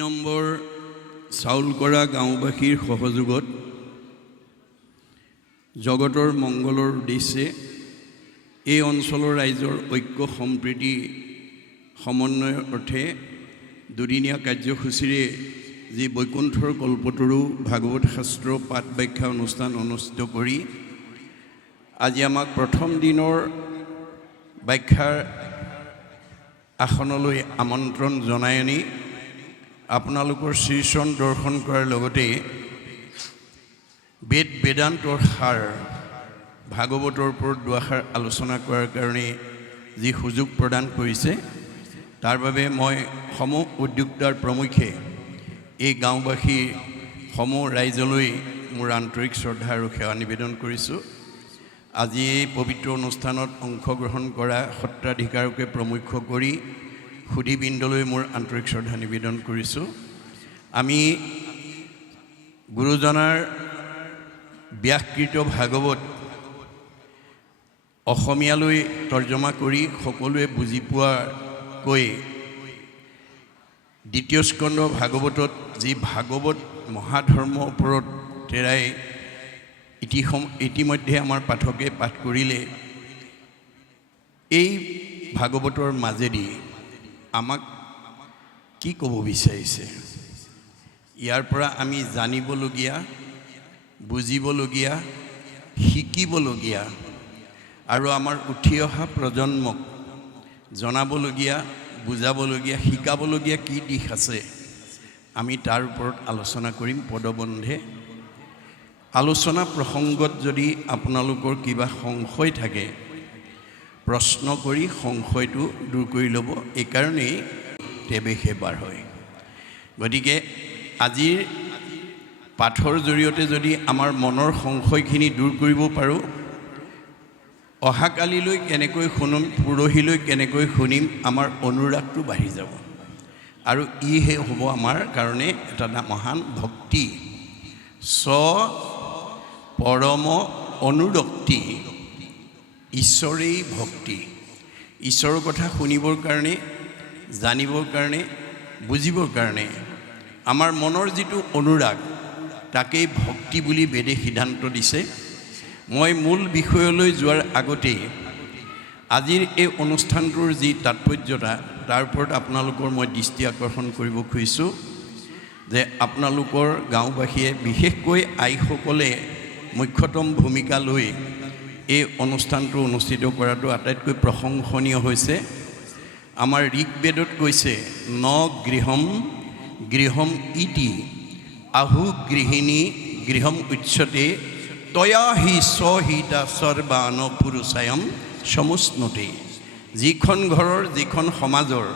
Number Chaulkora গাঁওবাসীৰ সহযোগত জগতৰ মংগলৰ উদ্দেশ্যে এই অঞ্চলৰ ৰাইজৰ ঐক্য সম্প্ৰীতি সমন্বয়ৰ অৰ্থে দুদিনীয়া কাৰ্যসূচীৰে যি বৈকুণ্ঠৰ কল্পতৰু ভাগৱত শাস্ত্ৰ পাঠ ব্যাখ্যা অনুষ্ঠান অনুষ্ঠিত কৰি আজি আমাক প্ৰথম দিনৰ ব্যাখ্যাৰ আসনলৈ আমন্ত্ৰণ জনাই আনি আপোনালোকৰ শ্ৰীচৰণ দৰ্শন কৰাৰ লগতে বেদ বেদান্তৰ সাৰ ভাগৱতৰ ওপৰত দুআষাৰ আলোচনা কৰাৰ কাৰণে যি সুযোগ প্ৰদান কৰিছে তাৰ বাবে মই সমূহ উদ্যোক্তাৰ প্ৰমুখ্যে এই গাঁওবাসী সমূহ ৰাইজলৈ মোৰ আন্তৰিক শ্ৰদ্ধা আৰু সেৱা নিবেদন কৰিছোঁ। আজি এই পবিত্ৰ অনুষ্ঠানত অংশগ্ৰহণ কৰা সত্ৰাধিকাৰকে প্ৰমুখ্য কৰি সুধীবৃন্দলৈ মোৰ আন্তৰিক শ্ৰদ্ধা নিবেদন কৰিছোঁ। আমি গুৰুজনাৰ ব্যাসকৃত ভাগৱত অসমীয়ালৈ তৰ্জমা কৰি সকলোৱে বুজি পোৱাকৈ দ্বিতীয় স্কন্ধ ভাগৱতত যি ভাগৱত মহাধৰ্মৰ ওপৰত তেৰাই ইতিমধ্যে আমাৰ পাঠকে পাঠ কৰিলে। এই ভাগৱতৰ মাজেদি আমাক কি ক'ব বিচাৰিছে, ইয়াৰ পৰা আমি জানিবলগীয়া, বুজিবলগীয়া, শিকিবলগীয়া আৰু আমাৰ উঠি অহা প্ৰজন্মক জনাবলগীয়া, বুজাবলগীয়া, শিকাবলগীয়া কি দিশ আছে, আমি তাৰ ওপৰত আলোচনা কৰিম পদবন্ধে। আলোচনা প্ৰসংগত যদি আপোনালোকৰ কিবা সংশয় থাকে প্ৰশ্ন কৰি সংশয়টো দূৰ কৰি ল'ব। এইকাৰণেই তেৱেশে বাৰ হয়। গতিকে আজিৰ পাঠৰ জৰিয়তে যদি আমাৰ মনৰ সংশয়খিনি দূৰ কৰিব পাৰোঁ, অহাকালিলৈ কেনেকৈ শুনিম, পৰহিলৈ কেনেকৈ শুনিম, আমাৰ অনুৰাগটো বাঢ়ি যাব আৰু ইহে হ'ব আমাৰ কাৰণে এটা মহান ভক্তি। পৰম অনুৰক্তি, ঈশ্বৰেই ভক্তি। ঈশ্বৰৰ কথা শুনিবৰ কাৰণে, জানিবৰ কাৰণে, বুজিবৰ কাৰণে আমাৰ মনৰ যিটো অনুৰাগ তাকেই ভক্তি বুলি বেদে সিদ্ধান্ত দিছে। মই মূল বিষয়লৈ যোৱাৰ আগতেই আজিৰ এই অনুষ্ঠানটোৰ যি তাৎপৰ্যতা তাৰ ওপৰত আপোনালোকৰ মই দৃষ্টি আকৰ্ষণ কৰিব খুজিছোঁ যে আপোনালোকৰ গাঁওবাসীয়ে বিশেষকৈ আইসকলে মুখ্যতম ভূমিকা লৈ এই অনুষ্ঠানটো অনুষ্ঠিত কৰাটো আটাইতকৈ প্ৰশংসনীয় হৈছে। আমাৰ ঋকবেদত কৈছে ন গৃহম গৃহম ইতি আহু গৃহিণী গৃহম উচ্যতে তয়া হি স্বহিতা সৰ্বান পুৰুষায়ম সমুষ্ণুতে। যিখন ঘৰৰ, যিখন সমাজৰ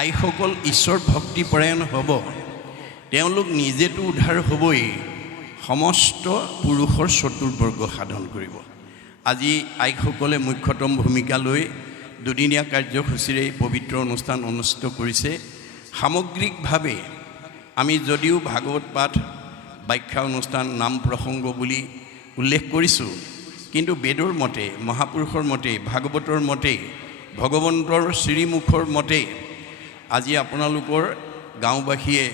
আইসকল ঈশ্বৰ ভক্তিপৰায়ণ হ'ব, তেওঁলোক নিজেতো উদ্ধাৰ হ'বই, সমস্ত পুৰুষৰ চতুৰ্বৰ্গ সাধন কৰিব। আজি আইসকলে মুখ্যতম ভূমিকা লৈ দুদিনীয়া কাৰ্যসূচীৰে পবিত্ৰ অনুষ্ঠান অনুষ্ঠিত কৰিছে। সামগ্ৰিকভাৱে আমি যদিও ভাগৱত পাঠ ব্যাখ্যা অনুষ্ঠান নাম প্ৰসংগ বুলি উল্লেখ কৰিছোঁ, কিন্তু বেদৰ মতে, মহাপুৰুষৰ মতে, ভাগৱতৰ মতে, ভগৱন্তৰ শ্ৰীমুখৰ মতে আজি আপোনালোকৰ গাঁওবাসীয়ে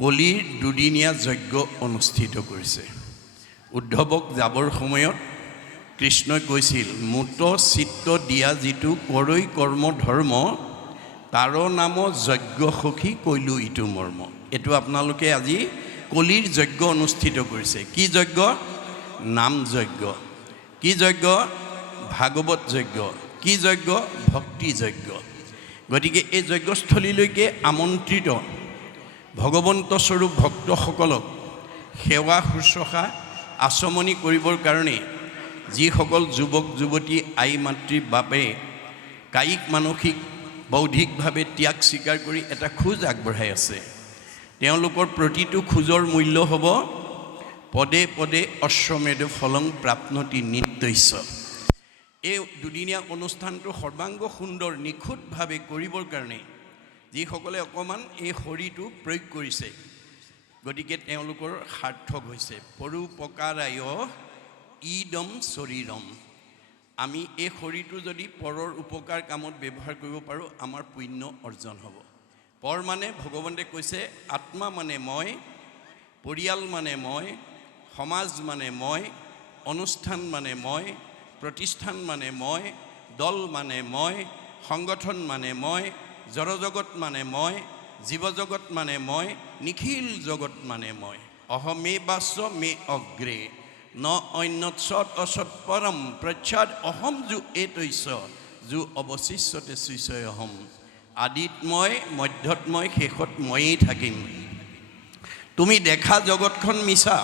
কলিৰ দুদিনীয়া যজ্ঞ অনুষ্ঠিত কৰিছে। উদ্ধৱক যাবৰ সময়ত কৃষ্ণই কৈছিল, মূত চিত্ত দিয়া যিটো কৰৈ কৰ্ম ধৰ্ম, তাৰ নাম যজ্ঞ সখী কৈলো ইটো মৰ্ম। এইটো আপোনালোকে আজি কলিৰ যজ্ঞ অনুষ্ঠিত কৰিছে। কি যজ্ঞ? নাম যজ্ঞ। কি যজ্ঞ? ভাগৱত যজ্ঞ। কি যজ্ঞ? ভক্তি যজ্ঞ। গতিকে এই যজ্ঞস্থলীলৈকে আমন্ত্ৰিত ভগৱন্ত স্বৰূপ ভক্তসকলক সেৱা শুশ্ৰূষা আচমনি কৰিবৰ কাৰণে যিসকল যুৱক যুৱতী, আই মাতৃ বাপে কায়িক মানসিক বৌদ্ধিকভাৱে ত্যাগ স্বীকাৰ কৰি এটা খোজ আগবঢ়াই আছে, তেওঁলোকৰ প্ৰতিটো খোজৰ মূল্য হ'ব পদে পদে অশ্বমেধ ফলং প্ৰাপ্নতি নিত্যস্য। এই দুদিনীয়া অনুষ্ঠানটো সৰ্বাংগ সুন্দৰ নিখুঁতভাৱে কৰিবৰ কাৰণে যিসকলে অকণমান এই শৰীৰটো প্ৰয়োগ কৰিছে, গতিকে তেওঁলোকৰ সাৰ্থক হৈছে। পৰোপকাৰায় ইদম শৰীৰম। আমি এই শৰীৰটো যদি পৰৰ উপকাৰ কামত ব্যৱহাৰ কৰিব পাৰোঁ, আমাৰ পুণ্য অৰ্জন হ'ব। পৰ মানে ভগৱন্তে কৈছে আত্মা মানে মই, পৰিয়াল মানে মই, সমাজ মানে মই, অনুষ্ঠান মানে মই, প্ৰতিষ্ঠান মানে মই, দল মানে মই, সংগঠন মানে মই, জড়জগত মানে মই, জীৱজগত মানে মই, নিখিল জগত মানে মই। অহমে বাস্য মে অগ্ৰে ন অন্যৎসৎ অসৎ পৰম প্ৰচ্ছদ অহম যো এইতৈছ যো অৱশিষ্যতে শিষ্যই অহম। আদিত মই, মধ্যত মই, শেষত ময়েই থাকিম। তুমি দেখা জগতখন মিছা,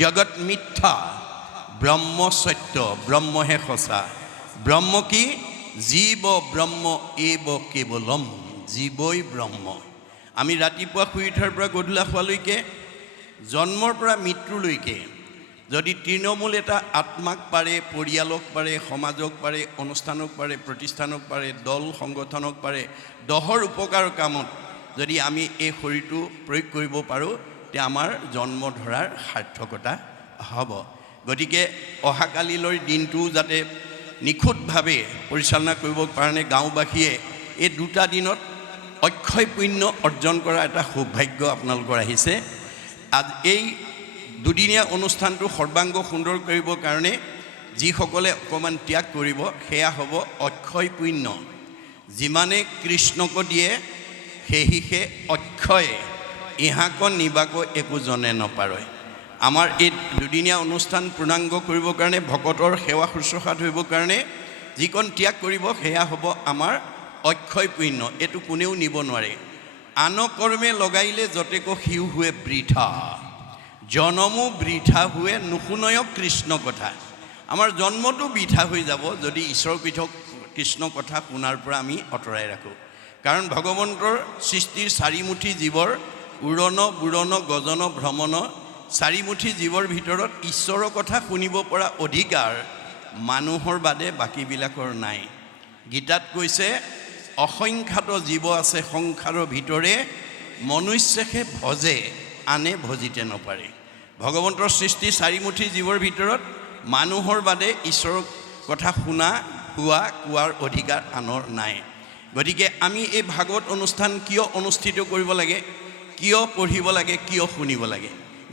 জগত মিথ্যা, ব্ৰহ্ম সত্য, ব্ৰহ্মহে সঁচা। ব্ৰহ্ম কি? জীৱ ব্ৰহ্ম এব কেৱলম, জীৱই ব্ৰহ্ম। আমি ৰাতিপুৱা শুই উঠাৰ পৰা গধূলা হোৱালৈকে, জন্মৰ পৰা মৃত্যুলৈকে যদি তৃণমূল এটা আত্মাক পাৰে, পৰিয়ালক পাৰে, সমাজক পাৰে, অনুষ্ঠানক পাৰে, প্ৰতিষ্ঠানক পাৰে, দল সংগঠনক পাৰে, দহৰ উপকাৰ কামত যদি আমি এই শৰীৰটো প্ৰয়োগ কৰিব পাৰোঁ, তেতিয়া আমাৰ জন্ম ধৰাৰ সাৰ্থকতা হ'ব। গতিকে অহাকালিলৈ দিনটো যাতে নিখুঁতভাৱে পৰিচালনা কৰিবৰ কাৰণে গাঁওবাসীয়ে এই দুটা দিনত অক্ষয় পুণ্য অৰ্জন কৰা এটা সৌভাগ্য আপোনালোকৰ আহিছে। আজ এই দুদিনীয়া অনুষ্ঠানটো সৰ্বাংগ সুন্দৰ কৰিবৰ কাৰণে যিসকলে অকণমান ত্যাগ কৰিব, সেয়া হ'ব অক্ষয় পুণ্য। যিমানে কৃষ্ণক দিয়ে সেহিহে অক্ষয়, ইহাক নিবাক একো জনে নপাৰয়। আমাৰ এই দুদিনীয়া অনুষ্ঠান পূৰ্ণাংগ কৰিবৰ কাৰণে, ভকতৰ সেৱা শুশ্ৰূষা ধৰিবৰ কাৰণে যিকণ ত্যাগ কৰিব, সেয়া হ'ব আমাৰ অক্ষয় পুণ্য। এইটো কোনেও নিব নোৱাৰে। আন কৰ্মে লগাইলে যতেক সিও হুৱে বৃথা, জনমো বৃথা হুৱে নুশুনয় কৃষ্ণ কথা। আমাৰ জন্মটো বৃথা হৈ যাব যদি ঈশ্বৰ পৃথক কৃষ্ণ কথা শুনাৰ পৰা আমি আঁতৰাই ৰাখোঁ। কাৰণ ভগৱন্তৰ সৃষ্টিৰ চাৰিমুঠি জীৱৰ উৰণ বুৰণ গজন ভ্ৰমণ, চাৰিমুঠি জীৱৰ ভিতৰত ঈশ্বৰৰ কথা শুনিব পৰা অধিকাৰ মানুহৰ বাদে বাকীবিলাকৰ নাই। গীতাত কৈছে অসংখ্যাত জীৱ আছে সংসাৰৰ ভিতৰে, মনুষ্যকে ভজে আনে ভজিতে নপাৰে। ভগৱন্তৰ সৃষ্টি চাৰিমুঠি জীৱৰ ভিতৰত মানুহৰ বাদে ঈশ্বৰৰ কথা শুনা কোৱাৰ অধিকাৰ আনৰ নাই। গতিকে আমি এই ভাগৱত অনুষ্ঠান কিয় অনুষ্ঠিত কৰিব লাগে, কিয় পঢ়িব লাগে, কিয় শুনিব লাগে?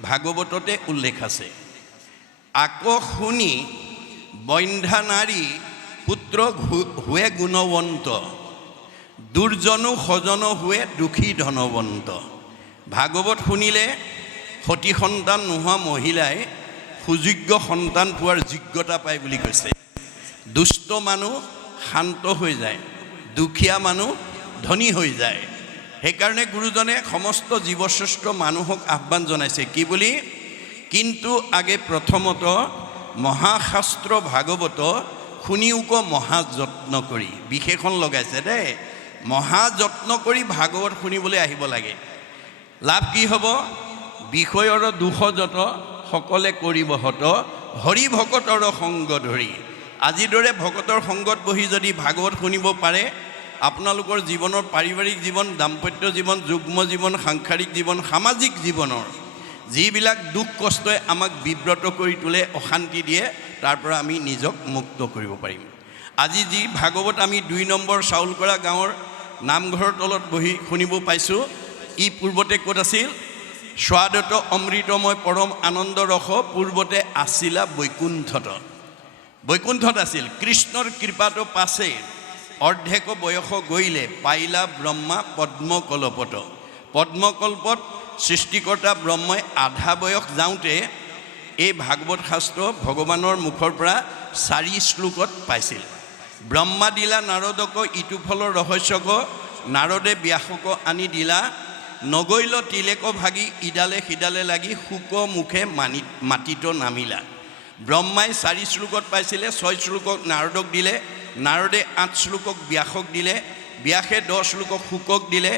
ভাগৱততে উল্লেখ আছে, আকৌ শুনি বন্ধ্যা নাৰী পুত্ৰ হুৱে গুণৱন্ত, দুৰ্জনো সজন হুৱে দুখী ধনৱন্ত। ভাগৱত শুনিলে সতী সন্তান নোহোৱা মহিলাই সুযোগ্য সন্তান পোৱাৰ যোগ্যতা পায় বুলি কৈছে। দুষ্ট মানুহ শান্ত হৈ যায়, দুখীয়া মানুহ ধনী হৈ যায়। সেইকাৰণে গুৰুজনে সমস্ত জীৱশ্ৰেষ্ঠ মানুহক আহ্বান জনাইছে কি বুলি? কিন্তু আগে প্ৰথমত মহাশাস্ত্ৰ ভাগৱত শুনিওক মহাযত্ন কৰি। বিশেষণ লগাইছে দেই, মহাযত্ন কৰি ভাগৱত শুনিবলৈ আহিব লাগে। লাভ কি হ'ব? বিষয়ৰ দুখ যত সকলে কৰিব হত, হৰি ভকতৰ সংগ ধৰি। আজিৰ দৰে ভকতৰ সংগত বহি যদি ভাগৱত শুনিব পাৰে, আপোনালোকৰ জীৱনৰ পাৰিবাৰিক জীৱন, দাম্পত্য জীৱন, যুগ্ম জীৱন, সাংসাৰিক জীৱন, সামাজিক জীৱনৰ যিবিলাক দুখ কষ্টই আমাক বিব্ৰত কৰি তোলে, অশান্তি দিয়ে, তাৰ পৰা আমি নিজক মুক্ত কৰিব পাৰিম। আজি যি ভাগৱত আমি 2 নম্বৰ চাউলকৰা গাঁৱৰ নামঘৰৰ তলত বহি শুনিব পাইছোঁ, ই পূৰ্বতে ক'ত আছিল? স্বাদত অমৃতময় পৰম আনন্দ ৰস পূৰ্বতে আছিলা বৈকুণ্ঠত। বৈকুণ্ঠত আছিল। কৃষ্ণৰ কৃপাটো পাছে অৰ্ধেক বয়স গইলে পাইলা ব্ৰহ্মা পদ্মকল্পত। পদ্মকল্পত সৃষ্টিকৰ্তা ব্ৰহ্মই আধা বয়স যাওঁতে এই ভাগৱত শাস্ত্ৰ ভগৱানৰ মুখৰ পৰা 4 শ্লোকত পাইছিল। ব্ৰহ্মা দিলা নাৰদক ইটো ফলৰ ৰহস্যক, নাৰদে ব্যাসক আনি দিলা, নগৈল তিলেক ভাগি ইডালে সিডালে লাগি শুক মুখে মাটিত নামিলা। ব্ৰহ্মাই 4 শ্লোকত পাইছিলে, 6 শ্লোকক নাৰদক দিলে, নাৰদে 8 শ্লোকক ব্যাসক দিলে, ব্যাসে 10 শ্লোকক শুকক দিলে,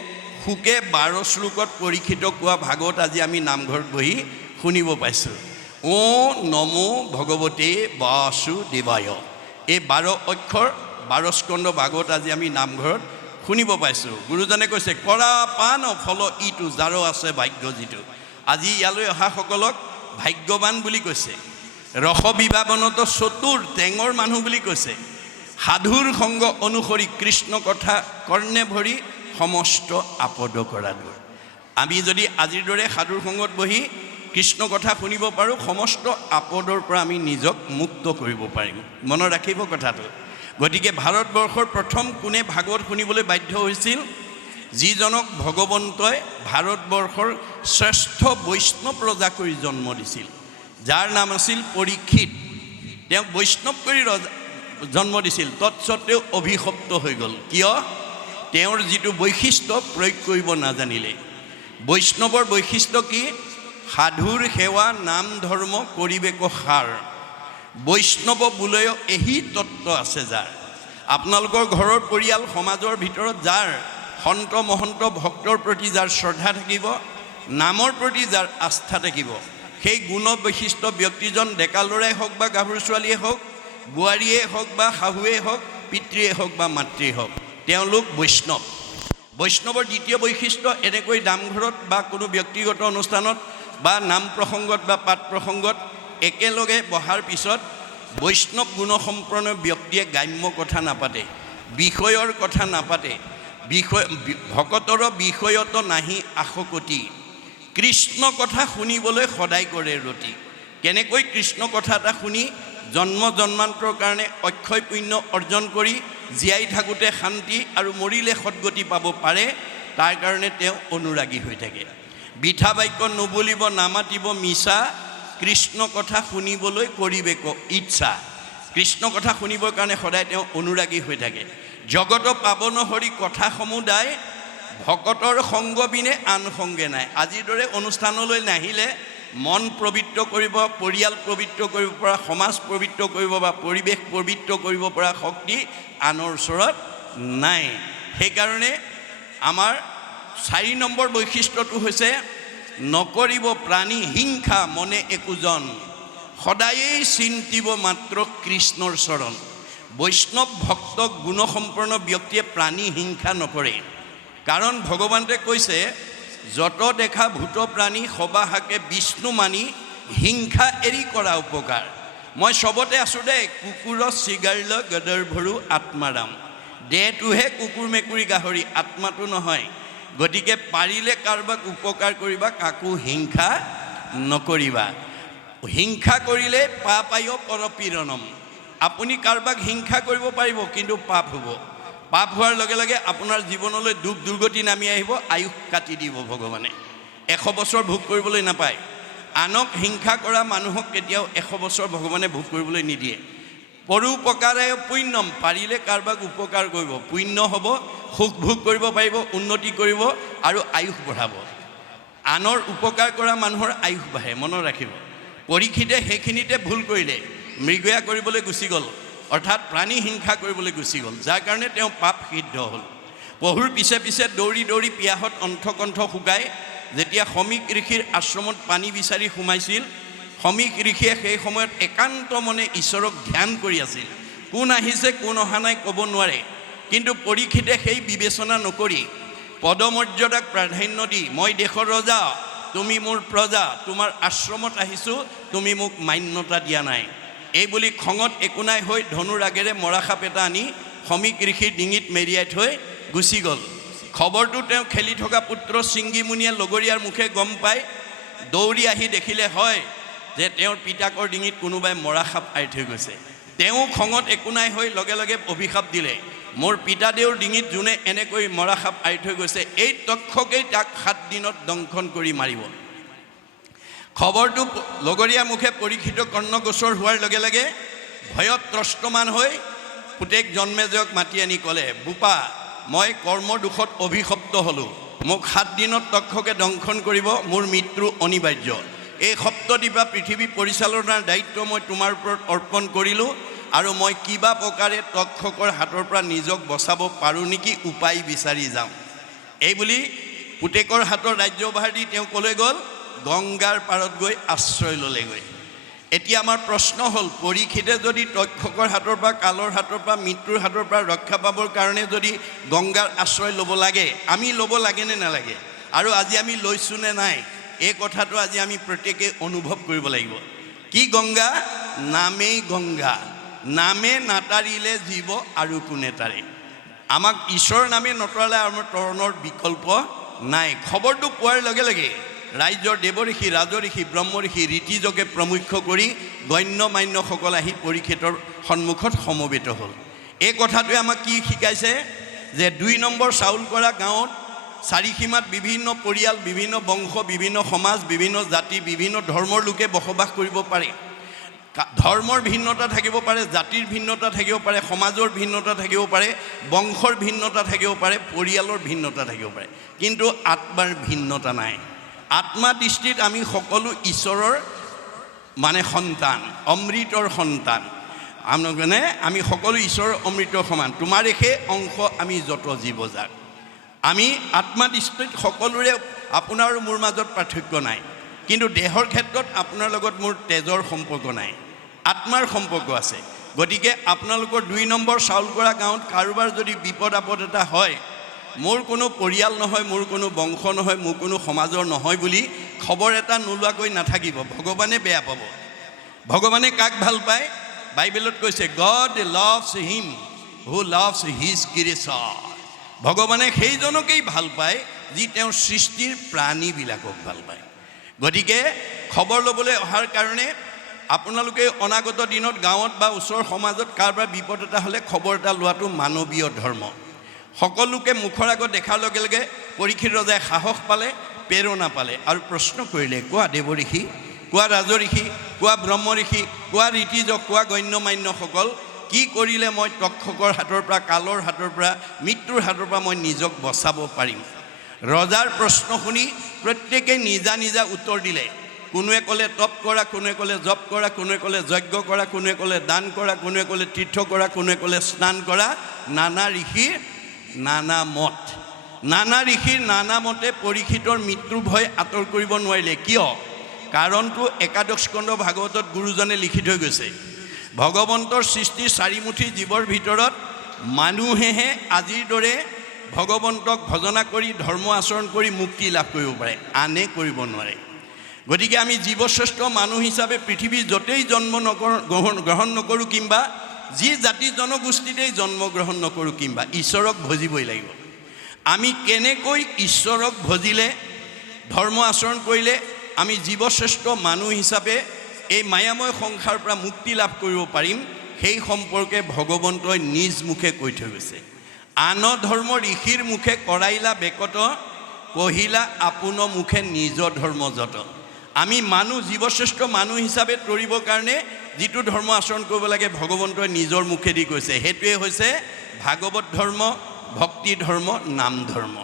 শুকে 12 শ্লোকত পৰীক্ষিত কোৱা ভাগৱত আজি আমি নামঘৰত বহি শুনিব পাইছোঁ। ও নমো ভগৱতে বাসুদেৱায়। এই 12 অক্ষৰ 12 স্কন্ধ ভাগৱত আজি আমি নামঘৰত শুনিব পাইছোঁ। গুৰুজনে কৈছে কৰা পান ফল ইটো যাৰ আছে ভাগ্য যিটো। আজি ইয়ালৈ অহাসকলক ভাগ্যৱান বুলি কৈছে। ৰস বিভাৱনত চতুৰ টেঙৰ মানুহ বুলি কৈছে। সাধুৰ সংগ অনুসৰি কৃষ্ণ কথা কৰ্ণে ভৰি সমস্ত আপদ কৰা দূৰ। আমি যদি আজিৰ দৰে সাধুৰ সংগত বহি কৃষ্ণ কথা শুনিব পাৰোঁ, সমস্ত আপদৰ পৰা আমি নিজক মুক্ত কৰিব পাৰিম। মনত ৰাখিব কথাটো। গতিকে ভাৰতবৰ্ষৰ প্ৰথম কোনে ভাগৱত শুনিবলৈ বাধ্য হৈছিল? যিজনক ভগৱন্তই ভাৰতবৰ্ষৰ শ্ৰেষ্ঠ বৈষ্ণৱ ৰজা কৰি জন্ম দিছিল, যাৰ নাম আছিল পৰীক্ষিত। তেওঁক বৈষ্ণৱ কৰি জন্ম দিছিল, তৎসত্বেও অভিশপ্ত হৈ গ'ল। কিয়? তেওঁৰ যিটো বৈশিষ্ট্য প্ৰয়োগ কৰিব নাজানিলে। বৈষ্ণৱৰ বৈশিষ্ট্য কি? সাধুৰ সেৱা নাম ধৰ্ম কৰিবেক সাৰ। বৈষ্ণৱ বোলেও এহি তত্ত্ব আছে যাৰ। আপোনালোকৰ ঘৰৰ পৰিয়াল সমাজৰ ভিতৰত যাৰ সন্ত মহন্ত ভক্তৰ প্ৰতি যাৰ শ্ৰদ্ধা থাকিব, নামৰ প্ৰতি যাৰ আস্থা থাকিব, সেই গুণ বৈশিষ্ট্য ব্যক্তিজন ডেকা ল'ৰাই হওক বা গাভৰু ছোৱালীয়ে হওক, বোৱাৰীয়ে হওক বা শাহুৱে হওক, পিতৃয়ে হওক বা মাতৃয়ে হওক, তেওঁলোক বৈষ্ণৱ। বৈষ্ণৱৰ দ্বিতীয় বৈশিষ্ট্য, এনেকৈ নামঘৰত বা কোনো ব্যক্তিগত অনুষ্ঠানত বা নাম প্ৰসংগত বা পাঠ প্ৰসংগত একেলগে বহাৰ পিছত বৈষ্ণৱ গুণসম্পন্ন ব্যক্তিয়ে গ্ৰাম্য কথা নাপাতে, বিষয়ৰ কথা নাপাতে, ভকতৰ বিষয়ত নাহি আশকতি। কৃষ্ণ কথা শুনিবলৈ সদায় কৰে ৰতি। কেনেকৈ কৃষ্ণ কথা এটা শুনি জন্ম জন্মান্তৰ কাৰণে অক্ষয় পুণ্য অৰ্জন কৰি জীয়াই থাকোঁতে শান্তি আৰু মৰিলে সদ্গতি পাব পাৰে, তাৰ কাৰণে তেওঁ অনুৰাগী হৈ থাকে। বিঠা বাক্য নুবুলিব নামাতিব মিছা, কৃষ্ণ কথা শুনিবলৈ কৰিবেক ইচ্ছা। কৃষ্ণ কথা শুনিবৰ কাৰণে সদায় তেওঁ অনুৰাগী হৈ থাকে। জগত পাৱন হৰি কথা সমুদায়, ভকতৰ সংগ বিনে আন সংগে নাই। আজিৰ দৰে অনুষ্ঠানলৈ নাহিলে মন পবিত্ৰ কৰিব, পৰিয়াল পবিত্ৰ কৰিব পৰা, সমাজ পবিত্ৰ কৰিব বা পৰিৱেশ পবিত্ৰ কৰিব পৰা শক্তি আনৰ ওচৰত নাই। সেইকাৰণে আমাৰ 4 নম্বৰ বৈশিষ্ট্যটো হৈছে নকৰিব প্ৰাণী হিংসা মনে একোজন, সদায়েই চিন্তিব মাত্ৰ কৃষ্ণৰ চৰণ। বৈষ্ণৱ ভক্ত গুণসম্পন্ন ব্যক্তিয়ে প্ৰাণী হিংসা নকৰে। কাৰণ ভগৱানে কৈছে, যত দেখা ভূত প্ৰাণী সবাহাকে বিষ্ণু মানি, হিংসা এৰি কৰা উপকাৰ। মই চবতে আছোঁ দেই, কুকুৰ চিগাৰিল গদৰ ভৰু আত্মাৰাম। দেহটোহে কুকুৰ মেকুৰী গাহৰি, আত্মাটো নহয়। গতিকে পাৰিলে কাৰোবাক উপকাৰ কৰিবা, কাকো হিংসা নকৰিবা। হিংসা কৰিলে পাপ আয় পৰপীড়নম। আপুনি কাৰোবাক হিংসা কৰিব পাৰিব, কিন্তু পাপ হ'ব। পাপ হোৱাৰ লগে লগে আপোনাৰ জীৱনলৈ দুখ দুৰ্গতি নামি আহিব, আয়ুস কাটি দিব ভগৱানে। 100 বছৰ ভোগ কৰিবলৈ নাপায়। আনক হিংসা কৰা মানুহক কেতিয়াও 100 বছৰ ভগৱানে ভোগ কৰিবলৈ নিদিয়ে। পৰোপকাৰে পুণ্যম, পাৰিলে কাৰোবাক উপকাৰ কৰিব, পুণ্য হ'ব, সুখ ভোগ কৰিব পাৰিব, উন্নতি কৰিব আৰু আয়ুস বঢ়াব। আনৰ উপকাৰ কৰা মানুহৰ আয়ুস বাঢ়ে, মনত ৰাখিব। পৰীক্ষিতে সেইখিনিতে ভুল কৰিলে, মৃগয়া কৰিবলৈ গুচি গ'ল, অৰ্থাৎ প্ৰাণী হিংসা কৰিবলৈ গুচি গ'ল, যাৰ কাৰণে তেওঁ পাপ সিদ্ধ হ'ল। পহুৰ পিছে পিছে দৌৰি দৌৰি পিয়াহত অণ্ঠকণ্ঠ শুকাই যেতিয়া সমীক ঋষিৰ আশ্ৰমত পানী বিচাৰি সোমাইছিল, সমীক ঋষিয়ে সেই সময়ত একান্ত মনে ঈশ্বৰক ধ্যান কৰি আছিল। কোন আহিছে কোন অহা নাই ক'ব নোৱাৰে, কিন্তু পৰীক্ষিতে সেই বিবেচনা নকৰি পদমৰ্যাদাক প্ৰাধান্য দি, মই দেশৰ ৰজা, তুমি মোৰ প্ৰজা, তোমাৰ আশ্ৰমত আহিছোঁ, তুমি মোক মান্যতা দিয়া নাই, এই বুলি খঙত একো নাই হৈ ধনুৰ আগেৰে মৰা সাপ এটা আনি সমীক ঋষিৰ ডিঙিত মেৰিয়াই থৈ গুচি গ'ল। খবৰটো তেওঁ খেলি থকা পুত্ৰ ছিংগিমুনিয়ে লগৰীয়াৰ মুখে গম পাই দৌৰি আহি দেখিলে হয় যে তেওঁৰ পিতাকৰ ডিঙিত কোনোবাই মৰা সাপ আঁৰি থৈ গৈছে। তেওঁ খঙত একো নাই হৈ লগে লগে অভিশাপ দিলে, মোৰ পিতাদেউৰ ডিঙিত যোনে এনেকৈ মৰা সাপ আঁৰি থৈ গৈছে, এই তক্ষকেই তাক 7 দিনত দংশন কৰি মাৰিব। খবৰটো লগৰীয়াৰ মুখে পৰীক্ষিত কৰ্ণগোচৰ হোৱাৰ লগে লগে ভয়ত ত্ৰস্তমান হৈ পুতেক জন্মেজয়ক মাতি আনি ক'লে, বোপা, মই কৰ্মদোষত অভিশপ্ত হ'লোঁ, মোক 7 দিনত তক্ষকে দংশন কৰিব, মোৰ মৃত্যু অনিবাৰ্য। এই সপ্তদ্বীপা পৃথিৱী পৰিচালনাৰ দায়িত্ব মই তোমাৰ ওপৰত অৰ্পণ কৰিলোঁ, আৰু মই কিবা প্ৰকাৰে তক্ষকৰ হাতৰ পৰা নিজক বচাব পাৰোঁ নেকি উপায় বিচাৰি যাওঁ। এই বুলি পুতেকৰ হাতৰ ৰাজ্যভাৰ দি তেওঁ ক'লৈ গ'ল? গংগাৰ পাৰত গৈ আশ্ৰয় ল'লেগৈ। এতিয়া আমাৰ প্ৰশ্ন হ'ল, পৰীক্ষিতে যদি তক্ষকৰ হাতৰ পৰা, কালৰ হাতৰ পৰা, মৃত্যুৰ হাতৰ পৰা ৰক্ষা পাবৰ কাৰণে যদি গংগাৰ আশ্ৰয় ল'ব লাগে, আমি ল'ব লাগে নে নালাগে? আৰু আজি আমি লৈছোঁ নে নাই, এই কথাটো আজি আমি প্ৰত্যেকে অনুভৱ কৰিব লাগিব। কি গংগা? নামেই গংগা, নামে নাতাৰিলে জীৱ আৰু কোনে তাৰে। আমাক ঈশ্বৰ নামে নতৰালে আমাৰ তৰণৰ বিকল্প নাই। খবৰটো পোৱাৰ লগে লগে ৰাজ্যৰ দেৱঋষি, ৰাজঋষি, ব্ৰহ্মঋষি, ঋতিযোগে প্ৰমুখ্য কৰি গণ্য মান্যসকল আহি পৰীক্ষিতৰ সন্মুখত সমবেত হ'ল। এই কথাটোৱে আমাক কি শিকাইছে যে 2 নম্বৰ চাউলকৰা গাঁৱত চাৰিসীমাত বিভিন্ন পৰিয়াল, বিভিন্ন বংশ, বিভিন্ন সমাজ, বিভিন্ন জাতি, বিভিন্ন ধৰ্মৰ লোকে বসবাস কৰিব পাৰে। ধৰ্মৰ ভিন্নতা থাকিব পাৰে, জাতিৰ ভিন্নতা থাকিব পাৰে, সমাজৰ ভিন্নতা থাকিব পাৰে, বংশৰ ভিন্নতা থাকিব পাৰে, পৰিয়ালৰ ভিন্নতা থাকিব পাৰে, কিন্তু আত্মাৰ ভিন্নতা নাই। আত্মা দৃষ্টিত আমি সকলো ঈশ্বৰৰ সন্তান, অমৃতৰ সন্তান। আমি সকলো ঈশ্বৰৰ অমৃতৰ সমান। তোমাৰে সেই অংশ আমি যত জীৱজাত। আমি আত্মা দৃষ্টিত সকলোৰে আপোনাৰ আৰু মোৰ মাজত পাৰ্থক্য নাই, কিন্তু দেহৰ ক্ষেত্ৰত আপোনাৰ লগত মোৰ তেজৰ সম্পৰ্ক নাই, আত্মাৰ সম্পৰ্ক আছে। গতিকে আপোনালোকৰ 2 নম্বৰ চাউলকৰা গাঁৱত কাৰোবাৰ যদি বিপদ আপদ এটা হয়, মোৰ কোনো পৰিয়াল নহয়, মোৰ কোনো বংশ নহয়, মোৰ কোনো সমাজৰ নহয় বুলি খবৰ এটা নোলোৱাকৈ নাথাকিব। ভগৱানে বেয়া পাব। ভগৱানে কাক ভাল পায়? বাইবেলত কৈছে গড লাভছ হিম হু লাভছ হিজ ক্ৰিয়েচৰ। ভগৱানে সেইজনকেই ভাল পায় যি তেওঁৰ সৃষ্টিৰ প্ৰাণীবিলাকক ভাল পায়। গতিকে খবৰ ল'বলৈ অহাৰ কাৰণে আপোনালোকে অনাগত দিনত গাঁৱত বা ওচৰৰ সমাজত কাৰোবাৰ বিপদ এটা হ'লে খবৰ এটা লোৱাটো মানৱীয় ধৰ্ম। সকলোকে মুখৰ আগত দেখাৰ লগে লগে পৰীক্ষিত ৰজাই সাহস পালে, প্ৰেৰণা পালে আৰু প্ৰশ্ন কৰিলে, কোৱা দেৱঋষি, কোৱা ৰাজঋষি, কোৱা ব্ৰহ্মঋষি, কোৱা ঋতিযক, কোৱা গণ্যমান্যসকল, কি কৰিলে মই তক্ষকৰ হাতৰ পৰা, কালৰ হাতৰ পৰা, মৃত্যুৰ হাতৰ পৰা মই নিজক বচাব পাৰিম? ৰজাৰ প্ৰশ্ন শুনি প্ৰত্যেকে নিজা নিজা উত্তৰ দিলে। কোনোৱে ক'লে তপ কৰা, কোনোৱে ক'লে জপ কৰা, কোনোৱে ক'লে যজ্ঞ কৰা, কোনোৱে ক'লে দান কৰা, কোনোৱে ক'লে তীৰ্থ কৰা, কোনোৱে ক'লে স্নান কৰা। নানা ঋষিৰ নানা মত। নানা ঋষিৰ নানা মতে পৰীক্ষিতৰ মৃত্যুৰ ভয় আঁতৰ কৰিব নোৱাৰিলে। কিয়? কাৰণটো একাদশ স্কন্ধ ভাগৱতত গুৰুজনে লিখি থৈ গৈছে। ভগৱন্তৰ সৃষ্টি 4 মুঠি জীৱৰ ভিতৰত মানুহেহে আজিৰ দৰে ভগৱন্তক ভজনা কৰি ধৰ্ম আচৰণ কৰি মুক্তি লাভ কৰিব পাৰে, আনে কৰিব নোৱাৰে। গতিকে আমি জীৱশ্ৰেষ্ঠ মানুহ হিচাপে পৃথিৱীৰ য'তেই জন্ম গ্ৰহণ নকৰোঁ কিংবা যি জাতি জনগোষ্ঠীতেই জন্মগ্ৰহণ নকৰোঁ কিংবা ঈশ্বৰক ভজিবই লাগিব। আমি কেনেকৈ ঈশ্বৰক ভজিলে, ধৰ্ম আচৰণ কৰিলে আমি জীৱশ্ৰেষ্ঠ মানুহ হিচাপে এই মায়াময় সংসাৰৰ পৰা মুক্তি লাভ কৰিব পাৰিম, সেই সম্পৰ্কে ভগৱন্তই নিজ মুখে কৈ থৈ গৈছে। আন ধৰ্ম ঋষিৰ মুখে কৰাইলা বেকত, কহিলা আপোন মুখে নিজ ধৰ্ম যত। আমি মানুহ, জীৱশ্ৰেষ্ঠ মানুহ হিচাপে তৰিবৰ কাৰণে যিটো ধৰ্ম আচৰণ কৰিব লাগে ভগৱন্তই নিজৰ মুখেদি কৈছে, সেইটোৱে হৈছে ভাগৱত ধৰ্ম, ভক্তি ধৰ্ম, নাম ধৰ্ম।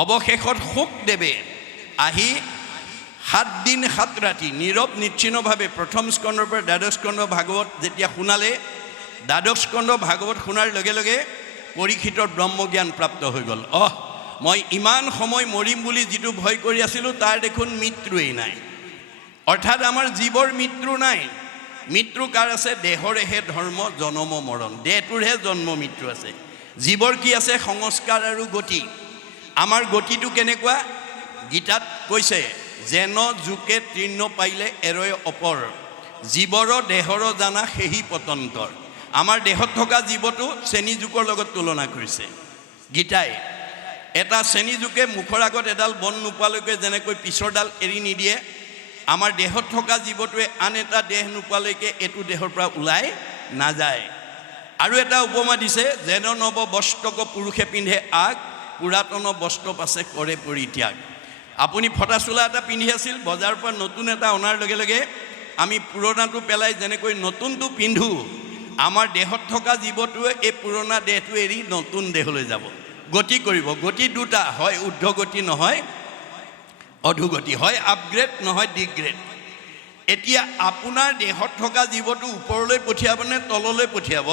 অৱশেষত শুকদেৱে আহি 7 দিন 7 ৰাতি নীৰৱ নিচ্ছিন্নভাৱে প্ৰথম স্কন্ধৰ পৰা দ্বাদশ স্কন্ধ ভাগৱত যেতিয়া শুনালে, দ্বাদশ স্কন্ধ ভাগৱত শুনাৰ লগে লগে পৰীক্ষিতৰ ব্ৰহ্মজ্ঞান প্ৰাপ্ত হৈ গ'ল। মই ইমান সময় মৰিম বুলি যিটো ভয় কৰি আছিলোঁ তাৰ দেখোন মৃত্যুৱেই নাই। অৰ্থাৎ আমাৰ জীৱৰ মৃত্যু নাই। মৃত্যু কাৰ আছে? দেহৰেহে ধৰ্ম, জনম মৰণ। দেহটোৰহে জন্ম মৃত্যু আছে। জীৱৰ কি আছে? সংস্কাৰ আৰু গতি। আমাৰ গতিটো কেনেকুৱা? গীতাত কৈছে, যেন জোকে তৃণ পাইলে এৰয় অপৰ, জীৱৰ দেহৰ জানা সেহি পতন্তৰ। আমাৰ দেহত থকা জীৱটো শ্ৰেণী জোকৰ লগত তুলনা কৰিছে গীতাই। এটা শ্ৰেণী জোকে মুখৰ আগত এডাল বন নোপোৱালৈকে যেনেকৈ পিছৰডাল এৰি নিদিয়ে, আমাৰ দেহত থকা জীৱটোৱে আন এটা দেহ নোপোৱালৈকে এইটো দেহৰ পৰা ওলাই নাযায়। আৰু এটা উপমা দিছে, যেন নৱ বস্ত্ৰক পুৰুষে পিন্ধে আগ, পুৰাতন বস্ত্ৰ পাছে কৰে পৰিত্যাগ। আপুনি ফটা চোলা এটা পিন্ধি আছিল, বজাৰৰ পৰা নতুন এটা অনাৰ লগে লগে আমি পুৰণাটো পেলাই যেনেকৈ নতুনটো পিন্ধোঁ, আমাৰ দেহত থকা জীৱটোৱে এই পুৰণা দেহটো এৰি নতুন দেহলৈ যাব, গতি কৰিব। গতি দুটা, হয় ঊৰ্ধ্বগতি নহয় অধোগতি, হয় আপগ্ৰেড নহয় ডিগ্ৰেড। এতিয়া আপোনাৰ দেহত থকা জীৱটো ওপৰলৈ পঠিয়াব নে তললৈ পঠিয়াব,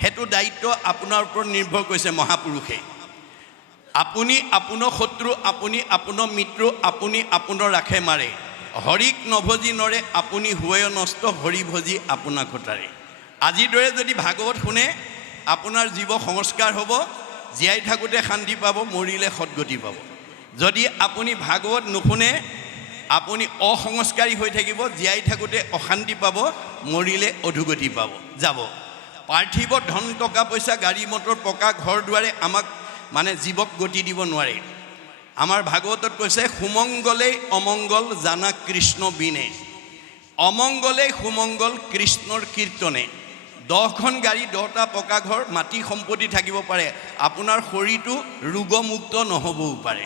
সেইটো দায়িত্ব আপোনাৰ ওপৰত নিৰ্ভৰ কৰিছে মহাপুৰুষে। আপুনি আপোনাৰ শত্ৰু, আপুনি আপোনাৰ মিত্ৰ, আপুনি আপোনাৰ ৰাখে মাৰে। হৰিক নভজি নৰে, আপুনি হুৱে নষ্ট, হৰি ভজি আপোনাক কটাৰে। আজিৰ দৰে যদি ভাগৱত শুনে আপোনাৰ জীৱ সংস্কাৰ হ'ব, জীয়াই থাকোঁতে শান্তি পাব, মৰিলে সদগতি পাব। যদি আপুনি ভাগৱত নুশুনে আপুনি অসংস্কাৰী হৈ থাকিব, জীয়াই থাকোঁতে অশান্তি পাব, মৰিলে অধোগতি যাব। পাৰ্থিৱ ধন টকা পইচা গাড়ী মটৰ পকা ঘৰ দুৱাৰে আমাক মানে জীৱক গতি দিব নোৱাৰে। আমাৰ ভাগৱতত কৈছে সুমংগলেই অমংগল জানা কৃষ্ণ বিনে, অমংগলেই সুমংগল কৃষ্ণৰ কীৰ্তনে। 10খন গাড়ী 10টা পকা ঘৰ মাটি সম্পত্তি থাকিব পাৰে, আপোনাৰ শৰীৰটো ৰোগমুক্ত নহ'বও পাৰে,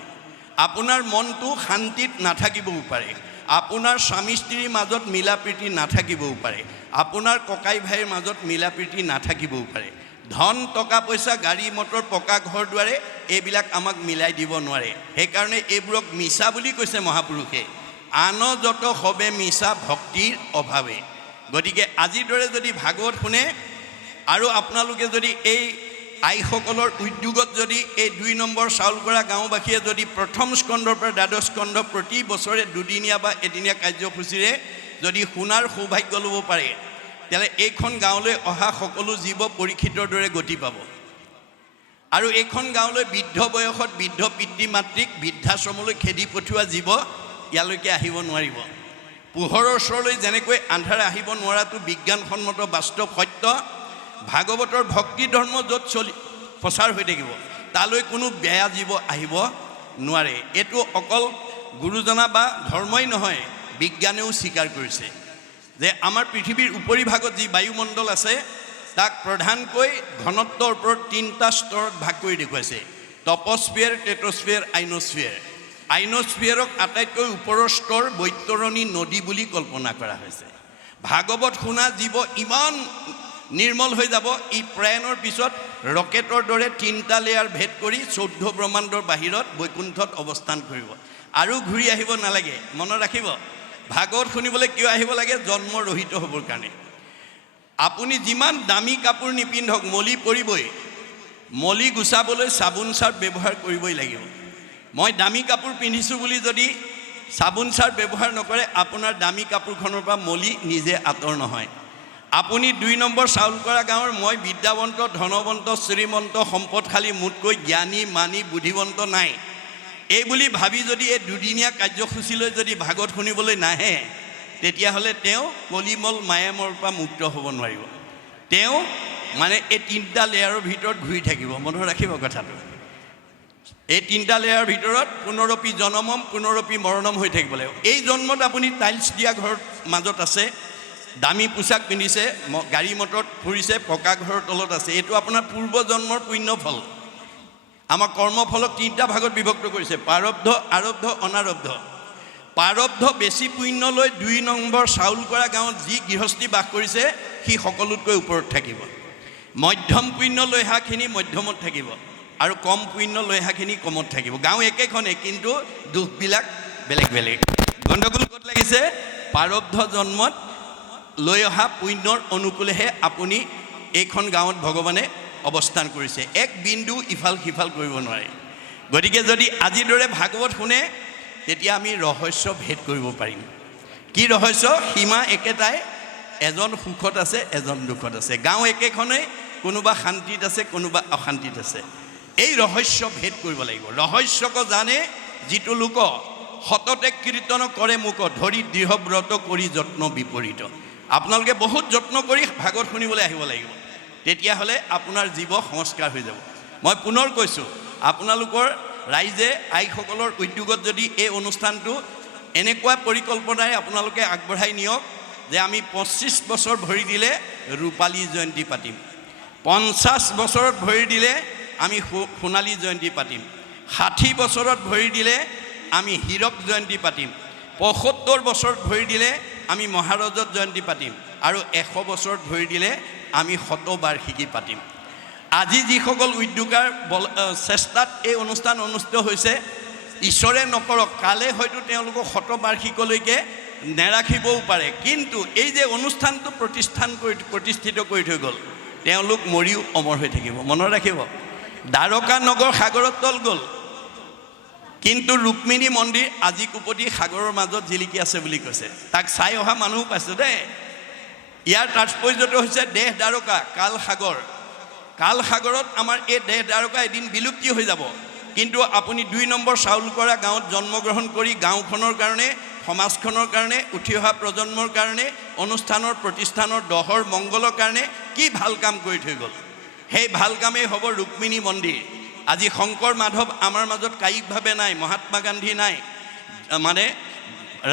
আপোনাৰ মনটো শান্তিত নাথাকিবও পাৰে, আপোনাৰ স্বামী স্ত্ৰীৰ মাজত মিলা প্ৰীতি নাথাকিবও পাৰে, আপোনাৰ ককাই ভাইৰ মাজত মিলা প্ৰীতি নাথাকিবও পাৰে। ধন টকা পইচা গাড়ী মটৰ পকা ঘৰ দুৱাৰে এইবিলাক আমাক মিলাই দিব নোৱাৰে। সেইকাৰণে এইবোৰক মিছা বুলি কৈছে মহাপুৰুষে। আন যত হবে মিছা ভক্তিৰ অভাৱে। গতিকে আজিৰ দৰে যদি ভাগৱত শুনে আৰু আপোনালোকে যদি এই আইসকলৰ উদ্যোগত যদি এই 2 নম্বৰ চাউলকৰা গাঁওবাসীয়ে যদি প্ৰথম স্কন্ধৰ পৰা দ্বাদশ স্কন্ধ প্ৰতি বছৰে দুদিনীয়া বা এদিনীয়া কাৰ্যসূচীৰে যদি শুনাৰ সৌভাগ্য ল'ব পাৰে, তেতিয়াহ'লে এইখন গাঁৱলৈ অহা সকলো জীৱ পৰীক্ষিতৰ দৰে গতি পাব। আৰু এইখন গাঁৱলৈ বৃদ্ধ বয়সত বৃদ্ধ পিতৃ মাতৃক বৃদ্ধাশ্ৰমলৈ খেদি পঠিওৱা জীৱ ইয়ালৈকে আহিব নোৱাৰিব। পোহৰৰ ওচৰলৈ যেনেকৈ আন্ধাৰে আহিব নোৱাৰাটো বিজ্ঞানসন্মত বাস্তৱ সত্য, ভাগৱতৰ ভক্তি ধৰ্ম য'ত প্ৰচাৰ হৈ থাকিব তালৈ কোনো বেয়া জীৱ আহিব নোৱাৰে। এইটো অকল গুৰুজনা বা ধৰ্মই নহয়, বিজ্ঞানেও স্বীকাৰ কৰিছে যে আমাৰ পৃথিৱীৰ উপৰিভাগত যি বায়ুমণ্ডল আছে তাক প্ৰধানকৈ ঘনত্বৰ ওপৰত 3টা স্তৰত ভাগ কৰি দেখুৱাইছে: টপস্ফিয়াৰ, টেট্ৰস্ফিয়াৰ, আইনস্ফিয়াৰ। আইনস্ফিয়াৰক আটাইতকৈ ওপৰৰ স্তৰ বৈতৰণী নদী বুলি কল্পনা কৰা হৈছে। ভাগৱত শুনা জীৱ ইমান নিৰ্মল হৈ যাব, ই প্ৰয়াণৰ পিছত ৰকেটৰ দৰে 3টা লেয়াৰ ভেদ কৰি 14 ব্ৰহ্মাণ্ডৰ বাহিৰত বৈকুণ্ঠত অৱস্থান কৰিব আৰু ঘূৰি আহিব নালাগে। মনত ৰাখিব, ভাগৱত শুনিবলৈ কিয় আহিব লাগে? জন্ম ৰহিত হ'বৰ কাৰণে। আপুনি যিমান দামী কাপোৰ নিপিন্ধক মলি পৰিবই, মলি গুচাবলৈ চাবোন চাৰ্ফ ব্যৱহাৰ কৰিবই লাগিব। মই দামী কাপোৰ পিন্ধিছোঁ বুলি যদি চাবোন চাৰ্ফ ব্যৱহাৰ নকৰে, আপোনাৰ দামী কাপোৰখনৰ পৰা মলি নিজে আঁতৰ নহয়। আপুনি 2 নম্বৰ চাউলকৰা গাঁৱৰ মই বিদ্যাৱন্ত, ধনৱন্ত, শ্ৰীমন্ত, সম্পদশালী, মোতকৈ জ্ঞানী, মানি, বুদ্ধিৱন্ত নাই এই বুলি ভাবি যদি এই দুদিনীয়া কাৰ্যসূচীলৈ যদি ভাগৱত শুনিবলৈ নাহে, তেতিয়াহ'লে তেওঁ কলিমল মায়ামৰ পৰা মুক্ত হ'ব নোৱাৰিব। তেওঁ মানে এই 3টা লেয়াৰৰ ভিতৰত ঘূৰি থাকিব। মনত ৰাখিব কথাটো। এই 3টা লেয়াৰৰ ভিতৰত পুনৰপি জনমম পুনৰপি মৰণম হৈ থাকিব লাগিব। এই জন্মত আপুনি টাইলছ দিয়া ঘৰৰ মাজত আছে, দামী পোছাক পিন্ধিছে, গাড়ী মটৰত ফুৰিছে, পকা ঘৰৰ তলত আছে, এইটো আপোনাৰ পূৰ্ব জন্মৰ পুণ্য ফল। আমাৰ কৰ্মফলক 3টা ভাগত বিভক্ত কৰিছে: প্ৰাৰব্ধ, আৰব্ধ, অনাৰব্ধ। প্ৰাৰব্ধ বেছি পুণ্য লৈ 2 নম্বৰ চাউলকৰা গাঁৱত যি গৃহস্থী বাস কৰিছে সি সকলোতকৈ ওপৰত থাকিব। মধ্যম পুণ্য লৈ অহাখিনি মধ্যমত থাকিব আৰু কম পুণ্য লৈ অহাখিনি কমত থাকিব। গাঁও একেখনেই, কিন্তু দুখবিলাক বেলেগ বেলেগ। গণ্ডগোল ক'ত লাগিছে? প্ৰাৰব্ধ জন্মত লৈ অহা পুণ্যৰ অনুকূলেহে আপুনি এইখন গাঁৱত ভগৱানে অৱস্থান কৰিছে। এক বিন্দু ইফাল সিফাল কৰিব নোৱাৰে। গতিকে যদি আজিৰ দৰে ভাগৱত শুনে, তেতিয়া আমি ৰহস্য ভেদ কৰিব পাৰিম। কি ৰহস্য? সীমা একেটাই, এজন সুখত আছে, এজন দুখত আছে। গাঁও একেখনেই, কোনোবা শান্তিত আছে, কোনোবা অশান্তিত আছে। এই ৰহস্য ভেদ কৰিব লাগিব। ৰহস্যক জানে যিটো লোক সততে কীৰ্তন কৰে মোক ধৰি দৃঢ় ব্ৰত কৰি যত্ন বিপৰীত। আপোনালোকে বহুত যত্ন কৰি ভাগৱত শুনিবলৈ আহিব লাগিব, তেতিয়াহ'লে আপোনাৰ জীৱ সংস্কাৰ হৈ যাব। মই পুনৰ কৈছোঁ, আপোনালোকৰ ৰাইজে আইসকলৰ উদ্যোগত যদি এই অনুষ্ঠানটো এনেকুৱা পৰিকল্পনাৰে আপোনালোকে আগবঢ়াই নিয়ক যে আমি 25 বছৰ ভৰি দিলে ৰূপালী জয়ন্তী পাতিম, 50 বছৰত ভৰি দিলে আমি সোণালী জয়ন্তী পাতিম, 60 বছৰত ভৰি দিলে আমি হীৰক জয়ন্তী পাতিম, 75 বছৰত ভৰি দিলে আমি মহাৰজত জয়ন্তী পাতিম, আৰু 100 বছৰত ভৰি দিলে আমি শতবাৰ্ষিকী পাতিম। আজি যিসকল উদ্যোগৰ চেষ্টাত এই অনুষ্ঠান অনুষ্ঠিত হৈছে, ঈশ্বৰে নকৰক কালে হয়তো তেওঁলোকক শতবাৰ্ষিকলৈকে নেৰাখিবও পাৰে, কিন্তু এই যে অনুষ্ঠানটো প্ৰতিষ্ঠিত কৰি থৈ গ'ল, তেওঁলোক মৰিও অমৰ হৈ থাকিব। মনত ৰাখিব, দ্বাৰকা নগৰ সাগৰৰ তল গ'ল, কিন্তু ৰুক্মিণী মন্দিৰ আজি কুপতি সাগৰৰ মাজত জিলিকি আছে বুলি কৈছে। তাক চাই অহা মানুহো পাইছোঁ দেই। ইয়াৰ তাৎপৰ্যটো হৈছে দেহ দ্বাৰকা, কাল সাগৰ। কাল সাগৰত আমাৰ এই দেহ দ্বাৰকা এদিন বিলুপ্তি হৈ যাব, কিন্তু আপুনি 2 নম্বৰ চাউলকৰা গাঁৱত জন্মগ্ৰহণ কৰি গাঁওখনৰ কাৰণে, সমাজখনৰ কাৰণে, উঠি অহা প্ৰজন্মৰ কাৰণে, অনুষ্ঠানৰ প্ৰতিষ্ঠানৰ দহৰ মংগলৰ কাৰণে কি ভাল কাম কৰি থৈ গ'ল। সেই ভাল কামেই হ'ব ৰুক্মিণী মন্দিৰ। আজি শংকৰ মাধৱ আমাৰ মাজত কায়িকভাৱে নাই, মহাত্মা গান্ধী নাই, মানে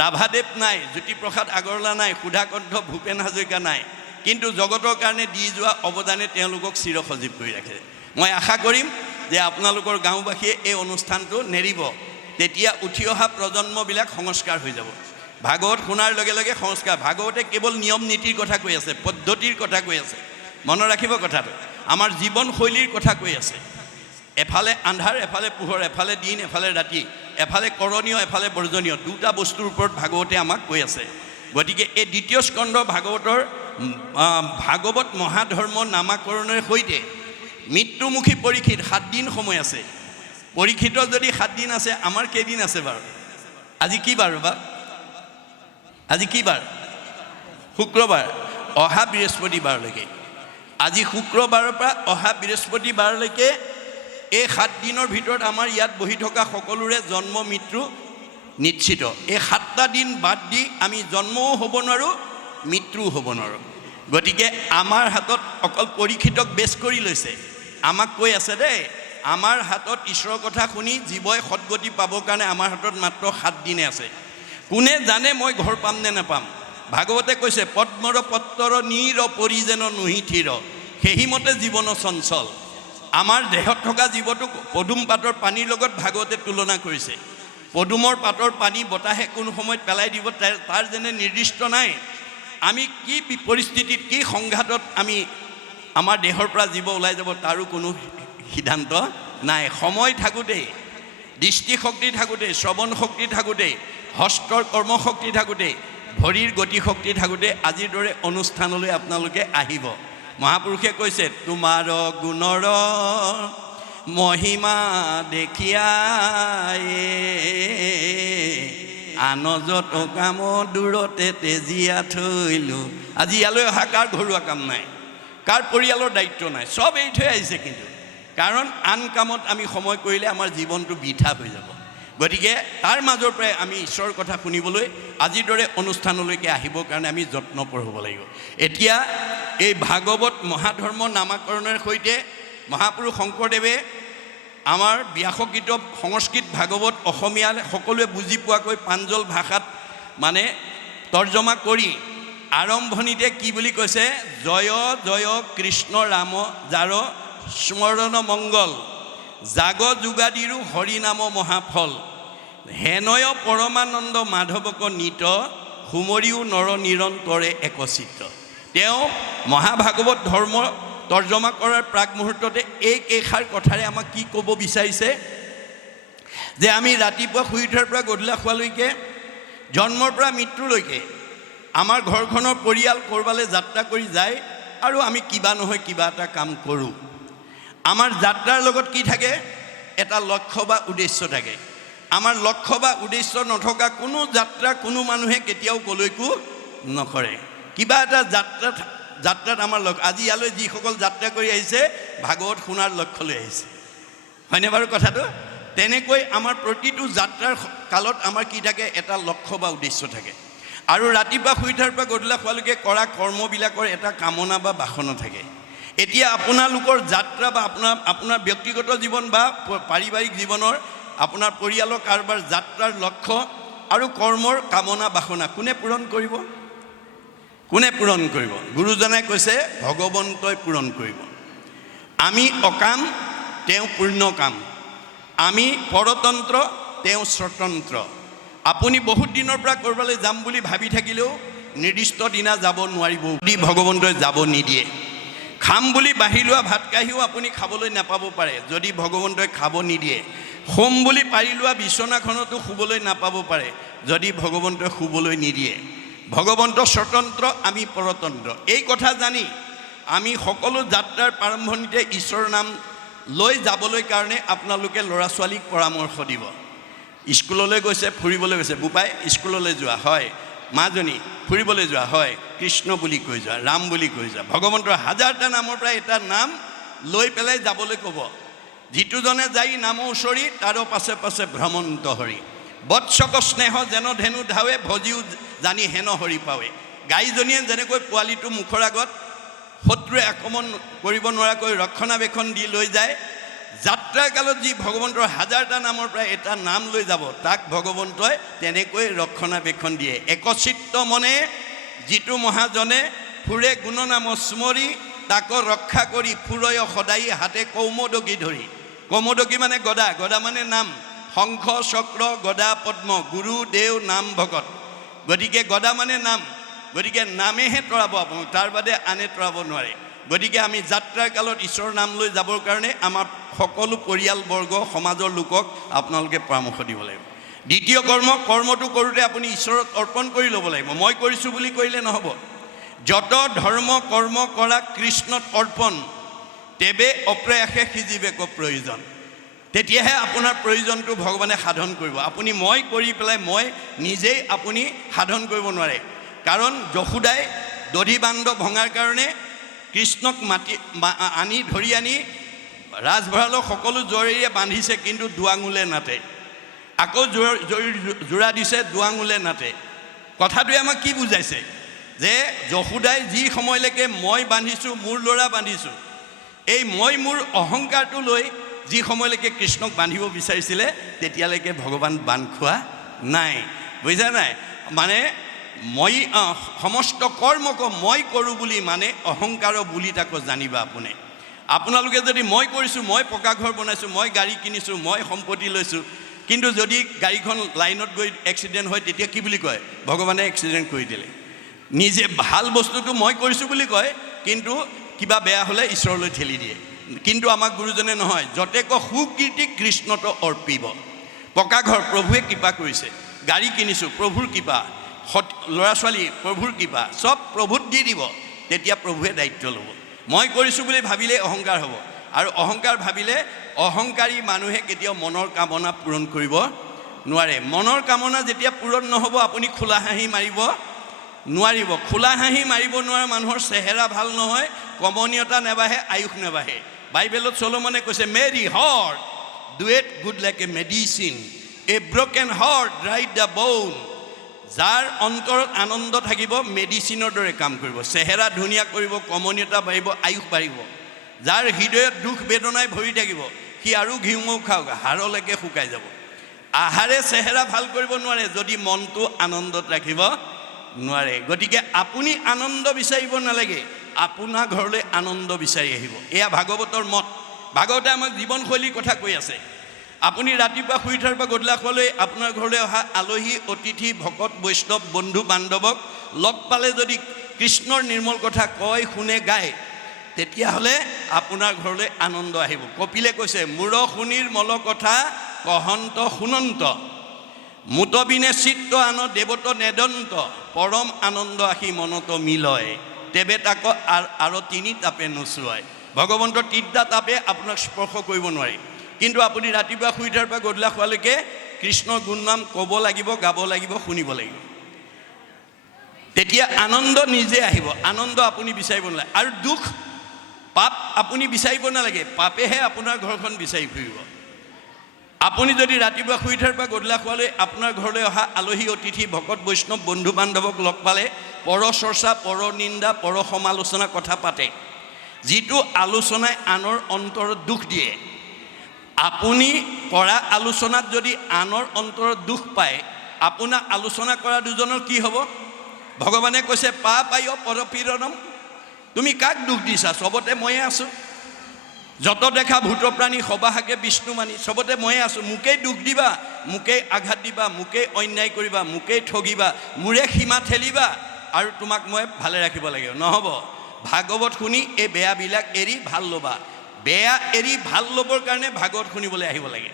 ৰাভাদেৱ নাই, জ্যোতিপ্ৰসাদ আগৰৱালা নাই, সুধাকণ্ঠ ভূপেন হাজৰিকা নাই, কিন্তু জগতৰ কাৰণে দি যোৱা অৱদানে তেওঁলোকক চিৰসজীৱ কৰি ৰাখে। মই আশা কৰিম যে আপোনালোকৰ গাঁওবাসীয়ে এই অনুষ্ঠানটো নেৰিব, তেতিয়া উঠি অহা প্ৰজন্মবিলাক সংস্কাৰ হৈ যাব। ভাগৱত শুনাৰ লগে লগে সংস্কাৰ। ভাগৱতে কেৱল নিয়ম নীতিৰ কথা কৈ আছে, পদ্ধতিৰ কথা কৈ আছে। মনত ৰাখিব কথাটো, আমাৰ জীৱনশৈলীৰ কথা কৈ আছে। এফালে আন্ধাৰ, এফালে পোহৰ, এফালে দিন, এফালে ৰাতি, এফালে কৰণীয়, এফালে বৰ্জনীয়, দুটা বস্তুৰ ওপৰত ভাগৱতে আমাক কৈ আছে। গতিকে এই দ্বিতীয় স্কন্ধ ভাগৱতৰ ভাগৱত মহাধৰ্ম নামাকৰণৰ সৈতে মৃত্যুমুখী পৰীক্ষিত 7 দিন সময় আছে। পৰীক্ষিতৰ যদি 7 দিন আছে, আমাৰ কেইদিন আছে বাৰু? আজি কি বাৰ বা? আজি কি বাৰ? শুক্ৰবাৰ। অহা বৃহস্পতিবাৰলৈকে, আজি শুক্ৰবাৰৰ পৰা অহা বৃহস্পতিবাৰলৈকে এই 7 দিনৰ ভিতৰত আমাৰ ইয়াত বহি থকা সকলোৰে জন্ম মৃত্যু নিশ্চিত। এই 7টা দিন বাদ দি আমি জন্মও হ'ব নোৱাৰোঁ, মৃত্যুও হ'ব নোৱাৰোঁ। গতিকে আমাৰ হাতত অকল পৰীক্ষিতক বেছ কৰি লৈছে। আমাক কৈ আছে দেই, আমাৰ হাতত ঈশ্বৰৰ কথা শুনি জীৱই সদগতি পাবৰ কাৰণে আমাৰ হাতত মাত্ৰ 7 দিনে আছে। কোনে জানে মই ঘৰ পাম নে নাপাম? ভাগৱতে কৈছে পদ্মৰ পত্ৰৰ নীৰ পৰিজেন নুহি থিৰ, সেইমতে জীৱন চঞ্চল। আমাৰ দেহত থকা জীৱটো পদুম পাতৰ পানীৰ লগত ভাগৱতে তুলনা কৰিছে। পদুমৰ পাতৰ পানী বতাহে কোন সময়ত পেলাই দিব তাৰ যেনে নিৰ্দিষ্ট নাই। আমি কি পৰিস্থিতিত, কি সংঘাতত আমি আমাৰ দেহৰ পৰা জীৱ ওলাই যাব তাৰো কোনো সিদ্ধান্ত নাই। সময় থাকোঁতেই, দৃষ্টিশক্তি থাকোঁতেই, শ্ৰৱণ শক্তি থাকোঁতেই, হস্তৰ কৰ্মশক্তি থাকোঁতেই, ভৰিৰ গতিশক্তি থাকোঁতে আজিৰ দৰে অনুষ্ঠানলৈ আপোনালোকে আহিব। মহাপুৰুষে কৈছে তোমাৰ গুণৰ মহিমা দেখিয়াই আন যত কাম দূৰতে তেজিয়া থৈলোঁ। আজি ইয়ালৈ অহা কাৰ ঘৰুৱা কাম নাই, কাৰ পৰিয়ালৰ দায়িত্ব নাই, চব এৰি থৈ আহিছে। কিন্তু কাৰণ আন কামত আমি সময় কৰিলে আমাৰ জীৱনটো বৃথা হৈ যাব। গতিকে তাৰ মাজৰ পৰাই আমি ঈশ্বৰৰ কথা শুনিবলৈ আজিৰ দৰে অনুষ্ঠানলৈকে আহিবৰ কাৰণে আমি যত্নপৰ হ'ব লাগিব। এতিয়া এই ভাগৱত মহাধৰ্ম নামাকৰণৰ সৈতে মহাপুৰুষ শংকৰদেৱে আমাৰ ব্যাসকৃত সংস্কৃত ভাগৱত অসমীয়া সকলোৱে বুজি পোৱাকৈ প্ৰাঞ্জল ভাষাত মানে তৰ্জমা কৰি আৰম্ভণিতে কি বুলি কৈছে? জয় জয় কৃষ্ণ ৰাম যাৰ স্মৰণ মংগল, জাগ যোগাদিৰো হৰিনাম মহাফল, হেনয় পৰমানন্দ মাধৱক নিত, সুমৰিও নৰ নিৰন্তৰে একচিত্ৰ। তেওঁ মহাভাগৱত ধৰ্ম তৰ্জমা কৰাৰ প্ৰাক মুহূৰ্ততে এই কেইষাৰ কথাৰে আমাক কি ক'ব বিচাৰিছে? যে আমি ৰাতিপুৱা শুই উঠাৰ পৰা গধূলা খোৱালৈকে, জন্মৰ পৰা মৃত্যুলৈকে আমাৰ ঘৰখনৰ পৰিয়াল ক'ৰবালৈ যাত্ৰা কৰি যায় আৰু আমি কিবা নহয় কিবা এটা কাম কৰোঁ। আমাৰ যাত্ৰাৰ লগত কি থাকে? এটা লক্ষ্য বা উদ্দেশ্য থাকে। আমাৰ লক্ষ্য বা উদ্দেশ্য নথকা কোনো যাত্ৰা কোনো মানুহে কেতিয়াও কলৈকো নকৰে। কিবা এটা যাত্ৰাত আমাৰ লক্ষ্য। আজি ইয়ালৈ যিসকল যাত্ৰা কৰি আহিছে ভাগৱত শুনাৰ লক্ষ্য লৈ আহিছে, হয়নে বাৰু কথাটো? তেনেকৈ আমাৰ প্ৰতিটো যাত্ৰাৰ কালত আমাৰ কি থাকে? এটা লক্ষ্য বা উদ্দেশ্য থাকে। আৰু ৰাতিপুৱা শুই উঠাৰ পৰা গধূলা খোৱালৈকে কৰা কৰ্মবিলাকৰ এটা কামনা বা বাসনা থাকে। এতিয়া আপোনালোকৰ যাত্ৰা বা আপোনাৰ ব্যক্তিগত জীৱন বা পাৰিবাৰিক জীৱনৰ আপোনাৰ পৰিয়ালৰ কাৰোবাৰ যাত্ৰাৰ লক্ষ্য আৰু কৰ্মৰ কামনা বাসনা কোনে পূৰণ কৰিব? কোনে পূৰণ কৰিব? গুৰুজনাই কৈছে ভগৱন্তই পূৰণ কৰিব। আমি অকাম, তেওঁ পূৰ্ণ কাম। আমি পৰতন্ত্ৰ, তেওঁ স্বতন্ত্ৰ। আপুনি বহুত দিনৰ পৰা ক'ৰবালৈ যাম বুলি ভাবি থাকিলেও নিৰ্দিষ্ট দিনা যাব নোৱাৰিব যদি ভগৱন্তই যাব নিদিয়ে। খাম বুলি বাঢ়ি লোৱা ভাত কাঁহীও আপুনি খাবলৈ নাপাব পাৰে যদি ভগৱন্তই খাব নিদিয়ে। শুম বুলি পাৰি লোৱা বিচনাখনতো শুবলৈ নাপাব পাৰে যদি ভগৱন্তই শুবলৈ নিদিয়ে। ভগৱন্ত স্বতন্ত্ৰ, আমি পৰতন্ত্ৰ। এই কথা জানি আমি সকলো যাত্ৰাৰ প্ৰাৰম্ভণিতে ঈশ্বৰৰ নাম লৈ যাবলৈ কাৰণে আপোনালোকে ল'ৰা ছোৱালীক পৰামৰ্শ দিব। স্কুললৈ গৈছে, ফুৰিবলৈ গৈছে, বোপাই স্কুললৈ যোৱা হয়, মাজনী ফুৰিবলৈ যোৱা হয়, কৃষ্ণ বুলি কৈ যোৱা, ৰাম বুলি কৈ যোৱা। ভগৱন্তৰ হাজাৰটা নামৰ পৰা এটা নাম লৈ পেলাই যাবলৈ ক'ব। যিটোজনে যাই নাম ওচৰি তাৰ পাছে পাছে ভ্ৰমন্ত হৰি। বৎসক স্নেহ যেন ধেনু ধাৱে, ভজিও জানি হেন হৰি পাৱে। গাইজনীয়ে যেনেকৈ পোৱালিটো মুখৰ আগত শত্ৰুৱে আক্ৰমণ কৰিব নোৱাৰাকৈ ৰক্ষণাবেক্ষণ দি লৈ যায়। যাত্ৰাৰ কালত যি ভগৱন্তৰ হাজাৰটা নামৰ পৰা এটা নাম লৈ যাব, তাক ভগৱন্তই তেনেকৈ ৰক্ষণাবেক্ষণ দিয়ে। একচিত্ত মনে যিটো মহাজনে ফুৰে গুণনাম স্মৰি, তাক ৰক্ষা কৰি ফুৰয় সদায় হাতে কৌমদকী ধৰি। কৌমদকী মানে গদা, গদা মানে নাম, শংখ চক্ৰ গদা পদ্ম, গুৰু দেও নাম ভকত। গতিকে গদা মানে নাম, গতিকে নামেহে তৰাব আপোনাক, তাৰ বাদে আনে তৰাব নোৱাৰে। গতিকে আমি যাত্ৰাৰ কালত ঈশ্বৰৰ নাম লৈ যাবৰ কাৰণে আমাৰ সকলো পৰিয়ালবৰ্গ সমাজৰ লোকক আপোনালোকে পৰামৰ্শ দিব লাগিব। দ্বিতীয় কৰ্মটো কৰোঁতে আপুনি ঈশ্বৰত অৰ্পণ কৰি ল'ব লাগিব। মই কৰিছোঁ বুলি কৰিলে নহ'ব। যত ধৰ্ম কৰ্ম কৰা কৃষ্ণত অৰ্পণ, তেবে অপ্ৰয়াসে সিজিবেক প্ৰয়োজন। তেতিয়াহে আপোনাৰ প্ৰয়োজনটো ভগৱানে সাধন কৰিব। আপুনি মই কৰি পেলাই মই নিজেই আপুনি সাধন কৰিব নোৱাৰে। কাৰণ যশোদাই দধি বান্ধ ভঙাৰ কাৰণে কৃষ্ণক ধৰি আনি ৰাজভঁৰালৰ সকলো জৰীৰে বান্ধিছে, কিন্তু দুৱাঙুলে নাটে। আকৌ যোৰা দিছে, দুৱাঙুলে নাটে। কথাটোৱে আমাক কি বুজাইছে? যে যশোদাই যি সময়লৈকে মই বান্ধিছোঁ, মোৰ ল'ৰা বান্ধিছোঁ, এই মই মোৰ অহংকাৰটো লৈ যি সময়লৈকে কৃষ্ণক বান্ধিব বিচাৰিছিলে, তেতিয়ালৈকে ভগৱান বান্ধ খোৱা নাই। বুজা নাই? মানে মই সমস্ত কৰ্মক মই কৰোঁ বুলি মানে অহংকাৰৰ বুলি তাকো জানিবা। আপোনালোকে যদি মই কৰিছোঁ, মই পকা ঘৰ বনাইছোঁ, মই গাড়ী কিনিছোঁ, মই সম্পত্তি লৈছোঁ, কিন্তু যদি গাড়ীখন লাইনত গৈ এক্সিডেণ্ট হয়, তেতিয়া কি বুলি কয়? ভগৱানে এক্সিডেণ্ট কৰি দিলে। নিজে ভাল বস্তুটো মই কৰিছোঁ বুলি কয়, কিন্তু কিবা বেয়া হ'লে ঈশ্বৰলৈ ঠেলি দিয়ে। কিন্তু আমাক গুৰুজনে নহয়, যতেক সুকীৰ্তি কৃষ্ণত অৰ্পিব। পকা ঘৰ প্ৰভুৱে কৃপা কৰিছে, গাড়ী কিনিছোঁ প্ৰভুৰ কৃপা, ল'ৰা ছোৱালী প্ৰভুৰ কৃপা, চব প্ৰভুত দি দিব, তেতিয়া প্ৰভুৱে দায়িত্ব ল'ব। মই কৰিছোঁ বুলি ভাবিলে অহংকাৰ হ'ব, আৰু অহংকাৰ ভাবিলে অহংকাৰী মানুহে কেতিয়াও মনৰ কামনা পূৰণ কৰিব নোৱাৰে। মনৰ কামনা যেতিয়া পূৰণ নহ'ব, আপুনি খোলা হাঁহি মাৰিব নোৱাৰিব। খোলা হাঁহি মাৰিব নোৱাৰা মানুহৰ চেহেৰা ভাল নহয়, কমনীয়তা নেবাঢ়ে, আয়ুস নেবাঢ়ে। বাইবেলত চলোমনে কৈছে, মেৰী হাৰ্ট ডুৱেট good like a medicine, A broken heart dried the bone. যাৰ অন্তৰত আনন্দ থাকিব, মেডিচিনৰ দৰে কাম কৰিব। চেহেৰা ধুনীয়া কৰিব, কমনীয়তা বাঢ়িব, আয়ুস বাঢ়িব। যাৰ হৃদয়ত দুখ বেদনাই ভৰি থাকিব, সি আৰু ঘিউমৌ খাওক, হাড়লৈকে শুকাই যাব। আহাৰে চেহেৰা ভাল কৰিব নোৱাৰে যদি মনটো আনন্দত ৰাখিব নোৱাৰে। গতিকে আপুনি আনন্দ বিচাৰিব নালাগে, আপোনাৰ ঘৰলৈ আনন্দ বিচাৰি আহিব। এয়া ভাগৱতৰ মত। ভাগৱতে আমাক জীৱনশৈলীৰ কথা কৈ আছে। আপুনি ৰাতিপুৱা শুই উঠাৰ পৰা গধূলা খোৱালৈ আপোনাৰ ঘৰলৈ অহা আলহী অতিথি ভকত বৈষ্ণৱ বন্ধু বান্ধৱক লগ পালে যদি কৃষ্ণৰ নিৰ্মল কথা কয়, শুনে, গায়, তেতিয়াহ'লে আপোনাৰ ঘৰলৈ আনন্দ আহিব। কপিলে কৈছে, মূৰ শুনিৰ মল কথা কহন্ত শুনন্ত, মুতবিনে চিত্ত আন দেৱত নেদন্ত, পৰম আনন্দ আহি মনত মিলয়, তেবে তাক আৰু তিনি তাপে নোচোৱায়। ভগৱন্তৰ তিনিটা তাপে আপোনাক স্পৰ্শ কৰিব নোৱাৰে। কিন্তু আপুনি ৰাতিপুৱা শুই উঠাৰ পৰা গধূলা খোৱালৈকে কৃষ্ণৰ গুণনাম ক'ব লাগিব, গাব লাগিব, শুনিব লাগিব। তেতিয়া আনন্দ নিজে আহিব। আনন্দ আপুনি বিচাৰিব নালাগে। আৰু দুখ পাপ আপুনি বিচাৰিব নালাগে, পাপেহে আপোনাৰ ঘৰখন বিচাৰি ফুৰিব। আপুনি যদি ৰাতিপুৱা শুই উঠাৰ পৰা গধূলা খোৱালৈ আপোনাৰ ঘৰলৈ অহা আলহী অতিথি ভকত বৈষ্ণৱ বন্ধু বান্ধৱক লগ পালে পৰ চৰ্চা, পৰ নিন্দা, পৰ সমালোচনা কথা পাতে, যিটো আলোচনাই আনৰ অন্তৰত দুখ দিয়ে, আপুনি কৰা আলোচনাত যদি আনৰ অন্তৰত দুখ পায়, আপোনাক আলোচনা কৰা দুজনৰ কি হ'ব? ভগৱানে কৈছে, পায় পৰপীড়নম। তুমি কাক দুখ দিছা? চবতে ময়ে আছোঁ। যত দেখা ভূত প্ৰাণী সবাহাকে বিষ্ণু মানি, চবতে ময়ে আছোঁ। মোকেই দুখ দিবা, মোকেই আঘাত দিবা, মোকেই অন্যায় কৰিবা, মোকেই ঠগিবা, মোৰে সীমা ঠেলিবা, আৰু তোমাক মই ভালে ৰাখিব লাগিব। নহ'ব। ভাগৱত শুনি এই বেয়াবিলাক এৰি ভাল ল'বা। বেয়া এৰি ভাল ল'বৰ কাৰণে ভাগৱত শুনিবলৈ আহিব লাগে।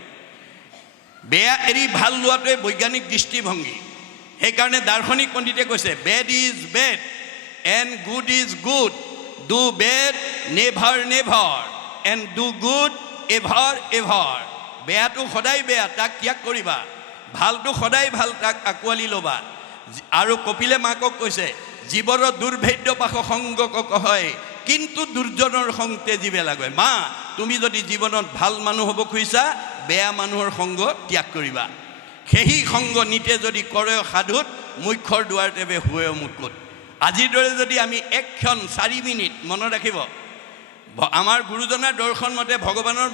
বেয়া এৰি ভাল লোৱাটোৱে বৈজ্ঞানিক দৃষ্টিভংগী। সেইকাৰণে দাৰ্শনিক পণ্ডিতে কৈছে, bed is bed and good is good, do bed never never and do good ever ever. বেয়াটো সদায় বেয়া, তাক ত্যাগ কৰিবা। ভালটো সদায় ভাল, তাক আঁকোৱালি ল'বা। আৰু কপিলে মাকক কৈছে, জীৱৰ দুৰ্ভেদ্য পাশ সংগক কহয়, কিন্তু দুৰ্জনৰ সং তেজিবে লাগে। মা, তুমি যদি জীৱনত ভাল মানুহ হ'ব খুজিছা, বেয়া মানুহৰ সংগ ত্যাগ কৰিবা। সেই সংগ নিতে যদি কৰে সাধুত, মুখ্যৰ দুৱাৰ তেবে হুৱে মুকুট। আজিৰ দৰে যদি আমি এক ক্ষণ 4 মিনিট মনত ৰাখিব, আমাৰ গুৰুজনাৰ দৰ্শন মতে, ভগৱানৰ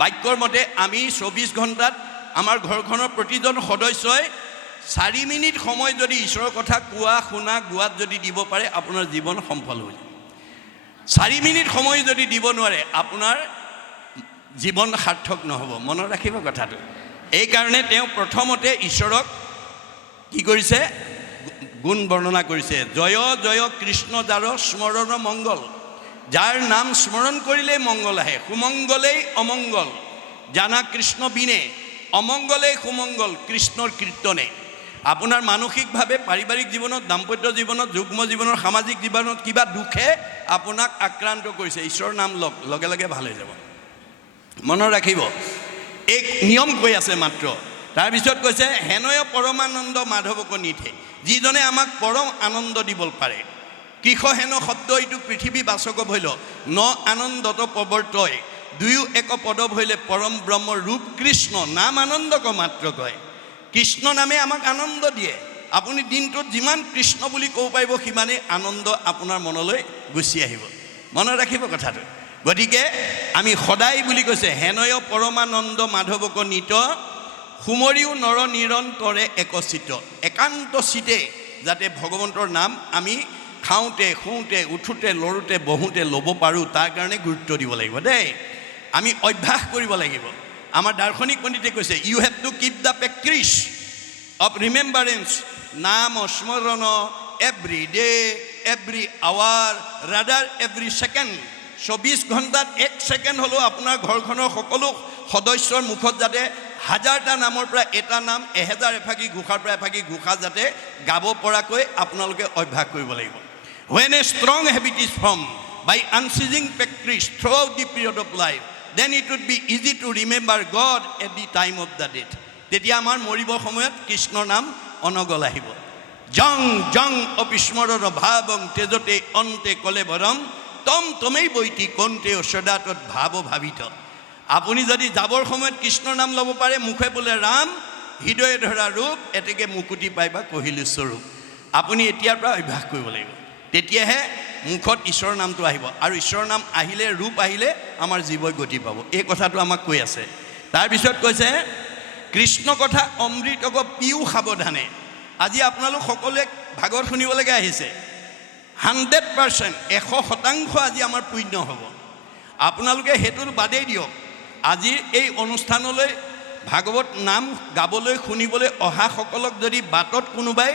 বাক্যৰ মতে আমি 24 ঘণ্টাত আমাৰ ঘৰখনৰ প্ৰতিজন সদস্যই 4 মিনিট সময় যদি ঈশ্বৰৰ কথা কোৱা, শুনা, গোৱাত যদি দিব পাৰে, আপোনাৰ জীৱন সফল হৈ যায়। 4 মিনিট সময় যদি দিব নোৱাৰে, আপোনাৰ জীৱন সাৰ্থক নহ'ব। মনত ৰাখিব কথাটো। এইকাৰণে তেওঁ প্ৰথমতে ঈশ্বৰক কি কৰিছে? গুণ বৰ্ণনা কৰিছে। জয় জয় কৃষ্ণ যাৰ স্মৰণ মংগল, যাৰ নাম স্মৰণ কৰিলেই মংগল আহে। সুমংগলেই অমংগল জানা কৃষ্ণ বিনে, অমংগলেই সুমংগল কৃষ্ণৰ কীৰ্তনে। আপোনাৰ মানসিকভাৱে পাৰিবাৰিক জীৱনত, দাম্পত্য জীৱনত, যুগ্ম জীৱনৰ, সামাজিক জীৱনত কিবা দুখে আপোনাক আক্ৰান্ত কৰিছে, ঈশ্বৰৰ নাম লগে লগে ভাল হৈ যাব। মনত ৰাখিব, এক নিয়ম কৈ আছে মাত্ৰ। তাৰপিছত কৈছে হেনয় পৰমানন্দ মাধৱক নিথে, যিজনে আমাক পৰম আনন্দ দিব পাৰে। কৃষ হেন শব্দ এইটো পৃথিৱী বাচক ভৈল, ন আনন্দত প্ৰৱৰ্তয়, দুয়ো এক পদ ভৈলে পৰম ব্ৰহ্ম ৰূপ কৃষ্ণ, নাম আনন্দক মাত্ৰ কয়। কৃষ্ণ নামে আমাক আনন্দ দিয়ে। আপুনি দিনটোত যিমান কৃষ্ণ বুলি ক'ব পাৰিব, সিমানেই আনন্দ আপোনাৰ মনলৈ গুচি আহিব। মনত ৰাখিব কথাটো। গতিকে আমি সদায় বুলি কৈছে হেনয় পৰমানন্দ মাধৱক নিত, সুমৰিও নৰ নিৰন্তৰে একচিত। একান্ত চিতে যাতে ভগৱন্তৰ নাম আমি খাওঁতে, শুওঁতে, উঠোঁতে, লৰোঁতে, বহোঁতে ল'ব পাৰোঁ, তাৰ কাৰণে গুৰুত্ব দিব লাগিব দেই। আমি অভ্যাস কৰিব লাগিব। আমাৰ দাৰ্শনিক পণ্ডিতে কৈছে you have to keep the practice of remembrance, নাম স্মৰণ every day, every hour, rather every second. 24 ঘণ্টাত 1 ছেকেণ্ড হ'লেও আপোনাৰ ঘৰখনৰ সকলো সদস্যৰ মুখত যাতে 1000টা নামৰ পৰা এটা নাম, 1000 এফাকি ঘোষাৰ পৰা এফাকি ঘোষা যাতে গাব পৰাকৈ আপোনালোকে অভ্যাস কৰিব লাগিব। When a strong habit is formed by unceasing practice throughout the period of life, then it would be easy to remember God at the time of the death. তেতিয়া আমাৰ মৰিবৰ সময়ত কৃষ্ণৰ নাম অনগল আহিব। জং জং অপিস্মৰণ ভাৱং তেজতে অন্তে কলে বৰম, তম তমেই বৈতি কণ্ঠে সদাতত ভাৱ ভাবিত। আপুনি যদি যাবৰ সময়ত কৃষ্ণৰ নাম ল'ব পাৰে, মুখে বোলে ৰাম, হৃদয়ে ধৰা ৰূপ, এতেকে মুকুতি পাইবা কহিলো স্বৰূপ। আপুনি এতিয়াৰ পৰা অভ্যাস কৰিব লাগিব, তেতিয়াহে মুখত ঈশ্বৰৰ নামটো আহিব। আৰু ঈশ্বৰৰ নাম আহিলে, ৰূপ আহিলে আমাৰ জীৱই গতি পাব। এই কথাটো আমাক কৈ আছে। তাৰপিছত কৈছে কৃষ্ণ কথা অমৃতক পিও সাৱধানে। আজি আপোনালোক সকলোৱে ভাগৱত শুনিবলৈকে আহিছে। 100%, 100% আজি আমাৰ পুণ্য হ'ব। আপোনালোকে সেইটোৰ বাদেই দিয়ক, আজিৰ এই অনুষ্ঠানলৈ ভাগৱত নাম গাবলৈ, শুনিবলৈ অহাসকলক যদি বাটত কোনোবাই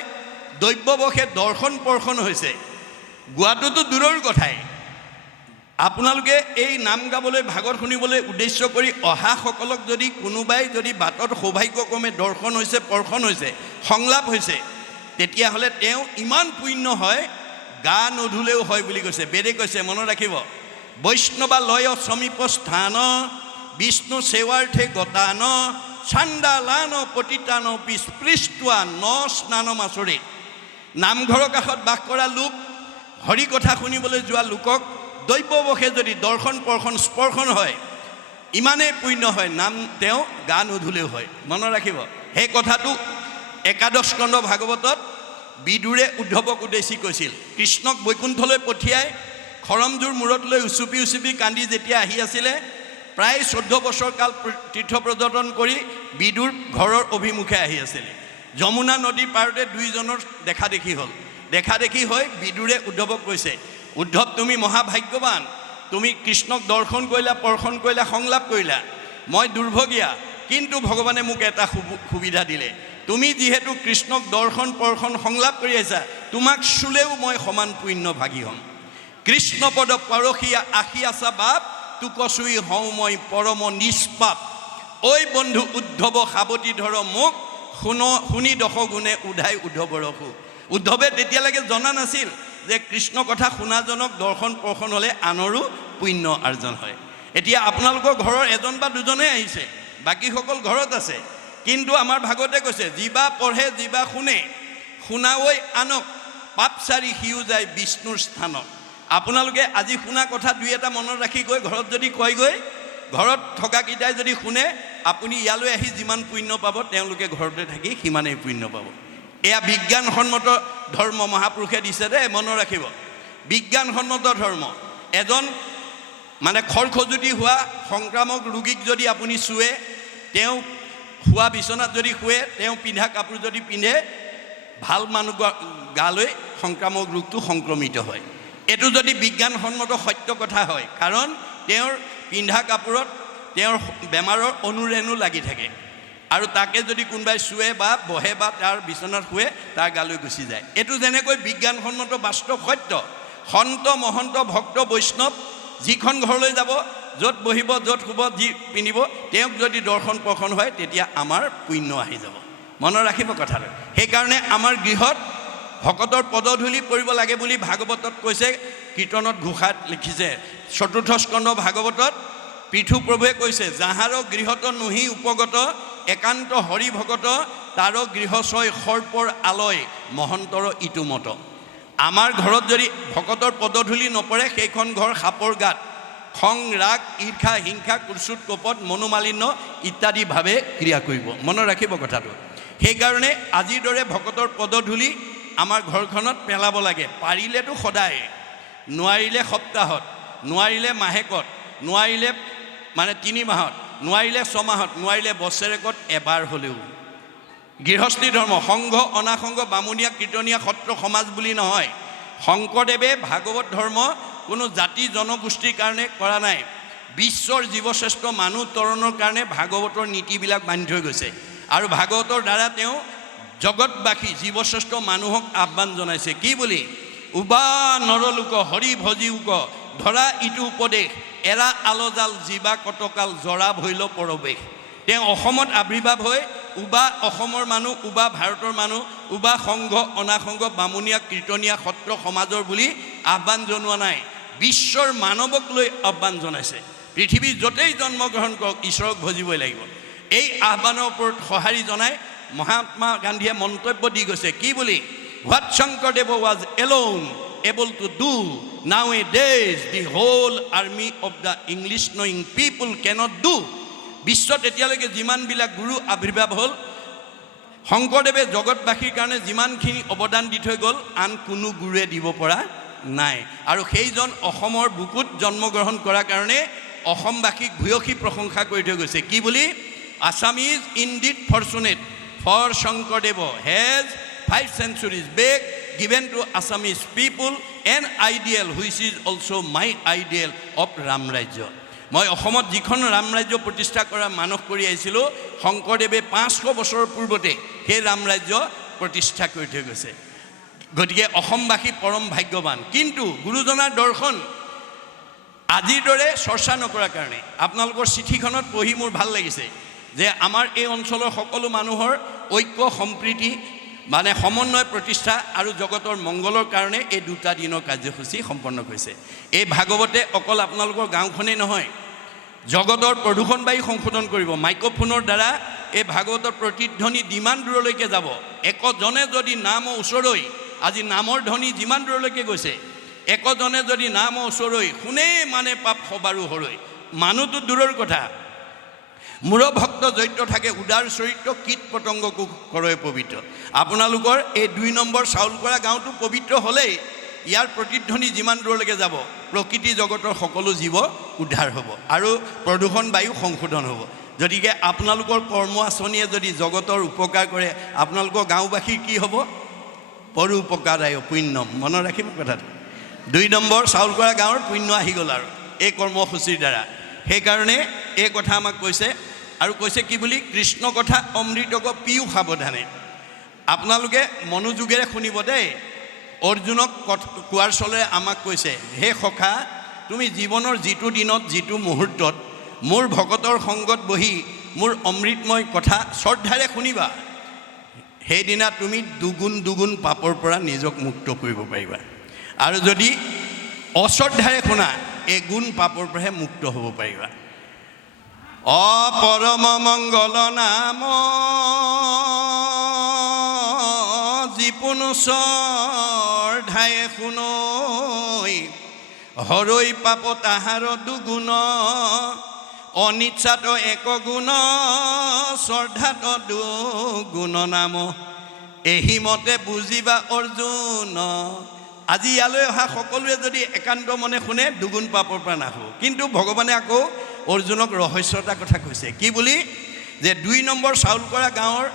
দৈব্যবশে দৰ্শন পৰ্শন হৈছে, গোৱাটোতো দূৰৰ কথাই, আপোনালোকে এই নাম গাবলৈ, ভাগৱত শুনিবলৈ উদ্দেশ্য কৰি অহাসকলক যদি কোনোবাই যদি বাটত সৌভাগ্যক্ৰমে দৰ্শন হৈছে, পৰ্শন হৈছে, সংলাপ হৈছে, তেতিয়াহ'লে তেওঁ ইমান পুণ্য হয়, গা নধুলেও হয় বুলি কৈছে। বেদে কৈছে, মনত ৰাখিব, বৈষ্ণৱা লয় সমীপ স্থান, বিষ্ণু সেৱাৰ্থে গতান, চাণ্ডালান পতিতান স্পৃষ্টুৱা ন স্নান মাচৰে। নামঘৰৰ কাষত বাস কৰা লোক, হৰি কথা শুনিবলৈ যোৱা লোকক দৈব্যবশে যদি দৰ্শন পৰ্শন স্পৰ্শন হয়, ইমানেই পুণ্য হয়, নাম তেওঁ গা নুধুলেও হয়। মনত ৰাখিব, সেই কথাটো একাদশ স্কন্ধ ভাগৱতত বিদুৰে উদ্ধৱক উদ্দেশ্যি কৈছিল। কৃষ্ণক বৈকুণ্ঠলৈ পঠিয়াই খৰমজোৰ মূৰত লৈ উচুপি উচুপি কান্দি যেতিয়া আহি আছিলে, প্ৰায় 14 বছৰ কাল তীৰ্থ পৰ্যটন কৰি বিদুৰ ঘৰৰ অভিমুখে আহি আছিলে। যমুনা নদীৰ পাৰতে দুইজনৰ দেখা দেখি হ'ল। দেখা দেখি হৈ বিদুৰে উদ্ধৱক কৈছে, উদ্ধৱ তুমি মহাভাগ্যৱান, তুমি কৃষ্ণক দৰ্শন কৰিলা, পৰ্শন কৰিলা, সংলাপ কৰিলা। মই দুৰ্ভগীয়া, কিন্তু ভগৱানে মোক এটা সুবিধা দিলে। তুমি যিহেতু কৃষ্ণক দৰ্শন পৰ্শন সংলাপ কৰি আহিছা, তোমাক চুলেও মই সমান পুণ্য ভাগী হ'ম। কৃষ্ণ পদ পৰশীয়া আশী আছা বাপ, তোক চুই হওঁ মই পৰম নিষ্পাপ। ঐ বন্ধু উদ্ধৱ সাৱতি ধৰ মোক, শুনি দশগুণে উধাই উদ্ধৱৰ সুখ। উদ্ধৱে তেতিয়ালৈকে জনা নাছিল যে কৃষ্ণ কথা শুনাজনক দৰ্শন পৰ্শন হ'লে আনৰো পুণ্য আৰ্জন হয়। এতিয়া আপোনালোকৰ ঘৰৰ এজন বা দুজনে আহিছে, বাকীসকল ঘৰত আছে, কিন্তু আমাৰ ভাগৱতে কৈছে যিবা পঢ়ে যিবা শুনে, শুনাঐ আনক, পাপচাৰী সিও যায় বিষ্ণুৰ স্থানত। আপোনালোকে আজি শুনা কথা দুই এটা মনত ৰাখি গৈ ঘৰত যদি কয়গৈ, ঘৰত থকাকেইটাই যদি শুনে, আপুনি ইয়ালৈ আহি যিমান পুণ্য পাব, তেওঁলোকে ঘৰতে থাকি সিমানেই পুণ্য পাব। এয়া বিজ্ঞানসন্মত ধৰ্ম মহাপুৰুষে দিছে দেই, মনত ৰাখিব। বিজ্ঞানসন্মত ধৰ্ম। এজন মানে খৰখজুতি হোৱা সংক্ৰামক ৰোগীক যদি আপুনি চুৱে, তেওঁ শোৱা বিচনাত যদি শুৱে, তেওঁ পিন্ধা কাপোৰ যদি পিন্ধে, ভাল মানুহ গালৈ সংক্ৰামক ৰোগটো সংক্ৰমিত হয়। এইটো যদি বিজ্ঞানসন্মত সত্য কথা হয়, কাৰণ তেওঁৰ পিন্ধা কাপোৰত তেওঁৰ বেমাৰৰ অনুৰেণু লাগি থাকে, আৰু তাকে যদি কোনোবাই চুৱে বা বহে বা তাৰ বিচনাত শুৱে, তাৰ গালৈ গুচি যায়। এইটো যেনেকৈ বিজ্ঞানসন্মত বাস্তৱ সত্য। সন্ত মহন্ত ভক্ত বৈষ্ণৱ যিখন ঘৰলৈ যাব, য'ত বহিব, য'ত শুব, যি পিন্ধিব, তেওঁক যদি দৰ্শন প্ৰসন্ন হয়, তেতিয়া আমাৰ পুণ্য আহি যাব। মনত ৰাখিব কথাটো। সেইকাৰণে আমাৰ গৃহত ভকতৰ পদধূলি পৰিব লাগে বুলি ভাগৱতত কৈছে, কীৰ্তনত ঘোষাত লিখিছে। চতুৰ্থ স্কন্ধ ভাগৱতত পৃথু প্ৰভুৱে কৈছে, যাহাৰ গৃহত নহি উপগত একান্ত হৰি ভগত, তাৰ গৃহ ছয় সৰ্পৰ আলয় মহন্তৰ ইটো মত। আমাৰ ঘৰত যদি ভকতৰ পদধূলি নপৰে, সেইখন ঘৰ সাপৰ গাত খং ৰাগ ঈৰ্ষা হিংসা কুৎসুত কপট মনোমালিন্য ইত্যাদিভাৱে ক্ৰিয়া কৰিব। মনত ৰাখিব কথাটো। সেইকাৰণে আজিৰ দৰে ভকতৰ পদধূলি আমাৰ ঘৰখনত পেলাব লাগে। পাৰিলেতো সদায়, নোৱাৰিলে সপ্তাহত, নোৱাৰিলে মাহেকত, নোৱাৰিলে মানে 3 মাহত, নোৱাৰিলে 6 মাহত, নোৱাৰিলে বছৰেকত এবাৰ হ'লেও। গৃহস্থী ধৰ্ম সংঘ অনাসংঘ বামুণীয়া কীৰ্তনীয়া সত্ৰ সমাজ বুলি নহয়। শংকৰদেৱে ভাগৱত ধৰ্ম কোনো জাতি জনগোষ্ঠীৰ কাৰণে কৰা নাই। বিশ্বৰ জীৱশ্ৰেষ্ঠ মানুহ তৰণৰ কাৰণে ভাগৱতৰ নীতিবিলাক বান্ধি থৈ গৈছে, আৰু ভাগৱতৰ দ্বাৰা তেওঁ জগতবাসী জীৱশ্ৰেষ্ঠ মানুহক আহ্বান জনাইছে। কি বুলি? উবা নৰলোক হৰি ভজি উক ধৰা ইটো উপদেশ, এৰা আলজাল জীৱা কটকাল জৰা ভৈল পৰৱেশ। তেওঁ অসমত আৱিৰ্ভাৱ হৈ উবা অসমৰ মানুহ, উবা ভাৰতৰ মানুহ, উবা সংঘ অনাসংঘ বামুণীয়া কীৰ্তনীয়া সত্ৰ সমাজৰ বুলি আহ্বান জনোৱা নাই, বিশ্বৰ মানৱক লৈ আহ্বান জনাইছে। পৃথিৱীৰ য'তেই জন্মগ্ৰহণ কৰক, ঈশ্বৰক ভজিবই লাগিব। এই আহ্বানৰ ওপৰত সঁহাৰি জনাই মহাত্মা গান্ধীয়ে মন্তব্য দি গৈছে। কি বুলি? What Sankardev was alone able to do nowadays the whole army of the English knowing people cannot do. বিশ্বত এতিয়ালৈকে যিমানবিলাক গুৰু আৱিৰ্ভাৱ হ'ল, শংকৰদেৱে জগতবাসীৰ কাৰণে যিমানখিনি অৱদান দি থৈ গ'ল, আন কোনো গুৰুৱে দিব পৰা নাই। আৰু সেইজন অসমৰ বুকুত জন্মগ্ৰহণ কৰাৰ কাৰণে অসমবাসীক ভূয়সী প্ৰশংসা কৰি থৈ গৈছে। কি বুলি? Assam is indeed fortunate for Sankardev has 5 centuries back given to Assamese people an ideal which is also my ideal of Ram Rajya. মই অসমত যিখন ৰাম ৰাজ্য প্ৰতিষ্ঠা কৰা মানস কৰি আহিছিলোঁ, শংকৰদেৱে 500 বছৰৰ পূৰ্বতে সেই ৰাম ৰাজ্য প্ৰতিষ্ঠা কৰি থৈ গৈছে। গতিকে অসমবাসী পৰম ভাগ্যৱান। কিন্তু গুৰুজনাৰ দৰ্শন আজিৰ দৰে চৰ্চা নকৰাৰ কাৰণে আপোনালোকৰ চিঠিখনত পঢ়ি মোৰ ভাল লাগিছে যে আমাৰ এই অঞ্চলৰ সকলো মানুহৰ ঐক্য সম্প্ৰীতি মানে সমন্বয় প্ৰতিষ্ঠা আৰু জগতৰ মংগলৰ কাৰণে এই 2টা দিনৰ কাৰ্যসূচী সম্পন্ন কৰিছে। এই ভাগৱতে অকল আপোনালোকৰ গাঁওখনেই নহয়, জগতৰ প্ৰদূষণ বায়ু সংশোধন কৰিব। মাইক্ৰফোনৰ দ্বাৰা এই ভাগৱতৰ প্ৰতিধ্বনি যিমান দূৰলৈকে যাব, একজনে যদি নামৰ ওচৰৈ, আজি নামৰ ধ্বনি যিমান দূৰলৈকে গৈছে, একজনে যদি নামৰ ওচৰৈ শুনে মানে পাপ সবাৰো হৰৈ। মানুহটো দূৰৰ কথা, মূৰ ভক্ত জৈত্য থাকে উদাৰ চৰিত্ৰ, কীট পতংগকো কৰে পবিত্ৰ। আপোনালোকৰ এই 2 নম্বৰ চাউলকৰা গাঁওটো পবিত্ৰ হ'লেই ইয়াৰ প্ৰতিধ্বনি যিমান দূৰলৈকে যাব, প্ৰকৃতি জগতৰ সকলো জীৱ উদ্ধাৰ হ'ব আৰু প্ৰদূষণ বায়ু সংশোধন হ'ব। গতিকে আপোনালোকৰ কৰ্ম আঁচনিয়ে যদি জগতৰ উপকাৰ কৰে, আপোনালোকৰ গাঁওবাসীৰ কি হ'ব? পৰো উপকাৰায় পুণ্যম। মনত ৰাখিব কথাটো। 2 নম্বৰ চাউলকৰা গাঁৱৰ পুণ্য আহি গ'ল আৰু এই কৰ্মসূচীৰ দ্বাৰা। সেইকাৰণে এই কথা আমাক কৈছে, আৰু কৈছে কি বুলি? কৃষ্ণ কথা অমৃতক পিও সাৱধানে। আপোনালোকে মনোযোগেৰে শুনিব দেই। অৰ্জুনক কোৱাৰ চলেৰে আমাক কৈছে, হে সখা, তুমি জীৱনৰ যিটো দিনত যিটো মুহূৰ্তত মোৰ ভকতৰ সংগত বহি মোৰ অমৃতময় কথা শ্ৰদ্ধাৰে শুনিবা, সেইদিনা তুমি দুগুণ পাপৰ পৰা নিজক মুক্ত কৰিব পাৰিবা। আৰু যদি অশ্ৰদ্ধাৰে শুনা, এগুণ পাপৰ পৰাহে মুক্ত হ'ব পাৰিবা। অপৰম মংগল নাম যিপুনু শ্ৰদ্ধায়ে শুনৈ, হৰৈ পাপ তাহাৰ দুগুণ, অনিচ্ছাত এক গুণ, শ্ৰদ্ধাত দুগুণ নাম। এহিমতে বুজিবা অৰ্জুন। আজি ইয়ালৈ অহা সকলোৱে যদি একান্ত মনে শুনে দুগুণ পাপৰ পৰা নাহো। কিন্তু ভগৱানে আকৌ অৰ্জুনক ৰহস্যতা কথা কৈছে কি বুলি, যে 2 নম্বৰ চাউলকৰা গাঁৱৰ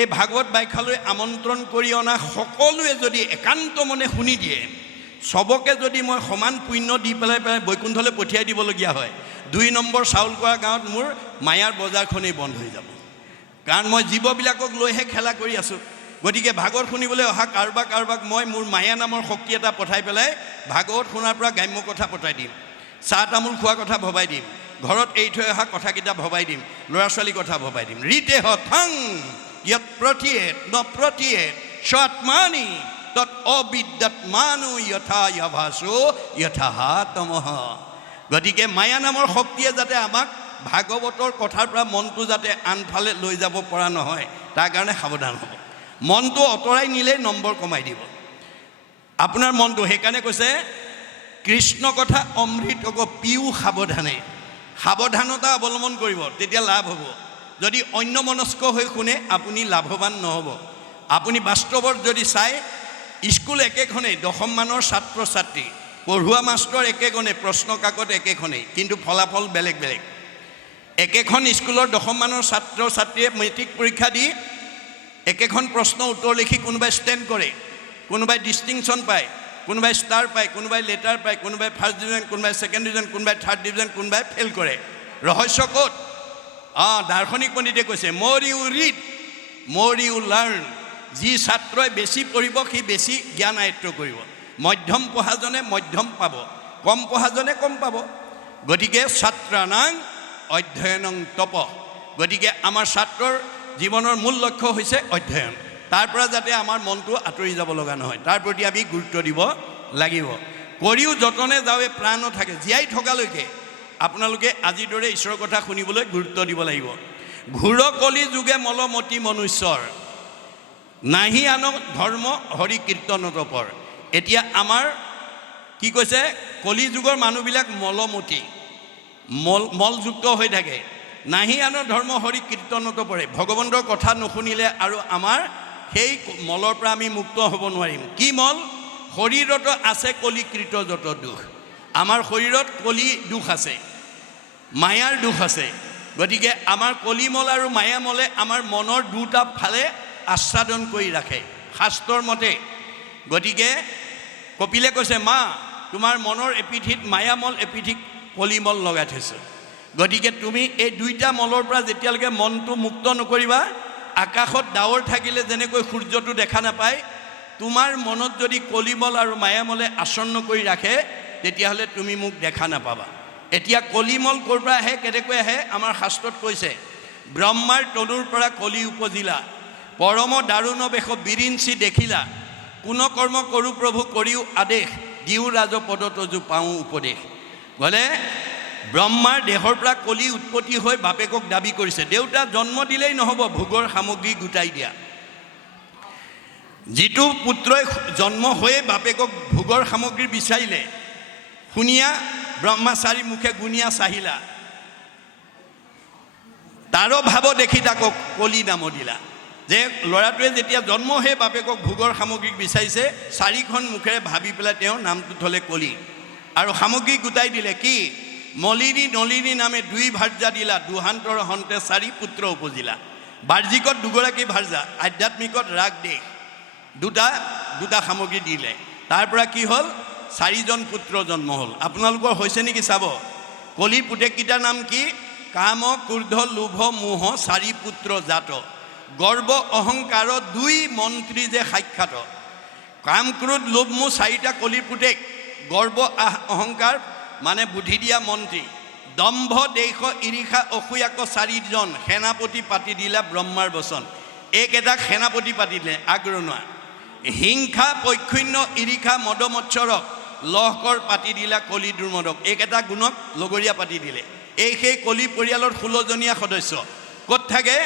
এই ভাগৱত বাখ্যালৈ আমন্ত্ৰণ কৰি অনা সকলোৱে যদি একান্ত মনে শুনি দিয়ে, সবকে যদি মই সমান পুণ্য দি পেলাই বৈকুণ্ঠলৈ পঠিয়াই দিবলগীয়া হয়, 2 নম্বৰ চাউলকৰা গাঁৱত মোৰ মায়াৰ বজাৰখনেই বন্ধ হৈ যাব। কাৰণ মই জীৱবিলাকক লৈহে খেলা কৰি আছোঁ। গতিকে ভাগৱত শুনিবলৈ অহা কাৰোবাক মই মোৰ মায়া নামৰ শক্তি এটা পঠাই পেলাই ভাগৱত শুনাৰ পৰা গ্ৰাম্য কথা পঠাই দিম, চাহ তামোল খোৱা কথা ভবাই দিম, ঘৰত এৰি থৈ অহা কথাকেইটা ভবাই দিম, ল'ৰা ছোৱালীৰ কথা ভবাই দিম। ৰীতে হং য়ৎ প্ৰতীয়েত ন প্ৰতীয়েত স্বাত্মানি তৎ অবিদ্যাত্মানো যথা য়ভাসো যথা তমঃ। গতিকে মায়া নামৰ শক্তিয়ে যাতে আমাক ভাগৱতৰ কথাৰ পৰা মনটো যাতে আনফালে লৈ যাব পৰা নহয়, তাৰ কাৰণে সাৱধান হ'ব। মনটো অঁতৰাই নিলেই নম্বৰ কমাই দিব আপোনাৰ মনটো। সেইকাৰণে কৈছে কৃষ্ণ কথা অমৃত পিও সাৱধানে, সাৱধানতা অৱলম্বন কৰিব, তেতিয়া লাভ হ'ব। যদি অন্যমনস্ক হৈ শুনে আপুনি লাভৱান নহ'ব। আপুনি বাস্তৱত যদি চাই, স্কুল একেখনেই, 10ম মানৰ ছাত্ৰ ছাত্ৰী, পঢ়ুৱা মাষ্টৰ একেখনেই, প্ৰশ্ন কাকত একেখনেই, কিন্তু ফলাফল বেলেগ বেলেগ। একেখন স্কুলৰ 10ম মানৰ ছাত্ৰ ছাত্ৰীয়ে মেট্ৰিক পৰীক্ষা দি একেখন প্ৰশ্ন উত্তৰ লিখি কোনোবাই ষ্টেণ্ড কৰে, কোনোবাই ডিষ্টিংশ্যন পায়, কোনোবাই ষ্টাৰ পায়, কোনোবাই লেটাৰ পায়, কোনোবাই ফাৰ্ষ্ট ডিভিজন, কোনোবাই ছেকেণ্ড ডিভিজন, কোনোবাই থাৰ্ড ডিভিজন, কোনোবাই ফেইল কৰে। ৰহস্য ক'ত? দাৰ্শনিক পণ্ডিতে কৈছে মোৰ ইউ ৰিড মোৰ ইউ লাৰ্ণ। যি ছাত্ৰই বেছি পঢ়িব সি বেছি জ্ঞান আয়ত্ব কৰিব। মধ্যম পঢ়াজনে মধ্যম পাব, কম পঢ়াজনে কম পাব। গতিকে ছাত্ৰানাং অধ্যয়নং তপ। গতিকে আমাৰ ছাত্ৰৰ জীৱনৰ মূল লক্ষ্য হৈছে অধ্যয়ন। তাৰ পৰা যাতে আমাৰ মনটো আঁতৰি যাব লগা নহয়, তাৰ প্ৰতি আমি গুৰুত্ব দিব লাগিব। কৰিও যতনে যাৱে প্ৰাণ থাকে, জীয়াই থকালৈকে আপোনালোকে আজিৰ দৰে ঈশ্বৰৰ কথা শুনিবলৈ গুৰুত্ব দিব লাগিব। ঘূৰ কলি যুগে মলমতি মনুষ্যৰ নাহি আন ধৰ্ম হৰি কীৰ্তনত পৰ। এতিয়া আমাৰ কি কৈছে, কলি যুগৰ মানুহবিলাক মলমতি, মলযুক্ত হৈ থাকে। নাহি আন ধৰ্ম হৰি কীৰ্তনত পৰে। ভগৱন্তৰ কথা নুশুনিলে আৰু আমাৰ সেই মলৰ পৰা আমি মুক্ত হ'ব নোৱাৰিম। কি মল? শৰীৰত আছে কলিকৃত যত দুখ। আমাৰ শৰীৰত কলি দুখ আছে, মায়াৰ দুখ আছে। গতিকে আমাৰ কলিমল আৰু মায়ামলে আমাৰ মনৰ দুটা ফালে আচ্ছাদন কৰি ৰাখে শাস্ত্ৰৰ মতে। গতিকে কপিলে কৈছে, মা তোমাৰ মনৰ এপিঠিত মায়ামল, এপিঠিত কলিমল লগাই থৈছে। গতিকে তুমি এই দুইটা মলৰ পৰা যেতিয়ালৈকে মনটো মুক্ত নকৰিবা, আকাশত ডাৱৰ থাকিলে যেনেকৈ সূৰ্যটো দেখা নাপায়, তোমাৰ মনত যদি কলিমল আৰু মায়ামলে আসন্ন কৰি ৰাখে, তেতিয়াহ'লে তুমি মোক দেখা নাপাবা। এতিয়া কলিমল ক'ৰ পৰা আহে, কেনেকৈ আহে? আমাৰ শাস্ত্ৰত কৈছে, ব্ৰহ্মাৰ তনুৰ পৰা কলি উপজিলা, পৰম দাৰুণ বেশ বিৰিঞ্চি দেখিলা, কোন কৰ্ম কৰোঁ প্ৰভু কৰিও আদেশ, দিও ৰাজ পদ তজু পাওঁ উপদেশ। গ'লে ব্ৰহ্মাৰ দেহৰ পৰা কলি উৎপত্তি হৈ বাপেকক দাবী কৰিছে। দেউতা জন্ম দিলেই নহ'ব, ভোগৰ সামগ্ৰী গোটাই দিয়া। যিটো পুত্ৰই জন্ম হৈয়ে বাপেকক ভোগৰ সামগ্ৰী বিচাৰিলে, শুনিয়া ব্ৰহ্মাচাৰী মুখে গুণিয়া চাহিলা, তাৰো ভাৱ দেখি তাকক কলি নাম দিলা। যে ল'ৰাটোৱে যেতিয়া জন্ম হৈ বাপেকক ভোগৰ সামগ্ৰী বিচাৰিছে, 4খন মুখেৰে ভাবি পেলাই তেওঁ নামটো থ'লে কলি। আৰু সামগ্ৰী গোটাই দিলে কি? মলিনী নলিনী নামে 2 ভাৰ্যা দিলা, দুহান্তৰ হন্তে 4 পুত্ৰ উপজিলা। বাহ্যিকত 2গৰাকী ভাৰ্যা, আধ্যাত্মিকত ৰাগ দেশ, দুটা সামগ্ৰী দিলে। তাৰ পৰা কি হ'ল? 4জন পুত্ৰ জন্ম হ'ল। আপোনালোকৰ হৈছে নেকি চাব। কলিৰ পুতেককেইটাৰ নাম কি? কাম ক্ৰোধ লোভ মোহ 4 পুত্ৰ জাত, গৰ্ব অহংকাৰ 2 মন্ত্ৰী যে সাক্ষাৎ। কাম ক্ৰোধ লোভ মোহ 4টা কলিৰ পুতেক, গৰ্ব অহংকাৰ মানে বুদ্ধি দিয়া মন্ত্ৰী, দম্ভ দেশ ঈৰ্ষা অসূয়াক 4জন সেনাপতি পাতি দিলা ব্ৰহ্মাৰ বচন। এইকেইটাক সেনাপতি পাতি দিলে আগ্ৰণুৱা। হিংসা পৈক্ষণ্য ঈৰ্ষা মদমৎসৰক লহকৰ পাতি দিলা কলি দুৰ্মদক। এইকেইটা গুণক লগৰীয়া পাতি দিলে। এই সেই কলি পৰিয়ালৰ 16জনীয়া সদস্য ক'ত থাকে?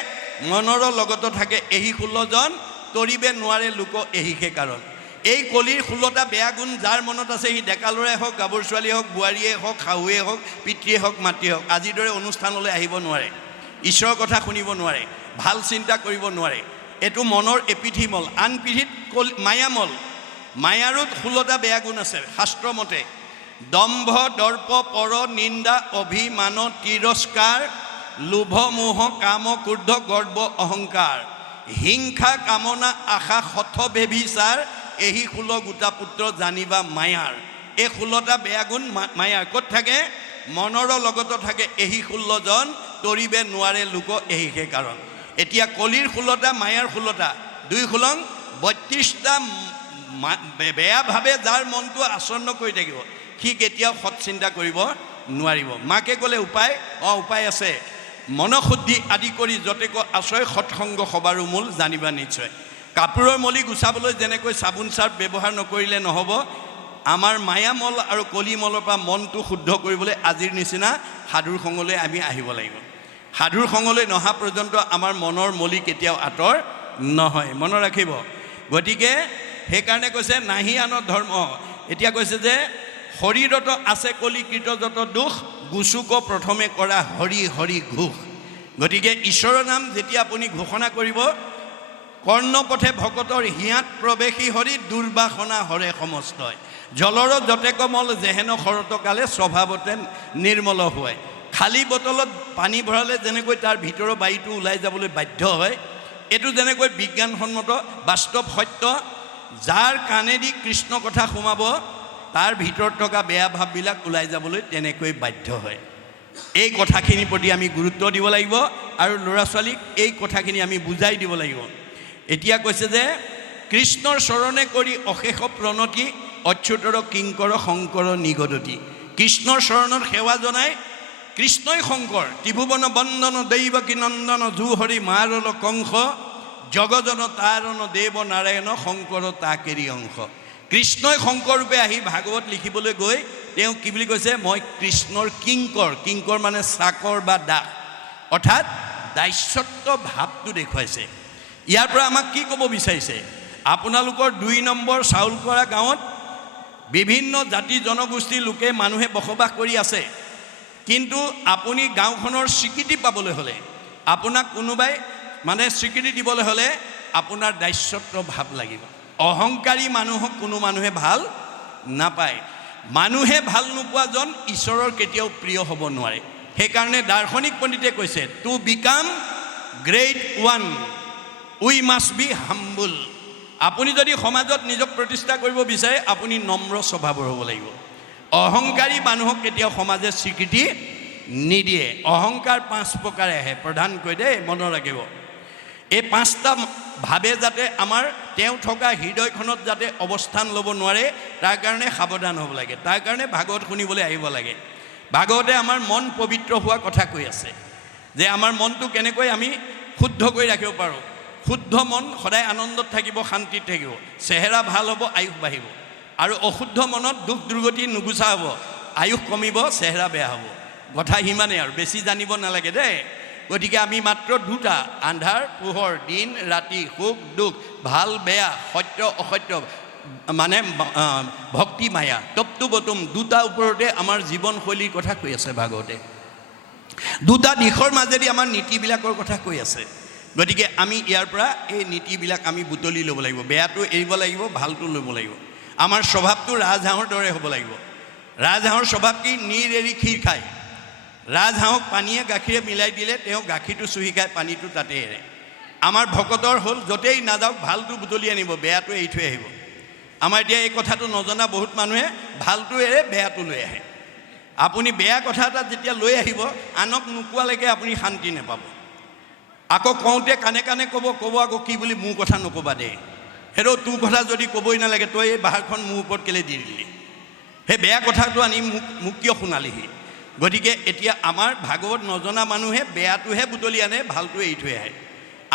মনৰ লগত থাকে। এই 16জন তৰিবে নোৱাৰে লোক এহিহে কাৰণ। এই কলিৰ 16টা বেয়া গুণ যাৰ মনত আছে, সি ডেকা ল'ৰাই হওক, গাভৰু ছোৱালীয়ে হওক, বোৱাৰীয়ে হওক, শাহুৱে হওক, পিতৃয়ে হওক, মাতৃয়ে হওক, আজিৰ দৰে অনুষ্ঠানলৈ আহিব নোৱাৰে, ঈশ্বৰৰ কথা শুনিব নোৱাৰে, ভাল চিন্তা কৰিব নোৱাৰে, এইটো মনৰ এপিঠিমল, আন পিঠিত মায়ামল। মায়াৰোত 16টা বেয়া গুণ আছে শাস্ত্ৰ মতে। দম্ভ, দৰ্প, পৰ, নিন্দা, অভিমান, তিৰস্কাৰ, লোভ, মোহ, কাম, ক্ৰোধ, গৰ্ব, অহংকাৰ, হিংসা, কামনা, আশা, হঠ, ব্যভিচাৰ, এই 16 গোটা পুত্ৰ জানিবা মায়াৰ। এই 16টা বেয়া গুণ মায়াৰ ক'ত থাকে? মনৰ লগতো থাকে। এই 16 জন তৰিবে নোৱাৰে লোক এহিহে কাৰণ। এতিয়া কলিৰ 16টা, মায়াৰ 16টা, 2 × 32টা বেয়াভাৱে যাৰ মনটো আচন্ন কৰি থাকিব সি কেতিয়াও সৎ চিন্তা কৰিব নোৱাৰিব। মাকে ক'লে উপায়, উপায় আছে। মনশুদ্ধি আদি কৰি যতেক আশ্ৰয় সৎসংগ সবাৰো মূল জানিবা নিশ্চয়। কাপোৰৰ মলি গুচাবলৈ যেনেকৈ চাবোন চাৰ্ফ ব্যৱহাৰ নকৰিলে নহ'ব, আমাৰ মায়ামল আৰু কলিমলৰ পৰা মনটো শুদ্ধ কৰিবলৈ আজিৰ নিচিনা সাধুৰ সংগলৈ আমি আহিব লাগিব। সাধুৰ সংগলৈ নহা পৰ্যন্ত আমাৰ মনৰ মলি কেতিয়াও আঁতৰ নহয়, মনত ৰাখিব। গতিকে সেইকাৰণে কৈছে নাহি আনৰ ধৰ্ম। এতিয়া কৈছে যে শৰীৰত আছে কলিকৃত যত দুখ, গুচুক প্ৰথমে কৰা হৰি হৰি ঘোষ। গতিকে ঈশ্বৰৰ নাম যেতিয়া আপুনি ঘোষণা কৰিব, কৰ্ণপথে ভকতৰ হিয়াত প্ৰৱেশী হৰি, দুৰ্বাসনা হৰে সমস্তই। জলৰ যতে কমল যেহেন শৰত কালে, স্বভাৱতে নিৰ্মল হয়। খালী বটলত পানী ভৰালে যেনেকৈ তাৰ ভিতৰৰ বায়ুটো ওলাই যাবলৈ বাধ্য হয়, এইটো যেনেকৈ বিজ্ঞানসন্মত বাস্তৱ সত্য। যাৰ কাণেদি কৃষ্ণ কথা সোমাব তাৰ ভিতৰত থকা বেয়া ভাৱবিলাক ওলাই যাবলৈ তেনেকৈ বাধ্য হয়। এই কথাখিনিৰ প্ৰতি আমি গুৰুত্ব দিব লাগিব আৰু ল'ৰা ছোৱালীক এই কথাখিনি আমি বুজাই দিব লাগিব। এতিয়া কৈছে যে কৃষ্ণৰ চৰণে কৰি অশেষ প্ৰণতি, অচ্যুতৰ কিংকৰ শংকৰ নিগদতি। কৃষ্ণৰ চৰণত সেৱা জনাই কৃষ্ণই শংকৰ, ত্ৰিভুৱন বন্দন দৈৱকী নন্দন, জুহৰি মাৰল কংস, জগজন তাৰণ দেৱ নাৰায়ণ, শংকৰ তাকেৰি অংশ। কৃষ্ণই শংকৰ ৰূপে আহি ভাগৱত লিখিবলৈ গৈ তেওঁ কি বুলি কৈছে? মই কৃষ্ণৰ কিংকৰ। কিংকৰ মানে চাকৰ বা দাস, অৰ্থাৎ দাস্যত্ব ভাৱটো দেখুৱাইছে। ইয়াৰ পৰা আমাক কি ক'ব বিচাৰিছে? আপোনালোকৰ 2 নম্বৰ চাউলকৰা গাঁৱত বিভিন্ন জাতি জনগোষ্ঠীৰ লোকে মানুহে বসবাস কৰি আছে, কিন্তু আপুনি গাঁওখনৰ স্বীকৃতি পাবলৈ হ'লে, আপোনাক কোনোবাই মানে স্বীকৃতি দিবলৈ হ'লে আপোনাৰ দাস্যত্ব ভাৱ লাগিব। অহংকাৰী মানুহক কোনো মানুহে ভাল নাপায়। মানুহে ভাল নোপোৱাজন ঈশ্বৰৰ কেতিয়াও প্ৰিয় হ'ব নোৱাৰে। সেইকাৰণে দাৰ্শনিক পণ্ডিতে কৈছে, to become great one we must B humble. আপুনি যদি সমাজত নিজক প্ৰতিষ্ঠা কৰিব বিচাৰে, আপুনি নম্ৰ স্বভাৱৰ হ'ব লাগিব। অহংকাৰী মানুহক কেতিয়াও সমাজে স্বীকৃতি নিদিয়ে। অহংকাৰ 5 প্ৰকাৰে আহে প্ৰধানকৈ দেই, মনত ৰাখিব। এই 5টা ভাৱে যাতে আমাৰ তেওঁ থকা হৃদয়খনত যাতে অৱস্থান ল'ব নোৱাৰে, তাৰ কাৰণে সাৱধান হ'ব লাগে। তাৰ কাৰণে ভাগৱত শুনিবলৈ আহিব লাগে। ভাগৱতে আমাৰ মন পবিত্ৰ হোৱা কথা কৈ আছে, যে আমাৰ মনটো কেনেকৈ আমি শুদ্ধ কৰি ৰাখিব পাৰোঁ। শুদ্ধ মন সদায় আনন্দত থাকিব, শান্তিত থাকিব, চেহেৰা ভাল হ'ব, আয়ুস বাঢ়িব। আৰু অশুদ্ধ মনত দুখ দুৰ্গতি নুগুচা হ'ব, আয়ুস কমিব, চেহেৰা বেয়া হ'ব। কথা সিমানেই আৰু, বেছি জানিব নালাগে দেই। গতিকে আমি মাত্ৰ 2টা, আন্ধাৰ পোহৰ, দিন ৰাতি, সুখ দুখ, ভাল বেয়া, সত্য অসত্য, মানে ভক্তি মায়া, তপ্তু বতুম, 2টা ওপৰতে আমাৰ জীৱনশৈলীৰ কথা কৈ আছে ভাগৱতে। 2টা দিশৰ মাজেদি আমাৰ নীতিবিলাকৰ কথা কৈ আছে। গতিকে আমি ইয়াৰ পৰা এই নীতিবিলাক আমি বুটলি ল'ব লাগিব। বেয়াটো এৰিব লাগিব, ভালটো ল'ব লাগিব। আমাৰ স্বভাৱটো ৰাজহাঁহৰ দৰে হ'ব লাগিব। ৰাজহাঁহৰ স্বভাৱ কি? নীৰ এৰি ক্ষীৰ খায়। ৰাজহাঁহক পানীয়ে গাখীৰে মিলাই দিলে তেওঁ গাখীৰটো চুহি খায়, পানীটো তাতে এৰে। আমাৰ ভকতৰ হ'ল য'তেই নাযাওক ভালটো বুটলি আনিব, বেয়াটো এৰি থৈ আহিব। আমাৰ এতিয়া এই কথাটো নজনা বহুত মানুহে ভালটো এৰে, বেয়াটো লৈ আহে। আপুনি বেয়া কথা এটা যেতিয়া লৈ আহিব, আনক নোকোৱালৈকে আপুনি শান্তি নাপাব। আকৌ কওঁতে কাণে কাণে ক'ব আকৌ কি বুলি মোৰ কথা নক'বা দেই। সেইটো তোৰ কথা যদি ক'বই নালাগে, তই এই বাহাৰখন মোৰ ওপৰত কেলৈ দি দিলি? সেই বেয়া কথাটো আনি মোক কিয় শুনালিহি? গতিকে এতিয়া আমাৰ ভাগৱত নজনা মানুহে বেয়াটোহে বুটলি আনে, ভালটো এৰি থৈ আহে।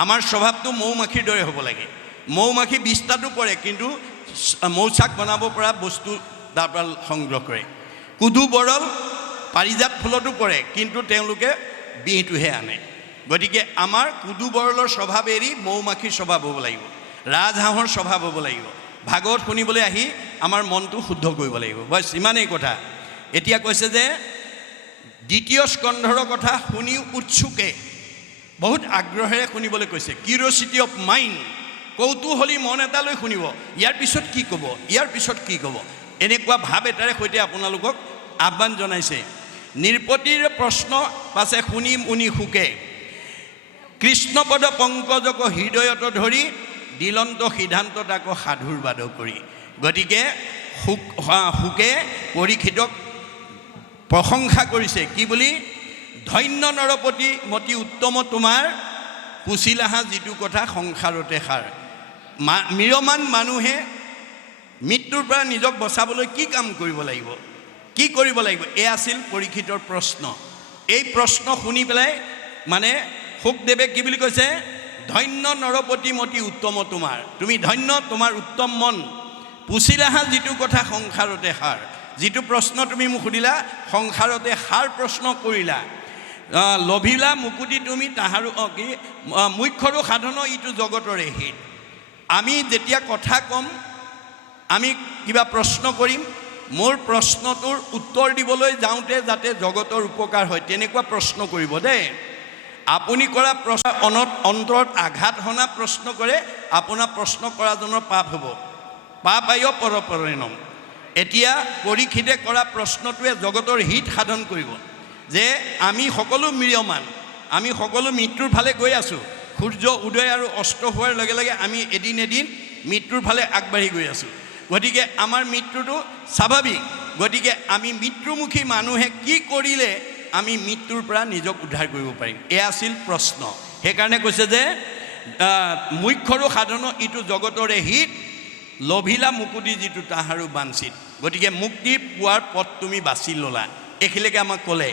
আমাৰ স্বভাৱটো মৌ মাখিৰ দৰে হ'ব লাগে। মৌ মাখি 20টাটো পৰে, কিন্তু মৌচাক বনাব পৰা বস্তু তাৰ পৰা সংগ্ৰহ কৰে। কুদু বৰল পাৰিজাত ফুলতো পৰে, কিন্তু তেওঁলোকে বিহটোহে আনে। গতিকে আমাৰ কুদু বৰলৰ স্বভাৱ এৰি মৌ মাখিৰ স্বভাৱ হ'ব লাগিব, ৰাজহাঁহৰ স্বভাৱ হ'ব লাগিব। ভাগৱত শুনিবলৈ আহি আমাৰ মনটো শুদ্ধ কৰিব লাগিব। বছ ইমানেই কথা। এতিয়া কৈছে যে 2য় স্কন্ধৰ কথা শুনি উৎসুকে বহুত আগ্ৰহেৰে শুনিবলৈ কৈছে। কিউৰিয়চিটি অফ মাইণ্ড, কৌতূহলী মন এটালৈ শুনিব। ইয়াৰ পিছত কি ক'ব, ইয়াৰ পিছত কি ক'ব, এনেকুৱা ভাৱ এটাৰে সৈতে আপোনালোকক আহ্বান জনাইছে। নিৰপতিৰ প্ৰশ্ন পাছে শুনি মুনি সুকে, কৃষ্ণপদ পংকজক হৃদয়ত ধৰি, দিলন্ত সিদ্ধান্ত তাক সাধুৰ বাদ কৰি। গতিকে সুকে পৰীক্ষিতক প্ৰশংসা কৰিছে কি বুলি? ধন্য নৰপতি মতি উত্তম তোমাৰ, পুছিলাহা যিটো কথা সংসাৰতে সাৰ। মিৰমান মানুহে মৃত্যুৰ পৰা নিজক বচাবলৈ কি কাম কৰিব লাগিব, কি কৰিব লাগিব? এয়া আছিল পৰীক্ষিতৰ প্ৰশ্ন। এই প্ৰশ্ন শুনি পেলাই মানে শুকদেৱে কি বুলি কৈছে? ধন্য নৰপতি মতি উত্তম তোমাৰ, তুমি ধন্য, তোমাৰ উত্তম মন। পুছিলাহা যিটো কথা সংসাৰতে সাৰ, যিটো প্ৰশ্ন তুমি মোক সুধিলা সংসাৰতে সাৰ প্ৰশ্ন কৰিলা। লভিলা মুকুতি তুমি তাহাৰো কি মুখ্যৰো সাধন ইটো জগতৰে হিত। আমি যেতিয়া কথা ক'ম, আমি কিবা প্ৰশ্ন কৰিম, মোৰ প্ৰশ্নটোৰ উত্তৰ দিবলৈ যাওঁতে যাতে জগতৰ উপকাৰ হয় তেনেকুৱা প্ৰশ্ন কৰিব দেই। আপুনি কৰা প্ৰশ্ন অন্তৰত আঘাত হনা প্ৰশ্ন কৰে, আপোনাৰ প্ৰশ্ন কৰাজনৰ পাপ হ'ব। পাপ আয় পৰপৰিণম। এতিয়া পৰীক্ষিতে কৰা প্ৰশ্নটোৱে জগতৰ হিত সাধন কৰিব যে আমি সকলো ম্ৰিয়মান, আমি সকলো মৃত্যুৰ ফালে গৈ আছোঁ। সূৰ্য উদয় আৰু অস্ত হোৱাৰ লগে লগে আমি এদিন এদিন মৃত্যুৰ ফালে আগবাঢ়ি গৈ আছোঁ। গতিকে আমাৰ মৃত্যুটো স্বাভাৱিক। গতিকে আমি মৃত্যুমুখী মানুহে কি কৰিলে আমি মৃত্যুৰ পৰা নিজক উদ্ধাৰ কৰিব পাৰিম, এয়া আছিল প্ৰশ্ন। সেইকাৰণে কৈছে যে মুখ্যৰো সাধন ইটো জগতৰে হিত, লভিলা মুকুতি যিটো তাহাৰো বাঞ্চিত। গতিকে মুক্তি পোৱাৰ পথ তুমি বাছি ল'লা, এইখিনিলৈকে আমাক ক'লে।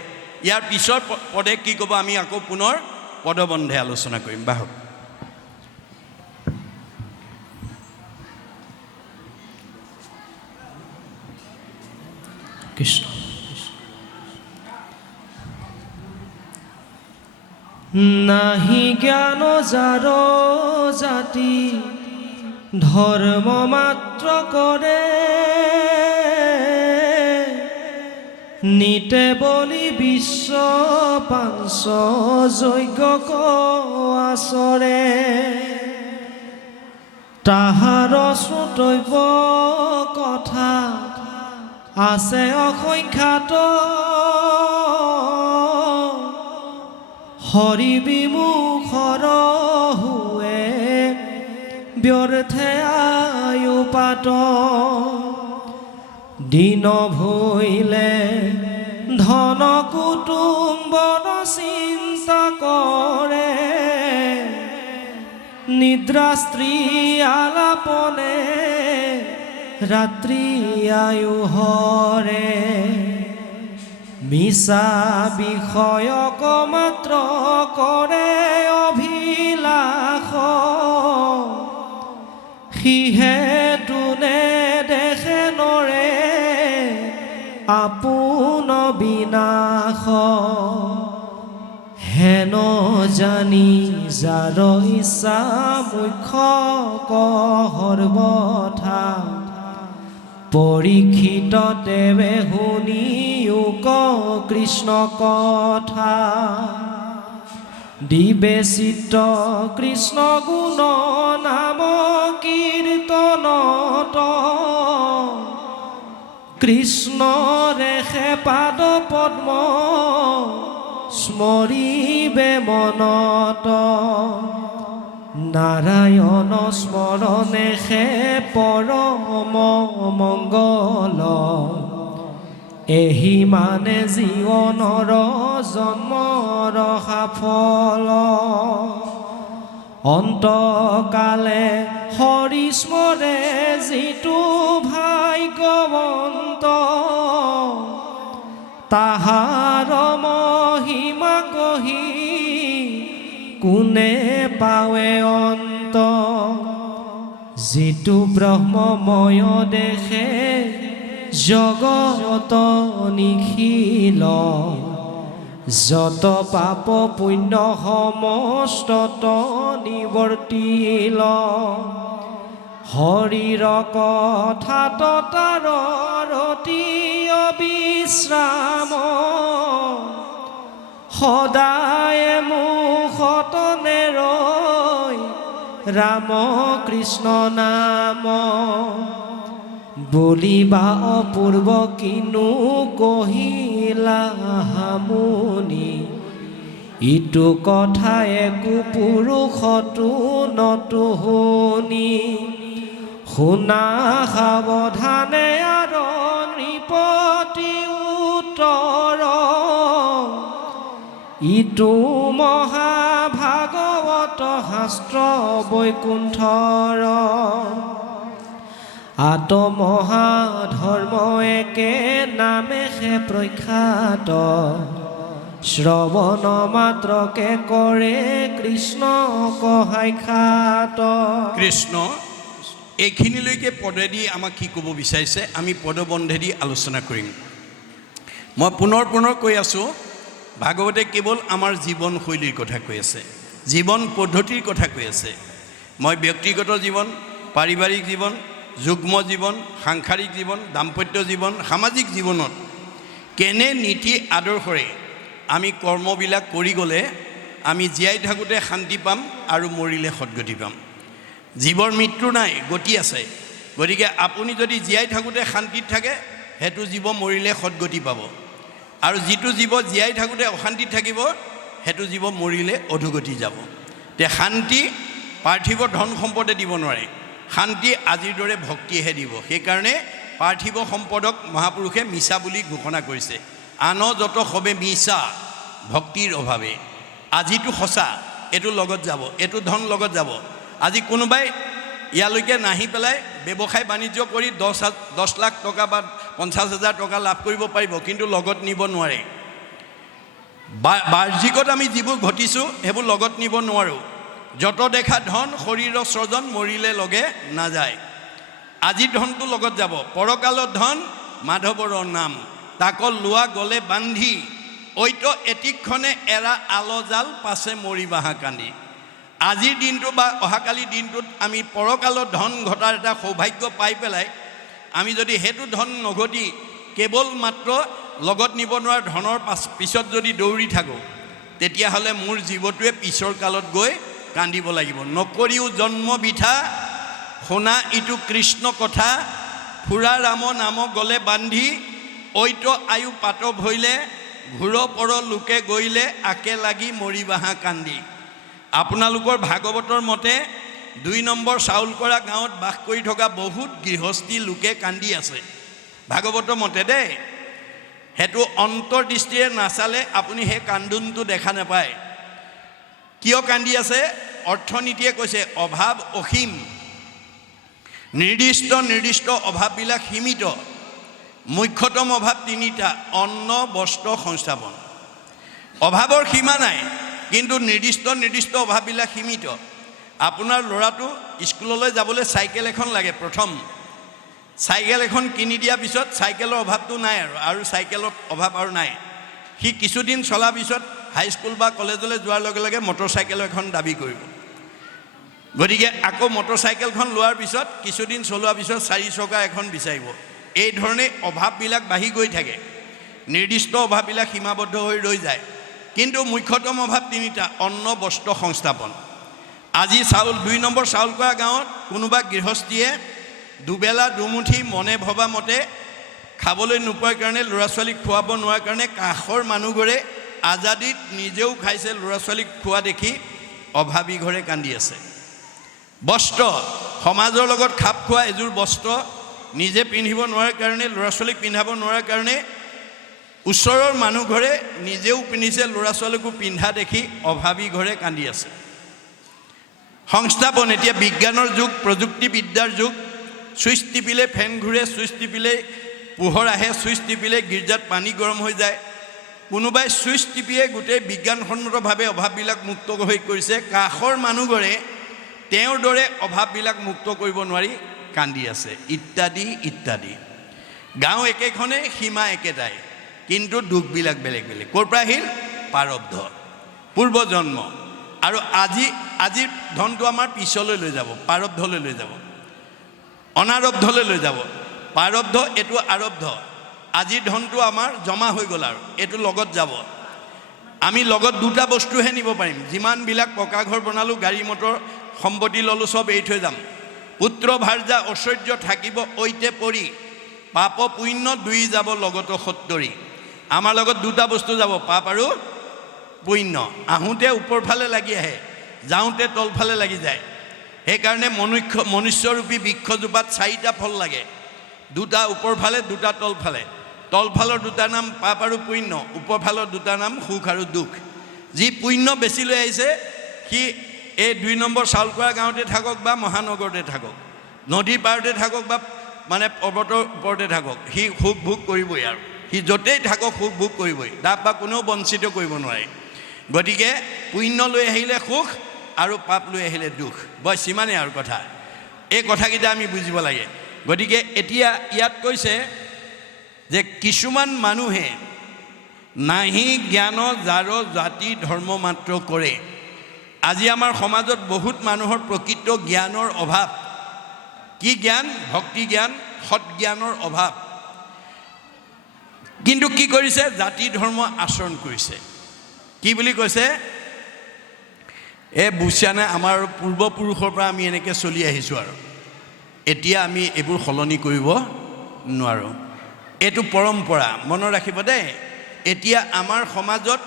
ইয়াৰ পিছৰ পদে কি ক'ব আমি আকৌ পুনৰ পদবন্ধে আলোচনা কৰিম। বাহক। কৃষ্ণ। নাহি জ্ঞান যাৰ জাতি, ধৰ্ম মাত্ৰ কৰে, নিতে বলি বিশ্ব পাঞ্চ যজ্ঞ আচৰে, তাহাৰ শ্ৰোতব্য কথা আছে অসংখ্যাত, হৰি বিমুখৰ হুৱে ব্যৰ্থে আয়ু পাত, দিন ভৈলে ধন কুটুম্বৰ চিন্তা কৰে, নিদ্ৰা স্ত্ৰী আলাপনে ৰাত্ৰি আয়ু হৰে, মিছা বিষয়ক মাত্ৰ কৰে অভিলাষ, সিহেতু নেদেখে নৰে আপোন বিনাশ, হেন জানি যাৰ ইচ্ছা মুখ্য সৰ্বথা, পৰীক্ষিত দেৱে শুনিও কৃষ্ণ কথা, দিবে চিত্ত কৃষ্ণ গুণ নাম কীৰ্তনত, কৃষ্ণ ৰেখে পাদ পদ্ম স্মৰিবে মনত, নাৰায়ণ স্মৰণেহে পৰম মংগল, এহি মানে জীৱনৰ জন্মৰ সাফল, অন্তকালে হৰি স্মৰে যিটো ভাগ্যৱন্ত, তাহাৰ মহিমা কহি কোনে পাৱে অন্ত, যিটো ব্ৰহ্মময় দেশে জগত নিখিল, যত পাপ পুণ্য সমস্তত নিৱৰ্তিল, হৰিৰ কথাত তাৰ ৰতি অবিশ্ৰাম, সদায় মুখত ৰাম কৃষ্ণ নাম বলিবা অপূৰ্ব কিনো কহিলা হামুনি ইটো কথা একো পুৰুষতো নতো শুনি শুনা সাৱধানে আৰু নৃপতি উত্তৰ ইটো মহাভাগৱত শাস্ত্ৰ বৈকুণ্ঠৰ আত্মহাধৰ্ম একে নামেহে প্ৰখ্যাত শ্ৰৱণ মাত্ৰকে কৰে কৃষ্ণ কহাখ্যাত কৃষ্ণ এইখিনিলৈকে পদেদি আমাক কি ক'ব বিচাৰিছে আমি পদবন্ধেদি আলোচনা কৰিম মই পুনৰ কৈ আছোঁ ভাগৱতে কেৱল আমাৰ জীৱনশৈলীৰ কথা কৈ আছে জীৱন পদ্ধতিৰ কথা কৈ আছে মই ব্যক্তিগত জীৱন পাৰিবাৰিক জীৱন যুগ্ম জীৱন সাংসাৰিক জীৱন দাম্পত্য জীৱন সামাজিক জীৱনত কেনে নীতি আদৰ্শৰে আমি কৰ্মবিলাক কৰি গ'লে আমি জীয়াই থাকোঁতে শান্তি পাম আৰু মৰিলে সদ্গতি পাম জীৱৰ মৃত্যু নাই গতি আছে গতিকে আপুনি যদি জীয়াই থাকোঁতে শান্তিত থাকে সেইটো জীৱ মৰিলে সদ্গতি পাব আৰু যিটো জীৱ জীয়াই থাকোঁতে অশান্তিত থাকিব সেইটো জীৱ মৰিলে অধোগতি যাব তে শান্তি পাৰ্থিৱ ধন সম্পদে দিব নোৱাৰে শান্তি আজিৰ দৰে ভক্তিহে দিব সেইকাৰণে পাৰ্থিৱ সম্পদক মহাপুৰুষে মিছা বুলি ঘোষণা কৰিছে আন যত সবে মিছা ভক্তিৰ অভাৱে আজিটো সঁচা এইটো লগত যাব এইটো ধন লগত যাব আজি কোনোবাই ইয়ালৈকে নাহি পেলাই ব্যৱসায় বাণিজ্য কৰি 10 লাখ টকা বা 50,000 টকা লাভ কৰিব পাৰিব কিন্তু লগত নিব নোৱাৰে বাহ্যিকত আমি যিবোৰ ঘটিছোঁ সেইবোৰ লগত নিব নোৱাৰোঁ যত দেখা ধন শৰীৰৰ স্ৰজন মৰিলে লগে নাযায় আজি ধনটো লগত যাব পৰকালৰ ধন মাধৱৰ নাম তাক লোৱা গলে বান্ধি ঐত এটিক্ষণে এৰা আলজাল পাছে মৰিবাহা কান্দি আজিৰ দিনটো বা অহাকালি দিনটোত আমি পৰকালৰ ধন ঘটাৰ এটা সৌভাগ্য পাই পেলাই আমি যদি হেতু ধন নঘটি কেৱল মাত্ৰ লগত নিব নোৱাৰা ধনৰ পিছত যদি দৌৰি থাকো তেতিয়াহ'লে মোৰ জীৱটোৱে পিছৰ কালত গৈ কান্দিব লাগিব নকৰিও জন্ম বিঠা শুনা ইটো কৃষ্ণ কথা ফুৰা ৰাম নাম গলে বান্ধি ঐত আয়ু পাত ভৈলে ঘূৰ পৰ লোকে গইলে আকে লাগি মৰিবাহা কান্দি আপোনালোকৰ ভাগৱতৰ মতে 2 নম্বৰ চাউল কৰা গাঁৱত বাস কৰি থকা বহুত গৃহস্থী লোকে কান্দি আছে ভাগৱতৰ মতে দেই হেতু অন্তৰ্দৃষ্টিৰে নাচালে আপুনি হে কান্দুনটো দেখা নাপায় কিয় কান্দি আছে অৰ্থনীতিয়ে কৈছে অভাৱ অসীম নিৰ্দিষ্ট অভাৱবিলাক সীমিত মুখ্যতম অভাৱ 3টা অন্ন বস্ত্ৰ সংস্থাপন অভাৱৰ সীমা নাই কিন্তু নিৰ্দিষ্ট অভাৱবিলাক সীমিত আপোনাৰ ল'ৰাটো স্কুললৈ যাবলৈ চাইকেল এখন লাগে প্ৰথম চাইকেল এখন কিনি দিয়াৰ পিছত চাইকেলৰ অভাৱটো নাই আৰু চাইকেলৰ অভাৱ আৰু নাই সি কিছুদিন চলাৰ পিছত হাইস্কুল বা কলেজলৈ যোৱাৰ লগে লগে মটৰচাইকেল এখন দাবী কৰিব গতিকে আকৌ মটৰচাইকেলখন লোৱাৰ পিছত কিছুদিন চলোৱাৰ পিছত 4 চকা এখন বিচাৰিব এই ধৰণে অভাৱবিলাক বাঢ়ি গৈ থাকে নিৰ্দিষ্ট অভাৱবিলাক সীমাবদ্ধ হৈ ৰৈ যায় কিন্তু মুখ্যতম অভাৱ 3টা অন্ন বস্ত্ৰ সংস্থাপন আজি চাউল 2 নম্বৰ চাউল কৰা গাঁৱত কোনোবা গৃহস্থীয়ে দুবেলা দুমুঠি মনে ভবা মতে খাবলৈ নোপোৱাৰ কাৰণে ল'ৰা ছোৱালীক খুৱাব নোৱাৰাৰ কাৰণে কাষৰ মানুহঘৰে আজাদিত নিজেও খাইছে ল'ৰা ছোৱালীক খোৱা দেখি অভাৱী ঘৰে কান্দি আছে বস্ত্ৰ সমাজৰ লগত খাপ খোৱা এযোৰ বস্ত্ৰ নিজে পিন্ধিব নোৱাৰাৰ কাৰণে ল'ৰা ছোৱালীক পিন্ধাব নোৱাৰাৰ কাৰণে ওচৰৰ মানুহঘৰে নিজেও পিন্ধিছে ল'ৰা ছোৱালীকো পিন্ধা দেখি অভাৱী ঘৰে কান্দি আছে সংস্থাপন এতিয়া বিজ্ঞানৰ যুগ প্ৰযুক্তিবিদ্যাৰ যুগ সুইচ টিপিলে ফেন ঘূৰে সুইচ টিপিলে পোহৰ আহে সুইচ টিপিলে গীৰ্জাত পানী গৰম হৈ যায় কোনোবাই সুইচ টিপিয়ে গোটেই বিজ্ঞানসন্মতভাৱে অভাৱবিলাক মুক্ত হৈ কৰিছে কাষৰ মানুহঘৰে তেওঁৰ দৰে অভাৱবিলাক মুক্ত কৰিব নোৱাৰি কান্দি আছে ইত্যাদি ইত্যাদি গাঁও একেখনে সীমা একেটাই কিন্তু দুখবিলাক বেলেগ বেলেগ ক'ৰ পৰা আহিল প্ৰাৰব্ধ পূৰ্বজন্ম আৰু আজিৰ ধনটো আমাৰ পিছলৈ লৈ যাব প্ৰাৰব্ধলৈ লৈ যাব অনাৰব্ধলৈ লৈ যাব প্ৰাৰব্ধ এইটো আৰব্ধ আজিৰ ধনটো আমাৰ জমা হৈ গ'ল আৰু এইটো লগত যাব আমি লগত 2টা বস্তুহে নিব পাৰিম যিমানবিলাক পকা ঘৰ বনালোঁ গাড়ী মটৰ সম্পত্তি ল'লোঁ চব এৰি থৈ যাম পুত্ৰ ভাৰ্যা ঐশ্বৰ্য থাকিব ঐতে পৰি পাপ পুণ্য দুই যাব লগত সত্তৰি আমাৰ লগত দুটা বস্তু যাব পাপ আৰু পুণ্য আহোঁতে ওপৰফালে লাগি আহে যাওঁতে তলফালে লাগি যায় সেইকাৰণে মনুষ্যৰূপী বৃক্ষজোপাত চাৰিটা ফল লাগে দুটা ওপৰফালে দুটা তলফালৰ দুটা নাম পাপ আৰু পুণ্য ওপৰফালৰ দুটা নাম সুখ আৰু দুখ যি পুণ্য বেছি লৈ আহিছে সি এই 2 নম্বৰ চাউলকুৰা গাঁৱতে থাকক বা মহানগৰতে থাকক নদীৰ পাৰতে থাকক বা মানে পৰ্বতৰ ওপৰতে থাকক সি সুখ ভোগ কৰিবই আৰু সি য'তেই থাকক সুখ ভোগ কৰিবই তাৰ পৰা কোনেও বঞ্চিত কৰিব নোৱাৰে গতিকে পুণ্য লৈ আহিলে সুখ আৰু পাপ লৈ আহিলে দুখ বছ সিমানেই আৰু কথা এই কথাকেইটা আমি বুজিব লাগে গতিকে এতিয়া ইয়াত কৈছে যে কিছুমান মানুহে নাহি জ্ঞান যাৰ জাতি ধৰ্ম মাত্ৰ কৰে আজি আমাৰ সমাজত বহুত মানুহৰ প্ৰকৃত জ্ঞানৰ অভাৱ কি জ্ঞান ভক্তি জ্ঞান সৎ জ্ঞানৰ অভাৱ কিন্তু কি কৰিছে জাতি ধৰ্ম আচৰণ কৰিছে কি বুলি কৈছে এই বুজিছানে আমাৰ পূৰ্বপুৰুষৰ পৰা আমি এনেকৈ চলি আহিছোঁ আৰু এতিয়া আমি এইবোৰ সলনি কৰিব নোৱাৰোঁ এইটো পৰম্পৰা মনত ৰাখিব দেই এতিয়া আমাৰ সমাজত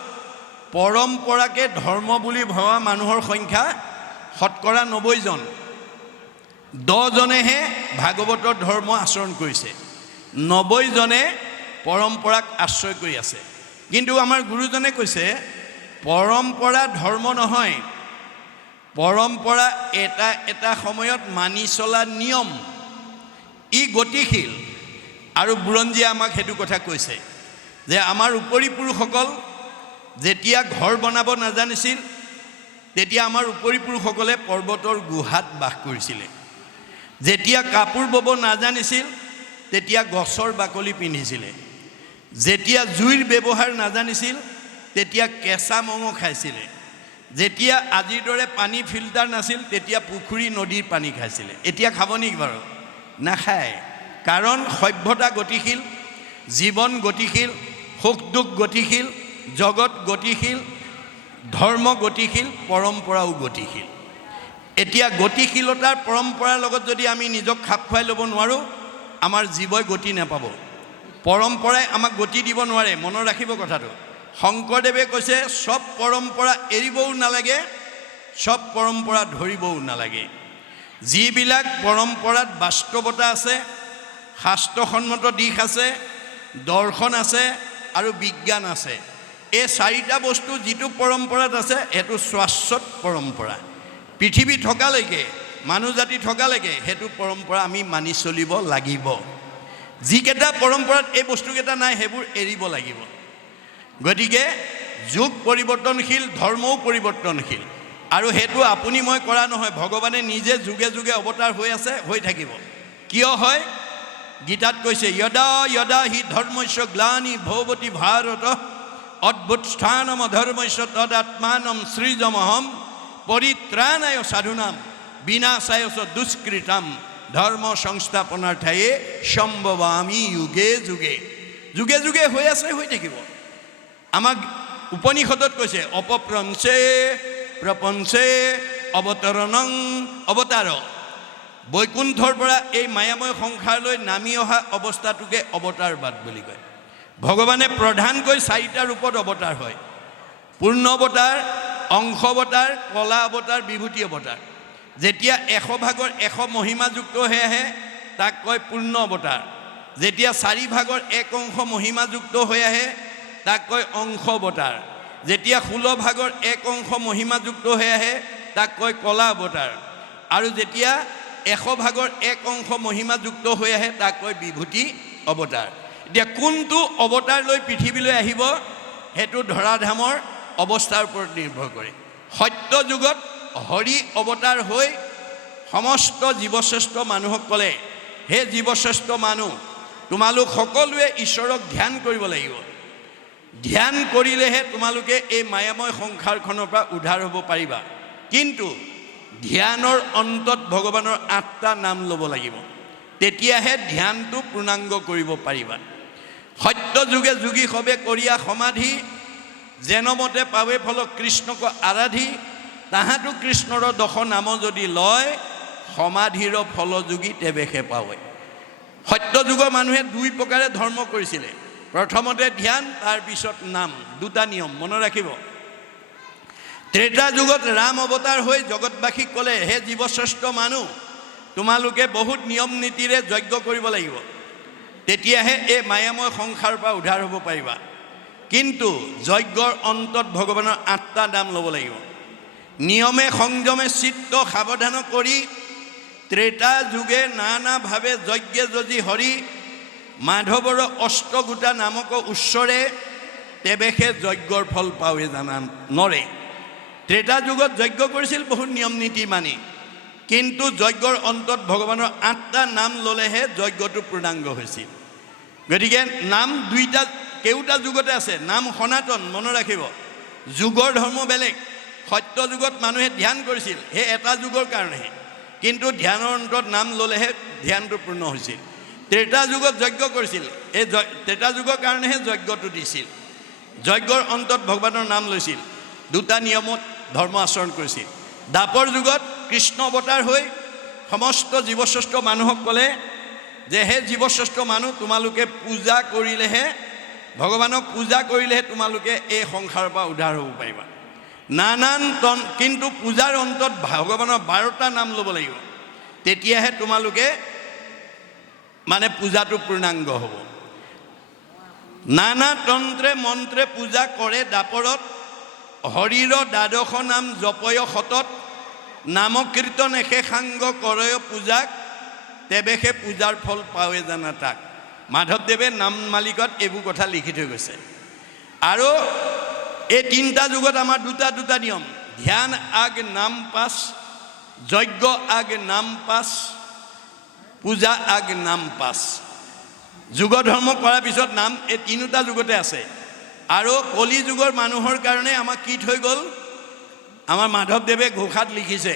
পৰম্পৰাকে ধৰ্ম বুলি ভবা মানুহৰ সংখ্যা শতকৰা 90 জন 10 জনেহে ভাগৱতৰ ধৰ্ম আচৰণ কৰিছে 90 জনে পৰম্পৰাক আশ্ৰয় কৰি আছে কিন্তু আমাৰ গুৰুজনে কৈছে পৰম্পৰা ধৰ্ম নহয় পৰম্পৰা এটা সময়ত মানি চলা নিয়ম ই গতিশীল আৰু বুৰঞ্জীয়ে আমাক সেইটো কথা কৈছে যে আমাৰ উপৰি পুৰুষসকল যেতিয়া ঘৰ বনাব নাজানিছিল তেতিয়া আমাৰ উপৰি পুৰুষসকলে পৰ্বতৰ গুহাত বাস কৰিছিলে যেতিয়া কাপোৰ বব নাজানিছিল তেতিয়া গছৰ বাকলি পিন্ধিছিলে যেতিয়া জুইৰ ব্যৱহাৰ নাজানিছিল তেতিয়া কেঁচা মঙহ খাইছিলে যেতিয়া আজিৰ দৰে পানী ফিল্টাৰ নাছিল তেতিয়া পুখুৰী নদীৰ পানী খাইছিলে এতিয়া খাব নেকি বাৰু নাখায় কাৰণ সভ্যতা গতিশীল জীৱন গতিশীল সুখ দুখ গতিশীল জগত গতিশীল ধৰ্ম গতিশীল পৰম্পৰাও গতিশীল এতিয়া গতিশীলতাৰ পৰম্পৰাৰ লগত যদি আমি নিজক খাপ খুৱাই ল'ব নোৱাৰোঁ আমাৰ জীৱই গতি নাপাব পৰম্পৰাই আমাক গতি দিব নোৱাৰে মনত ৰাখিব কথাটো শংকৰদেৱে কৈছে সব পৰম্পৰা এৰিবও নালাগে সব পৰম্পৰা ধৰিবও নালাগে যিবিলাক পৰম্পৰাত বাস্তৱতা আছে শাস্ত্ৰসন্মত দিশ আছে দৰ্শন আছে আৰু বিজ্ঞান আছে এই চাৰিটা বস্তু যিটো পৰম্পৰাত আছে সেইটো শাশ্বত পৰম্পৰা পৃথিৱী থকালৈকে মানুহ জাতি থকালৈকে সেইটো পৰম্পৰা আমি মানি চলিব লাগিব যিকেইটা পৰম্পৰাত এই বস্তুকেইটা নাই সেইবোৰ এৰিব লাগিব গতিকে যুগ পৰিৱৰ্তনশীল ধৰ্মও পৰিৱৰ্তনশীল আৰু সেইটো আপুনি মই কৰা নহয় ভগৱানে নিজে যুগে যুগে অৱতাৰ হৈ আছে হৈ থাকিব কিয় হয় গীতাত কৈছে যদা যদা হি ধৰ্মস্য গ্লানি ভৱতি ভাৰত অদ্ভুত স্থানম ধৰ্মস্য তদাত্মানম সৃজমহম পৰিত্ৰাণায় সাধুনাম বিনাশায় দুষ্কৃতাম ধৰ্ম সংস্থাপনাৰ্থে সম্ভৱামি যুগে যুগে যুগে যুগে হৈ আছে হৈ থাকিব আমাক উপনিষদত কৈছে অপপ্ৰঞ্চে প্ৰপঞ্চে অৱতৰণং অৱতাৰ বৈকুণ্ঠৰ পৰা এই মায়াময় সংসাৰলৈ নামি অহা অৱস্থাটোকে অৱতাৰবাদ বুলি কয় ভগৱানে প্ৰধানকৈ 4টা ৰূপত অৱতাৰ হয় পূৰ্ণ অৱতাৰ অংশ অৱতাৰ কলা অৱতাৰ বিভূতি অৱতাৰ যেতিয়া 100 ভাগৰ 100 মহিমাযুক্ত হৈ আহে তাক কয় পূৰ্ণ অৱতাৰ যেতিয়া 4 ভাগৰ 1 অংশ মহিমাযুক্ত হৈ আহে তাক কয় অংশ অৱতাৰ যেতিয়া 16 ভাগৰ 1 অংশ মহিমাযুক্ত হৈ আহে তাক কয় কলা অৱতাৰ আৰু যেতিয়া 100 ভাগৰ 1 অংশ মহিমাযুক্ত হৈ আহে তাক কয় বিভূতি অৱতাৰ এতিয়া কোনটো অৱতাৰ লৈ পৃথিৱীলৈ আহিব হেতু ধৰাধামৰ অৱস্থাৰ ওপৰত নিৰ্ভৰ কৰে সত্য যুগত হৰি অৱতাৰ হৈ সমস্ত জীৱশ্ৰেষ্ঠ মানুহক ক'লে হে জীৱশ্ৰেষ্ঠ মানুহ তোমালোক সকলোৱে ঈশ্বৰক ধ্যান কৰিব লাগিব ধ্যান কৰিলেহে তোমালোকে এই মায়াময় সংসাৰখনৰ পৰা উদ্ধাৰ হ'ব পাৰিবা কিন্তু ধ্যানৰ অন্তত ভগৱানৰ 8টা নাম ল'ব লাগিব তেতিয়াহে ধ্যানটো পূৰ্ণাংগ কৰিব পাৰিবা সত্য যুগে যোগী সবে কৰিয়া সমাধি যেনমতে পাৱে ফল কৃষ্ণক আৰাধি তাহাঁতো কৃষ্ণৰ দশ নাম যদি লয় সমাধিৰ ফলযোগী তেৱেহে পাৱে সত্য যুগৰ মানুহে দুই প্ৰকাৰে ধৰ্ম কৰিছিলে প্ৰথমতে ধ্যান তাৰপিছত নাম দুটা নিয়ম মনত ৰাখিব ত্ৰেতা যুগত ৰাম অৱতাৰ হৈ জগতবাসীক ক'লে হে জীৱশ্ৰেষ্ঠ মানুহ তোমালোকে বহুত নিয়ম নীতিৰে যজ্ঞ কৰিব লাগিব তেতিয়াহে এই মায়াময় সংসাৰৰ পৰা উদ্ধাৰ হ'ব পাৰিবা কিন্তু যজ্ঞৰ অন্তত ভগৱানৰ 8টা নাম ল'ব লাগিব নিয়মে সংযমে চিত্ত সাৱধান কৰি ত্ৰেতা যুগে নানাভাৱে যজ্ঞে যদি হৰি মাধৱৰ অষ্টগোটা নামক উচ্চৰে তেৱেহে যজ্ঞৰ ফল পাৱে জানা নৰে ত্ৰেতা যুগত যজ্ঞ কৰিছিল বহুত নিয়ম নীতি মানি কিন্তু যজ্ঞৰ অন্তত ভগৱানৰ 8টা নাম ল'লেহে যজ্ঞটো পূৰ্ণাংগ হৈছিল গতিকে নাম দুইটা কেউটা যুগতে আছে নাম সনাতন মনত ৰাখিব যুগৰ ধৰ্ম বেলেগ সত্য যুগত মানুহে ধ্যান কৰিছিল সেই এটা যুগৰ কাৰণেহে কিন্তু ধ্যানৰ অন্তত নাম ল'লেহে ধ্যানটো পূৰ্ণ হৈছিল ত্ৰেতা যুগত যজ্ঞ কৰিছিল এই ত্ৰেতা যুগৰ কাৰণেহে যজ্ঞটো দিছিল যজ্ঞৰ অন্তত ভগৱানৰ নাম লৈছিল দুটা নিয়মত ধৰ্ম আচৰণ কৰিছিল দ্বাপৰ যুগত কৃষ্ণ অৱতাৰ হৈ সমস্ত জীৱশ্ৰেষ্ঠ মানুহক ক'লে যে হে জীৱশ্ৰেষ্ঠ মানুহ তোমালোকে পূজা কৰিলেহে ভগৱানক পূজা কৰিলেহে তোমালোকে এই সংসাৰৰ পৰা উদ্ধাৰ হ'ব পাৰিবা নানান কিন্তু পূজাৰ অন্তত ভগৱানৰ 12টা নাম ল'ব লাগিব তেতিয়াহে তোমালোকে মানে পূজাটো পূৰ্ণাংগ হ'ব নানা তন্ত্ৰে মন্ত্ৰে পূজা কৰে দাপৰত হৰিৰ দ্বাদশ নাম জপয় সতত নাম কীৰ্তন একে সাংগ কৰয় পূজাক তেৱেহে পূজাৰ ফল পাৱে জানা তাক মাধৱদেৱে নাম মালিকত এইবোৰ কথা লিখি থৈ গৈছে আৰু এই 3টা যুগত আমাৰ দুটা নিয়ম ধ্যান আগ নাম পাছ যজ্ঞ আগ নাম পাছ পূজা আগ নাম পাছ যুগ ধৰ্ম কৰাৰ পিছত নাম এই 3টা যুগতে আছে আৰু কলি যুগৰ মানুহৰ কাৰণে আমাক কি থৈ গ'ল আমাৰ মাধৱদেৱে ঘোষাত লিখিছে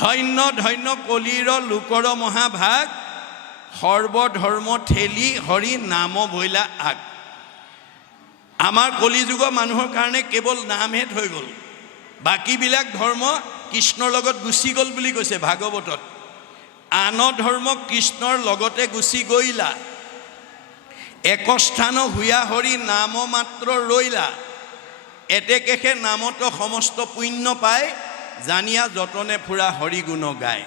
ধন্য ধন্য কলিৰ লোকৰ মহাভাগ সৰ্বধৰ্ম ঠেলি হৰি নাম বইলা আগ আমাৰ কলি যুগৰ মানুহৰ কাৰণে কেৱল নামহে থৈ গ'ল বাকীবিলাক ধৰ্ম কৃষ্ণৰ লগত গুচি গ'ল বুলি কৈছে ভাগৱতত আন ধৰ্ম কৃষ্ণৰ লগতে গুচি গৈলা একস্থান হুয়া হৰি নাম মাত্ৰ ৰৈলা এতেকেহে নামত সমস্ত পুণ্য পায় জানিয়া যতনে ফুৰা হৰি গুণ গায়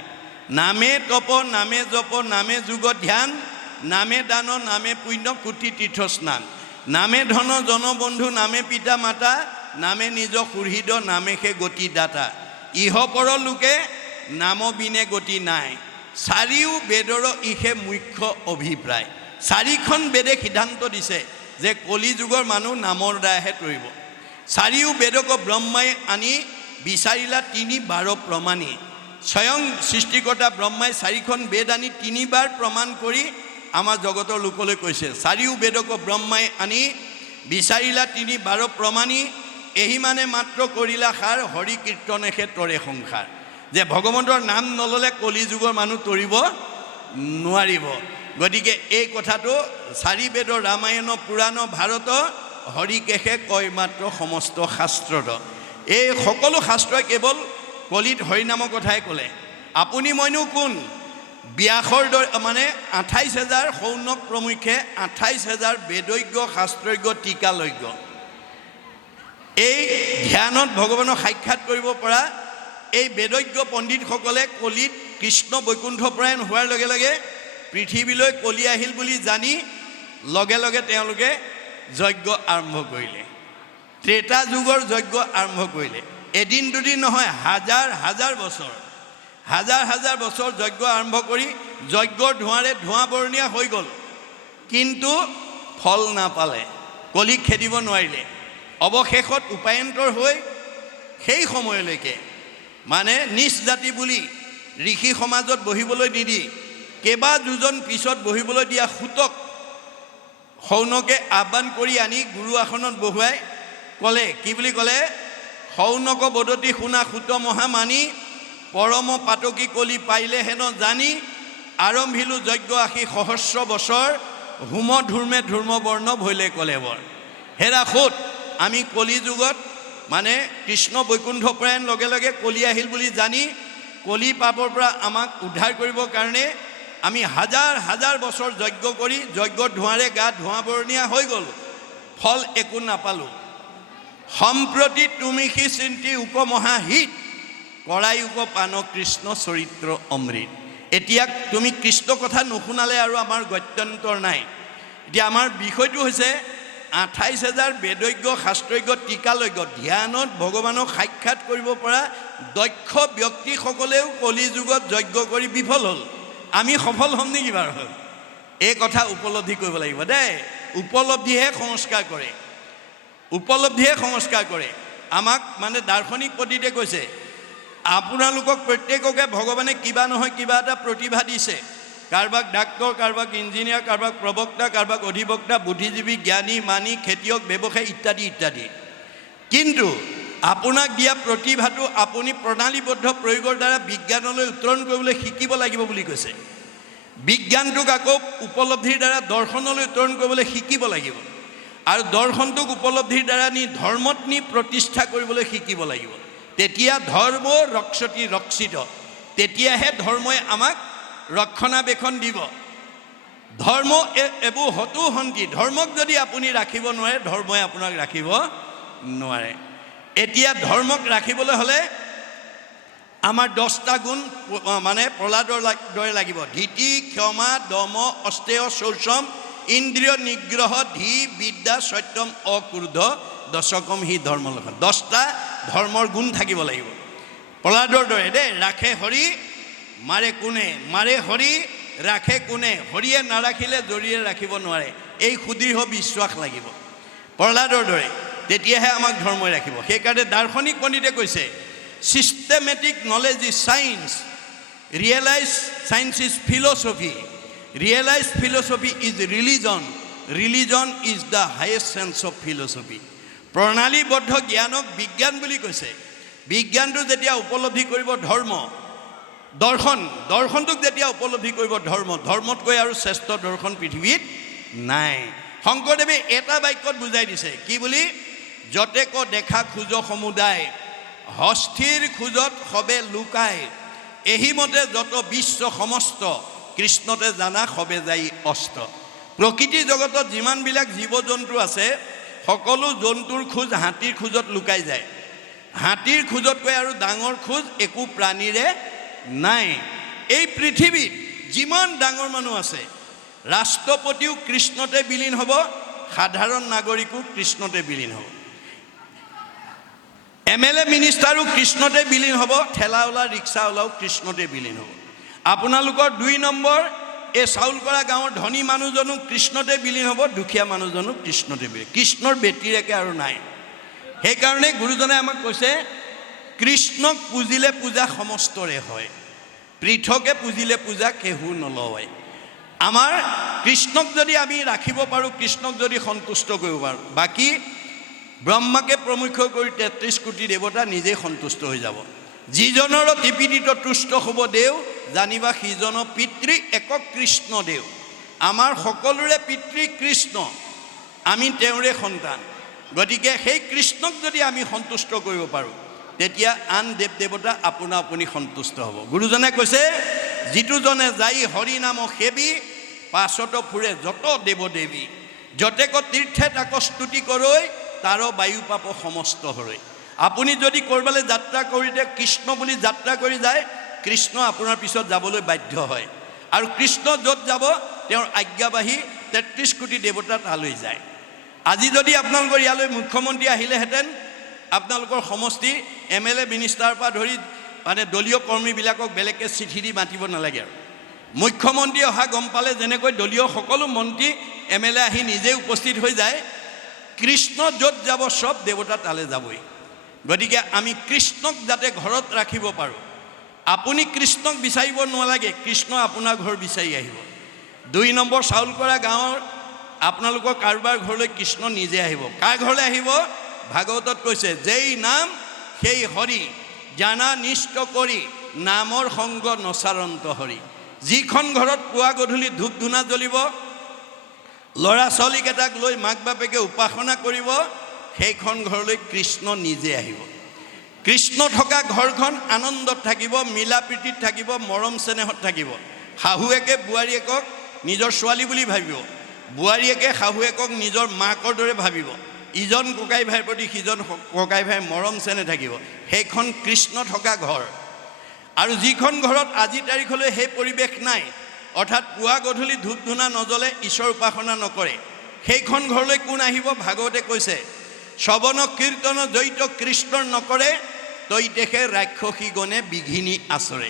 নামে তপ নামে জপ নামে যুগ ধ্যান নামে দান নামে পুণ্য কোটি তীৰ্থ স্নান নামে ধন জনবন্ধু নামে পিতা মাতা নামে নিজ সুহৃদ নামেহে গতি দাতা ইহ পৰ লোকে নাম বিনে গতি নাই চাৰিও বেদৰ ইহে মুখ্য অভিপ্ৰায় 4খন বেদে সিদ্ধান্ত দিছে যে কলি যুগৰ মানুহ নামৰ দ্বাৰাহে তৰিব চাৰিও বেদক ব্ৰহ্মাই আনি বিচাৰিলা 3 প্ৰমাণী স্বয়ং সৃষ্টিকৰ্তা ব্ৰহ্মাই 4খন বেদ আনি 3বাৰ প্ৰমাণ কৰি আমাৰ জগতৰ লোকলৈ কৈছে চাৰিও বেদক ব্ৰহ্মাই আনি বিচাৰিলা 3 প্ৰমাণী এহি মানে মাত্ৰ কৰিলা সাৰ হৰি কীৰ্তনেহে তৰে সংসাৰ যে ভগৱন্তৰ নাম নল'লে কলি যুগৰ মানুহ তৰিব নোৱাৰিব গতিকে এই কথাটো 4 বেদৰ ৰামায়ণ পুৰাণ ভাৰত হৰিকেহে কয় মাত্ৰ সমস্ত শাস্ত্ৰত এই সকলো শাস্ত্ৰই কেৱল কলিত হৰিনামৰ কথাই ক'লে আপুনি মইনো কোন ব্যাসৰ মানে 28,000 শৌনক প্ৰমুখ্যে 28,000 বেদজ্ঞ শাস্ত্ৰজ্ঞ টীকালজ্ঞ এই ধ্যানত ভগৱানক সাক্ষাৎ কৰিব পৰা এই বেদজ্ঞ পণ্ডিতসকলে কলিত কৃষ্ণ বৈকুণ্ঠপৰায়ণ হোৱাৰ লগে লগে পৃথিৱীলৈ কলি আহিল বুলি জানি লগে লগে তেওঁলোকে যজ্ঞ আৰম্ভ কৰিলে ত্ৰেতা যুগৰ যজ্ঞ আৰম্ভ কৰিলে এদিন দুদিন নহয় হাজাৰ বছৰ যজ্ঞ আৰম্ভ কৰি যজ্ঞৰ ধোঁৱাৰে ধোঁৱা বৰণীয়া হৈ গ'ল কিন্তু ফল নাপালে কলিক খেদিব নোৱাৰিলে অৱশেষত উপায়ন্তৰ হৈ সেই সময়লৈকে মানে নিজ জাতি বুলি ঋষি সমাজত বহিবলৈ নিদি কেবা দুজন পিছত বহিবলৈ দিয়া সুতক শৌনকে আহ্বান কৰি আনি গুৰু আসনত বহুৱাই ক'লে কি বুলি ক'লে শৌনক বদতি শুনা সুত মহা মানি পৰম পাতকী কলি পাইলে হেন জানি আৰম্ভিলো যজ্ঞ আশী সহস্ৰ বছৰ হোম ধূৰ্মে ধূৰ্ম বৰ্ণ ভৈলে ক'লে বৰ হেৰা সুত আমি কলি যুগত মানে কৃষ্ণ বৈকুণ্ঠ প্ৰয়াণ লগে লগে কলি আহিল বুলি জানি কলি পাপৰ পৰা আমাক উদ্ধাৰ কৰিবৰ কাৰণে আমি হাজাৰ হাজাৰ বছৰ যজ্ঞ কৰি যজ্ঞৰ ধোঁৱাৰে গা ধোঁৱা বৰণীয়া হৈ গ'ল, ফল একো নাপালোঁ। সম্প্ৰতি তুমি সি চিন্তি উপমহাহিত কৰাই উপপান কৃষ্ণ চৰিত্ৰ অমৃত। এতিয়া তুমি কৃষ্ণ কথা নুশুনালে আৰু আমাৰ গত্যন্তৰ নাই। এতিয়া আমাৰ বিষয়টো হৈছে 28,000 বেদজ্ঞ শাস্ত্ৰজ্ঞ টিকালজ্ঞ ধ্যানত ভগৱানক সাক্ষাৎ কৰিব পৰা দক্ষ ব্যক্তিসকলেও কলি যুগত যজ্ঞ কৰি বিফল হ'ল। আমি সফল হ'ম নেকি বাৰু? এই কথা উপলব্ধি কৰিব লাগিব দেই। উপলব্ধিহে সংস্কাৰ কৰে, উপলব্ধিহে সংস্কাৰ কৰে। আমাক মানে দাৰ্শনিক পণ্ডিতে কৈছে আপোনালোকক প্ৰত্যেককে ভগৱানে কিবা নহয় কিবা এটা প্ৰতিভা দিছে। কাৰোবাক ডাক্তৰ, কাৰোবাক ইঞ্জিনিয়াৰ, কাৰোবাক প্ৰবক্তা, কাৰোবাক অধিবক্তা, বুদ্ধিজীৱী, জ্ঞানী, মানী, খেতিয়ক, ব্যৱসায়ী ইত্যাদি ইত্যাদি। কিন্তু আপোনাক দিয়া প্ৰতিভাটো আপুনি প্ৰণালীবদ্ধ প্ৰয়োগৰ দ্বাৰা বিজ্ঞানলৈ উত্তৰণ কৰিবলৈ শিকিব লাগিব বুলি কৈছে। বিজ্ঞানটোক আকৌ উপলব্ধিৰ দ্বাৰা দৰ্শনলৈ উত্তৰণ কৰিবলৈ শিকিব লাগিব, আৰু দৰ্শনটোক উপলব্ধিৰ দ্বাৰা নি ধৰ্মত নি প্ৰতিষ্ঠা কৰিবলৈ শিকিব লাগিব। তেতিয়া ধৰ্ম ৰক্ষতি ৰক্ষিত, তেতিয়াহে ধৰ্মই আমাক ৰক্ষণাবেক্ষণ দিব। ধৰ্ম এবো হতু হন্তি, ধৰ্মক যদি আপুনি ৰাখিব নোৱাৰে ধৰ্মই আপোনাক ৰাখিব নোৱাৰে। এতিয়া ধৰ্মক ৰাখিবলৈ হ'লে আমাৰ 10টা গুণ মানে প্ৰহ্লাদৰ দৰে লাগিব। ধীতি, ক্ষমা, দম, অস্তেয়, শৌচম, ইন্দ্ৰিয় নিগ্ৰহ, ধী, বিদ্যা, সত্যম, অক্ৰোধ, দশকম হি ধৰ্ম লক্ষণ। 10টা ধৰ্মৰ গুণ থাকিব লাগিব প্ৰহ্লাদৰ দৰে দেই। ৰাখে হৰি মাৰে কোনে, মাৰে হৰি ৰাখে কোনে, হৰিয়ে নাৰাখিলে জৰিয়ে ৰাখিব নোৱাৰে। এই সুদৃঢ় বিশ্বাস লাগিব প্ৰহ্লাদৰ দৰে, তেতিয়াহে আমাক ধৰ্মই ৰাখিব। সেইকাৰণে দাৰ্শনিক পণ্ডিতে কৈছে systematic knowledge is science, realize science is philosophy, realize philosophy is religion, religion is the highest sense of philosophy. প্ৰণালীবদ্ধ জ্ঞানক বিজ্ঞান বুলি কৈছে। বিজ্ঞানটো যেতিয়া উপলব্ধি কৰিব ধৰ্ম, দৰ্শন, দৰ্শনটোক যেতিয়া উপলব্ধি কৰিব ধৰ্ম, ধৰ্মতকৈ আৰু শ্ৰেষ্ঠ দৰ্শন পৃথিৱীত নাই। শংকৰদেৱে এটা বাক্যত বুজাই দিছে কি বুলি? যতে ক দেখা খোজ সমুদায়, হস্থিৰ খোজত সবে লুকায়, এহিমতে যত বিশ্ব সমস্ত, কৃষ্ণতে জানা সবে যাই অস্ত। প্ৰকৃতি জগতত যিমানবিলাক জীৱ জন্তু আছে সকলো জন্তুৰ খোজ হাতীৰ খোজত লুকাই যায়। হাতীৰ খোজতকৈ আৰু ডাঙৰ খোজ একো প্ৰাণীৰে নাই। এই পৃথিৱীত যিমান ডাঙৰ মানুহ আছে ৰাষ্ট্ৰপতিও কৃষ্ণতে বিলীন হ'ব, সাধাৰণ নাগৰিকো কৃষ্ণতে বিলীন হ'ব, MLA মিনিষ্টাৰো কৃষ্ণতে বিলীন হ'ব, ঠেলাওলা ৰিক্সাওলাও কৃষ্ণতে বিলীন হ'ব। আপোনালোকৰ 2 নম্বৰ এই চাউলকৰা গাঁৱৰ ধনী মানুহজনো কৃষ্ণতে বিলীন হ'ব, দুখীয়া মানুহজনো কৃষ্ণতে বিলীন। কৃষ্ণৰ ব্যতিৰেকে আৰু নাই। সেইকাৰণে গুৰুজনে আমাক কৈছে কৃষ্ণক পুজিলে পূজা সমস্তৰে হয়, পৃথকে পুজিলে পূজা কেহু নলয়। আমাৰ কৃষ্ণক যদি আমি ৰাখিব পাৰোঁ, কৃষ্ণক যদি সন্তুষ্ট কৰিব পাৰোঁ, বাকী ব্ৰহ্মাকে প্ৰমুখ্য কৰি 33 কোটি দেৱতা নিজেই সন্তুষ্ট হৈ যাব। যিজনৰ ত্ৰিপিটিত তুষ্ট হ'ব দেও, জানিবা সিজন পিতৃ একক কৃষ্ণ দেও। আমাৰ সকলোৰে পিতৃ কৃষ্ণ, আমি তেওঁৰে সন্তান। গতিকে সেই কৃষ্ণক যদি আমি সন্তুষ্ট কৰিব পাৰোঁ তেতিয়া আন দেৱ দেৱতা আপোনা আপুনি সন্তুষ্ট হ'ব। গুৰুজনে কৈছে যিটোজনে যাই হৰি নাম সেবি, পাছত ফুৰে যত দেৱদেৱী, যতেক তীৰ্থে তাক স্তুতি কৰৈ, তাৰ বায়ু পাপ সমস্ত হৰৈ। আপুনি যদি ক'ৰবালৈ যাত্ৰা কৰিলে কৃষ্ণ বুলি যাত্ৰা কৰি যায়, কৃষ্ণ আপোনাৰ পিছত যাবলৈ বাধ্য হয়, আৰু কৃষ্ণ য'ত যাব তেওঁৰ আজ্ঞাবাহী 33 কোটি দেৱতা তালৈ যায়। আজি যদি আপোনালোকৰ ইয়ালৈ মুখ্যমন্ত্ৰী আহিলেহেঁতেন, আপোনালোকৰ সমষ্টি MLA মিনিষ্টাৰৰ পৰা ধৰি মানে দলীয় কৰ্মীবিলাকক বেলেগকৈ চিঠি দি মাতিব নালাগে। আৰু মুখ্যমন্ত্ৰী অহা গম পালে যেনেকৈ দলীয় সকলো মন্ত্ৰী MLA আহি নিজে উপস্থিত হৈ যায়, কৃষ্ণ য'ত যাব সব দেৱতা তালৈ যাবই। গতিকে আমি কৃষ্ণক যাতে ঘৰত ৰাখিব পাৰোঁ, আপুনি কৃষ্ণক বিচাৰিব নালাগে, কৃষ্ণ আপোনাৰ ঘৰ বিচাৰি আহিব। 2 নম্বৰ চাউলকৰা গাঁৱৰ আপোনালোকৰ কাৰোবাৰ ঘৰলৈ কৃষ্ণ নিজে আহিব। কাৰ ঘৰলৈ আহিব? ভাগৱতত কৈছে যেই নাম সেই হৰি, জানা নিষ্ট কৰি নামৰ সংগ নচাৰন্ত হৰি। যিখন ঘৰত পুৱা গধূলি ধূপ ধূনা জ্বলিব, ল'ৰা ছোৱালীকেইটাক লৈ মাক বাপেকে উপাসনা কৰিব, সেইখন ঘৰলৈ কৃষ্ণ নিজে আহিব। কৃষ্ণ থকা ঘৰখন আনন্দত থাকিব, মিলা প্ৰীতিত থাকিব, মৰম চেনেহত থাকিব। শাহুৱেকে বোৱাৰীয়েকক নিজৰ ছোৱালী বুলি ভাবিব, বোৱাৰীয়েকে শাহুৱেকক নিজৰ মাকৰ দৰে ভাবিব, ইজন ককাই ভাইৰ প্ৰতি সিজন ককাই ভাইৰ মৰম চেনেহ থাকিব। সেইখন কৃষ্ণ থকা ঘৰ। আৰু যিখন ঘৰত আজি তাৰিখলৈ সেই পৰিৱেশ নাই, অৰ্থাৎ পুৱা গধূলি ধূপ ধূনা নজ্বলে, ঈশ্বৰ উপাসনা নকৰে, সেইখন ঘৰলৈ কোন আহিব? ভাগৱতে কৈছে, শ্ৰৱণ কীৰ্তন জড়িত কৃষ্ণৰ নকৰে, তৈতেষে ৰাক্ষসী গণে বিঘিনী আচৰে।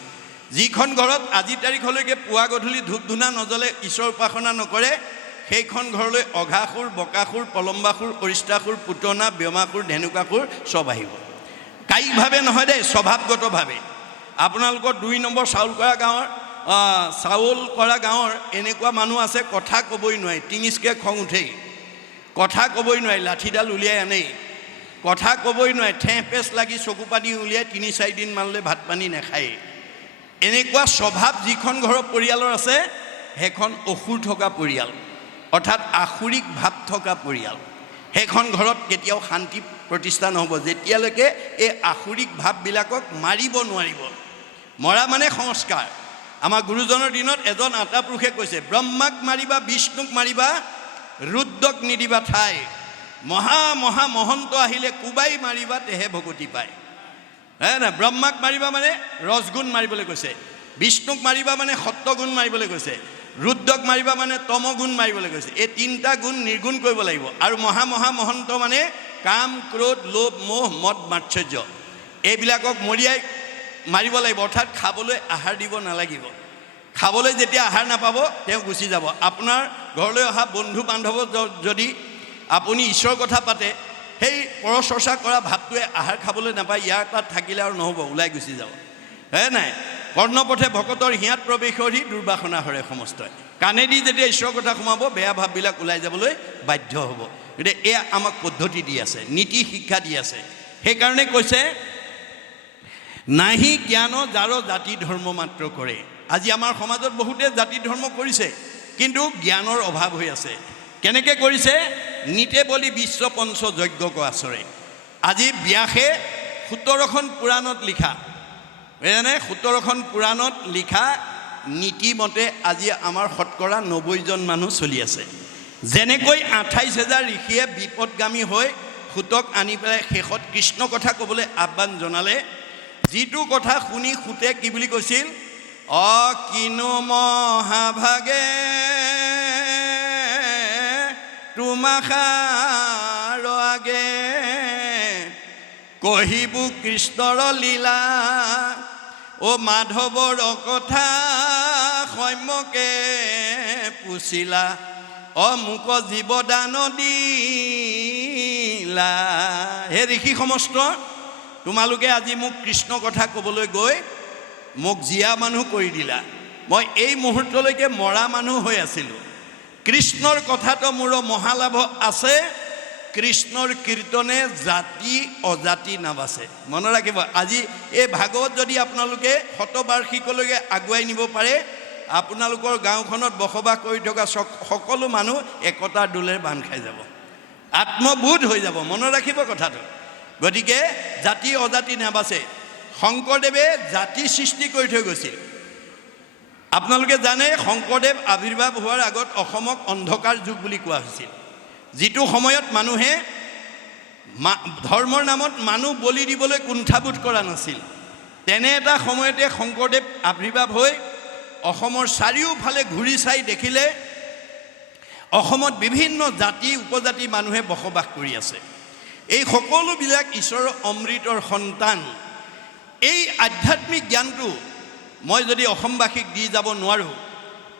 যিখন ঘৰত আজি তাৰিখলৈকে পুৱা গধূলি ধূপ ধূনা নজ্বলে, ঈশ্বৰ উপাসনা নকৰে, সেইখন ঘৰলৈ অঘাসুৰ, বকাসুৰ, পলম্বাসুৰ, অৰিষ্টাসুৰ, পুতনা, ব্যোমাসুৰ, ধেনুকাসুৰ চব আহিব। কায়িকভাৱে নহয় দেই, স্বভাৱগতভাৱে। আপোনালোকৰ 2 নম্বৰ চাউল কৰা গাঁৱৰ এনেকুৱা মানুহ আছে, কথা ক'বই নোৱাৰি, টিঙিচকৈ খং উঠেই, কথা ক'বই নোৱাৰি, লাঠিডাল উলিয়াই আনেই, কথা ক'বই নোৱাৰে, ঠেহ পেচ লাগি চকু পানী উলিয়াই 3-4 দিন মানলৈ ভাত পানী নাখায়েই। এনেকুৱা স্বভাৱ যিখন ঘৰৰ পৰিয়ালৰ আছে, সেইখন অসুৰ থকা পৰিয়াল, অৰ্থাৎ আসুৰিক ভাৱ থকা পৰিয়াল। সেইখন ঘৰত কেতিয়াও শান্তি প্ৰতিষ্ঠা নহ'ব, যেতিয়ালৈকে এই আসুৰিক ভাৱবিলাকক মাৰিব নোৱাৰিব। মৰা মানে সংস্কাৰ। আমাৰ গুৰুজনৰ দিনত এজন আতাপুৰুষে কৈছে, ব্ৰহ্মাক মাৰিবা, বিষ্ণুক মাৰিবা, ৰুদ্ৰক নিদিবা ঠাই, মহা মহা মহন্ত আহিলে কোবাই মাৰিবা, তেহে ভগতি পায়। না, ব্ৰহ্মাক মাৰিবা মানে ৰজগুণ মাৰিবলৈ কৈছে, বিষ্ণুক মাৰিবা মানে সত্যগুণ মাৰিবলৈ কৈছে, ৰুদ্ৰক মাৰিবা মানে তমগুণ মাৰিবলৈ কৈছে। এই 3টা গুণ নিৰ্গুণ কৰিব লাগিব। আৰু মহা মহা মহন্ত মানে কাম, ক্ৰোধ, লোভ, মোহ, মদ, মাৎসৰ্য, এইবিলাকক মৰিয়াই মাৰিব লাগিব। অৰ্থাৎ খাবলৈ আহাৰ দিব নালাগিব। খাবলৈ যেতিয়া আহাৰ নাপাব, তেওঁ গুচি যাব। আপোনাৰ ঘৰলৈ অহা বন্ধু বান্ধৱ যদি আপুনি ঈশ্বৰৰ কথা পাতে, সেই পৰচৰ্চা কৰা ভাৱটোৱে আহাৰ খাবলৈ নাপায়, ইয়াৰ তাত থাকিলে আৰু নহ'ব, ওলাই গুচি যাব। হে নাই, কৰ্ণপথে ভকতৰ হিয়াত প্ৰৱেশ কৰি দুৰ্বাসনা হৰে সমস্তই। কাণেদি যেতিয়া ঈশ্বৰৰ কথা সোমাব, বেয়া ভাৱবিলাক ওলাই যাবলৈ বাধ্য হ'ব। গতিকে এয়া আমাক পদ্ধতি দি আছে, নীতি শিক্ষা দি আছে। সেইকাৰণে কৈছে, নাহি জ্ঞান যাৰ জাতি ধৰ্ম মাত্ৰ কৰে। আজি আমাৰ সমাজত বহুতে জাতি ধৰ্ম কৰিছে, কিন্তু জ্ঞানৰ অভাৱ হৈ আছে। কেনেকৈ কৰিছে? নিতে বলি বিশ্ব পঞ্চ যজ্ঞক আচৰে। আজি ব্যাসে 17খন পুৰাণত লিখা, 17খন পুৰাণত লিখা নীতিমতে আজি আমাৰ শতকৰা 90জন মানুহ চলি আছে। যেনেকৈ 28,000 ঋষিয়ে বিপদগামী হৈ সুতক আনি পেলাই শেষত কৃষ্ণ কথা ক'বলৈ আহ্বান জনালে, যিটো কথা শুনি সুতে কি বুলি কৈছিল? কিনো মহাভাগে তোমাখাৰ আগে, কহিবু কৃষ্ণৰ লীলা, মাধৱৰ কথা সম্যকে পুছিলা, মোক জীৱদান দিলা। হে ঋষি সমস্ত, তোমালোকে আজি মোক কৃষ্ণ কথা ক'বলৈ গৈ মোক জীয়া মানুহ কৰি দিলা। মই এই মুহূৰ্তলৈকে মৰা মানুহ হৈ আছিলোঁ। কৃষ্ণৰ কথাটো মোৰ মহালাভ আছে। কৃষ্ণৰ কীৰ্তনে জাতি অজাতি নাবাচে। মনত ৰাখিব, আজি এই ভাগৱত যদি আপোনালোকে শতবাৰ্ষিকলৈকে আগুৱাই নিব পাৰে, আপোনালোকৰ গাঁওখনত বসবাস কৰি থকা সকলো মানুহ একতাৰ দোলেৰে বান্ধ খাই যাব, আত্মবোধ হৈ যাব। মনত ৰাখিব কথাটো। গতিকে জাতি অজাতি নাবাচে। শংকৰদেৱে জাতি সৃষ্টি কৰি থৈ গৈছিল। আপোনালোকে জানে, শংকৰদেৱ আৱিৰ্ভাৱ হোৱাৰ আগত অসমক অন্ধকাৰ যুগ বুলি কোৱা হৈছিল। যিটো সময়ত মানুহে ধৰ্মৰ নামত মানুহ বলি দিবলৈ কুণ্ঠাবোধ কৰা নাছিল, তেনে এটা সময়তে শংকৰদেৱ আৱিৰ্ভাৱ হৈ অসমৰ চাৰিওফালে ঘূৰি চাই দেখিলে অসমত বিভিন্ন জাতি উপজাতি মানুহে বসবাস কৰি আছে। এই সকলোবিলাক ঈশ্বৰৰ অমৃতৰ সন্তান। এই আধ্যাত্মিক জ্ঞানটো মই যদি অসমবাসীক দি যাব নোৱাৰোঁ,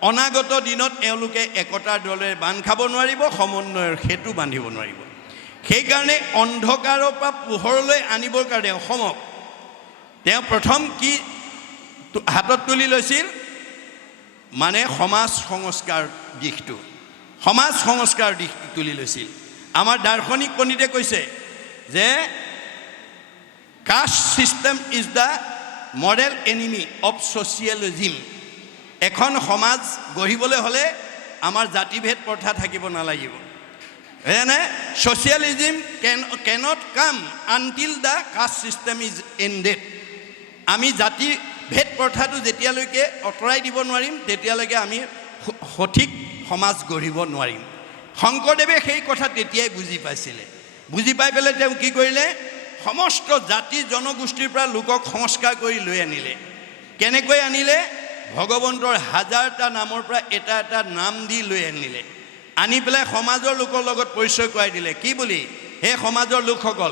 অনাগত দিনত এওঁলোকে একতাৰ দলেৰে বান্ধ খাব নোৱাৰিব, সমন্বয়ৰ সেতু বান্ধিব নোৱাৰিব। সেইকাৰণে অন্ধকাৰৰ পৰা পোহৰলৈ আনিবৰ কাৰণে অসমক তেওঁ প্ৰথম কি হাতত তুলি লৈছিল? মানে সমাজ সংস্কাৰ দিশটো, সমাজ সংস্কাৰ দিশটো তুলি লৈছিল। আমাৰ দাৰ্শনিক পণ্ডিতে কৈছে যে caste system is the model enemy of socialism. এখন সমাজ গঢ়িবলৈ হ'লে আমাৰ জাতিভেদ প্ৰথা থাকিব নালাগিব। এনে ছ'চিয়েলিজিম কেনট কাম until the caste system is ended. আমি জাতি ভেদ প্ৰথাটো যেতিয়ালৈকে আঁতৰাই দিব নোৱাৰিম তেতিয়ালৈকে আমি সঠিক সমাজ গঢ়িব নোৱাৰিম। শংকৰদেৱে সেই কথা তেতিয়াই বুজি পাইছিলে। বুজি পাই পেলাই তেওঁ কি কৰিলে, সমস্ত জাতি জনগোষ্ঠীৰ পৰা লোকক সংস্কাৰ কৰি লৈ আনিলে। কেনেকৈ আনিলে? ভগৱন্তৰ হাজাৰটা নামৰ পৰা এটা এটা নাম দি লৈ আনিলে। আনি পেলাই সমাজৰ লোকৰ লগত পৰিচয় কৰাই দিলে। কি বুলি? সেই সমাজৰ লোকসকল,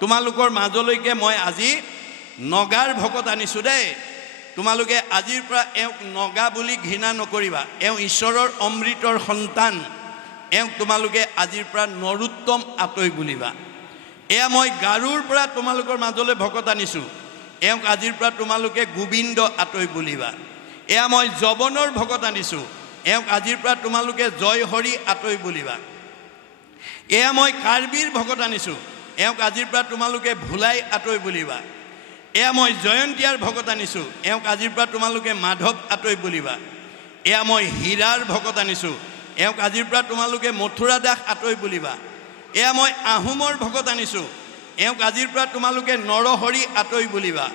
তোমালোকৰ মাজলৈকে মই আজি নগাৰ ভকত আনিছোঁ দেই। তোমালোকে আজিৰ পৰা এওঁক নগা বুলি ঘৃণা নকৰিবা। এওঁ ঈশ্বৰৰ অমৃতৰ সন্তান। এওঁক তোমালোকে আজিৰ পৰা নৰোত্তম আতৈ বুলিবা। এয়া মই গাৰুৰ পৰা তোমালোকৰ মাজলৈ ভকত আনিছোঁ। এওঁক আজিৰ পৰা তোমালোকে গোবিন্দ আতৈ বুলিবা। এয়া মই যৱনৰ ভকত আনিছোঁ। এওঁক আজিৰ পৰা তোমালোকে জয় হৰি আতৈ বুলিবা। এয়া মই কাৰ্বিৰ ভকত আনিছোঁ। এওঁক আজিৰ পৰা তোমালোকে ভোলাই আতৈ বুলিবা। এয়া মই জয়ন্তীয়াৰ ভকত আনিছোঁ। এওঁক আজিৰ পৰা তোমালোকে মাধৱ আতৈ বুলিবা। এয়া মই হীৰাৰ ভকত আনিছোঁ। এওঁক আজিৰ পৰা তোমালোকে মথুৰা দাস আতৈ বুলিবা। এয়া মই আহোমৰ ভকত আনিছোঁ। এওঁক আজিৰ পৰা তোমালোকে নৰহৰি আতৈ বুলিবা।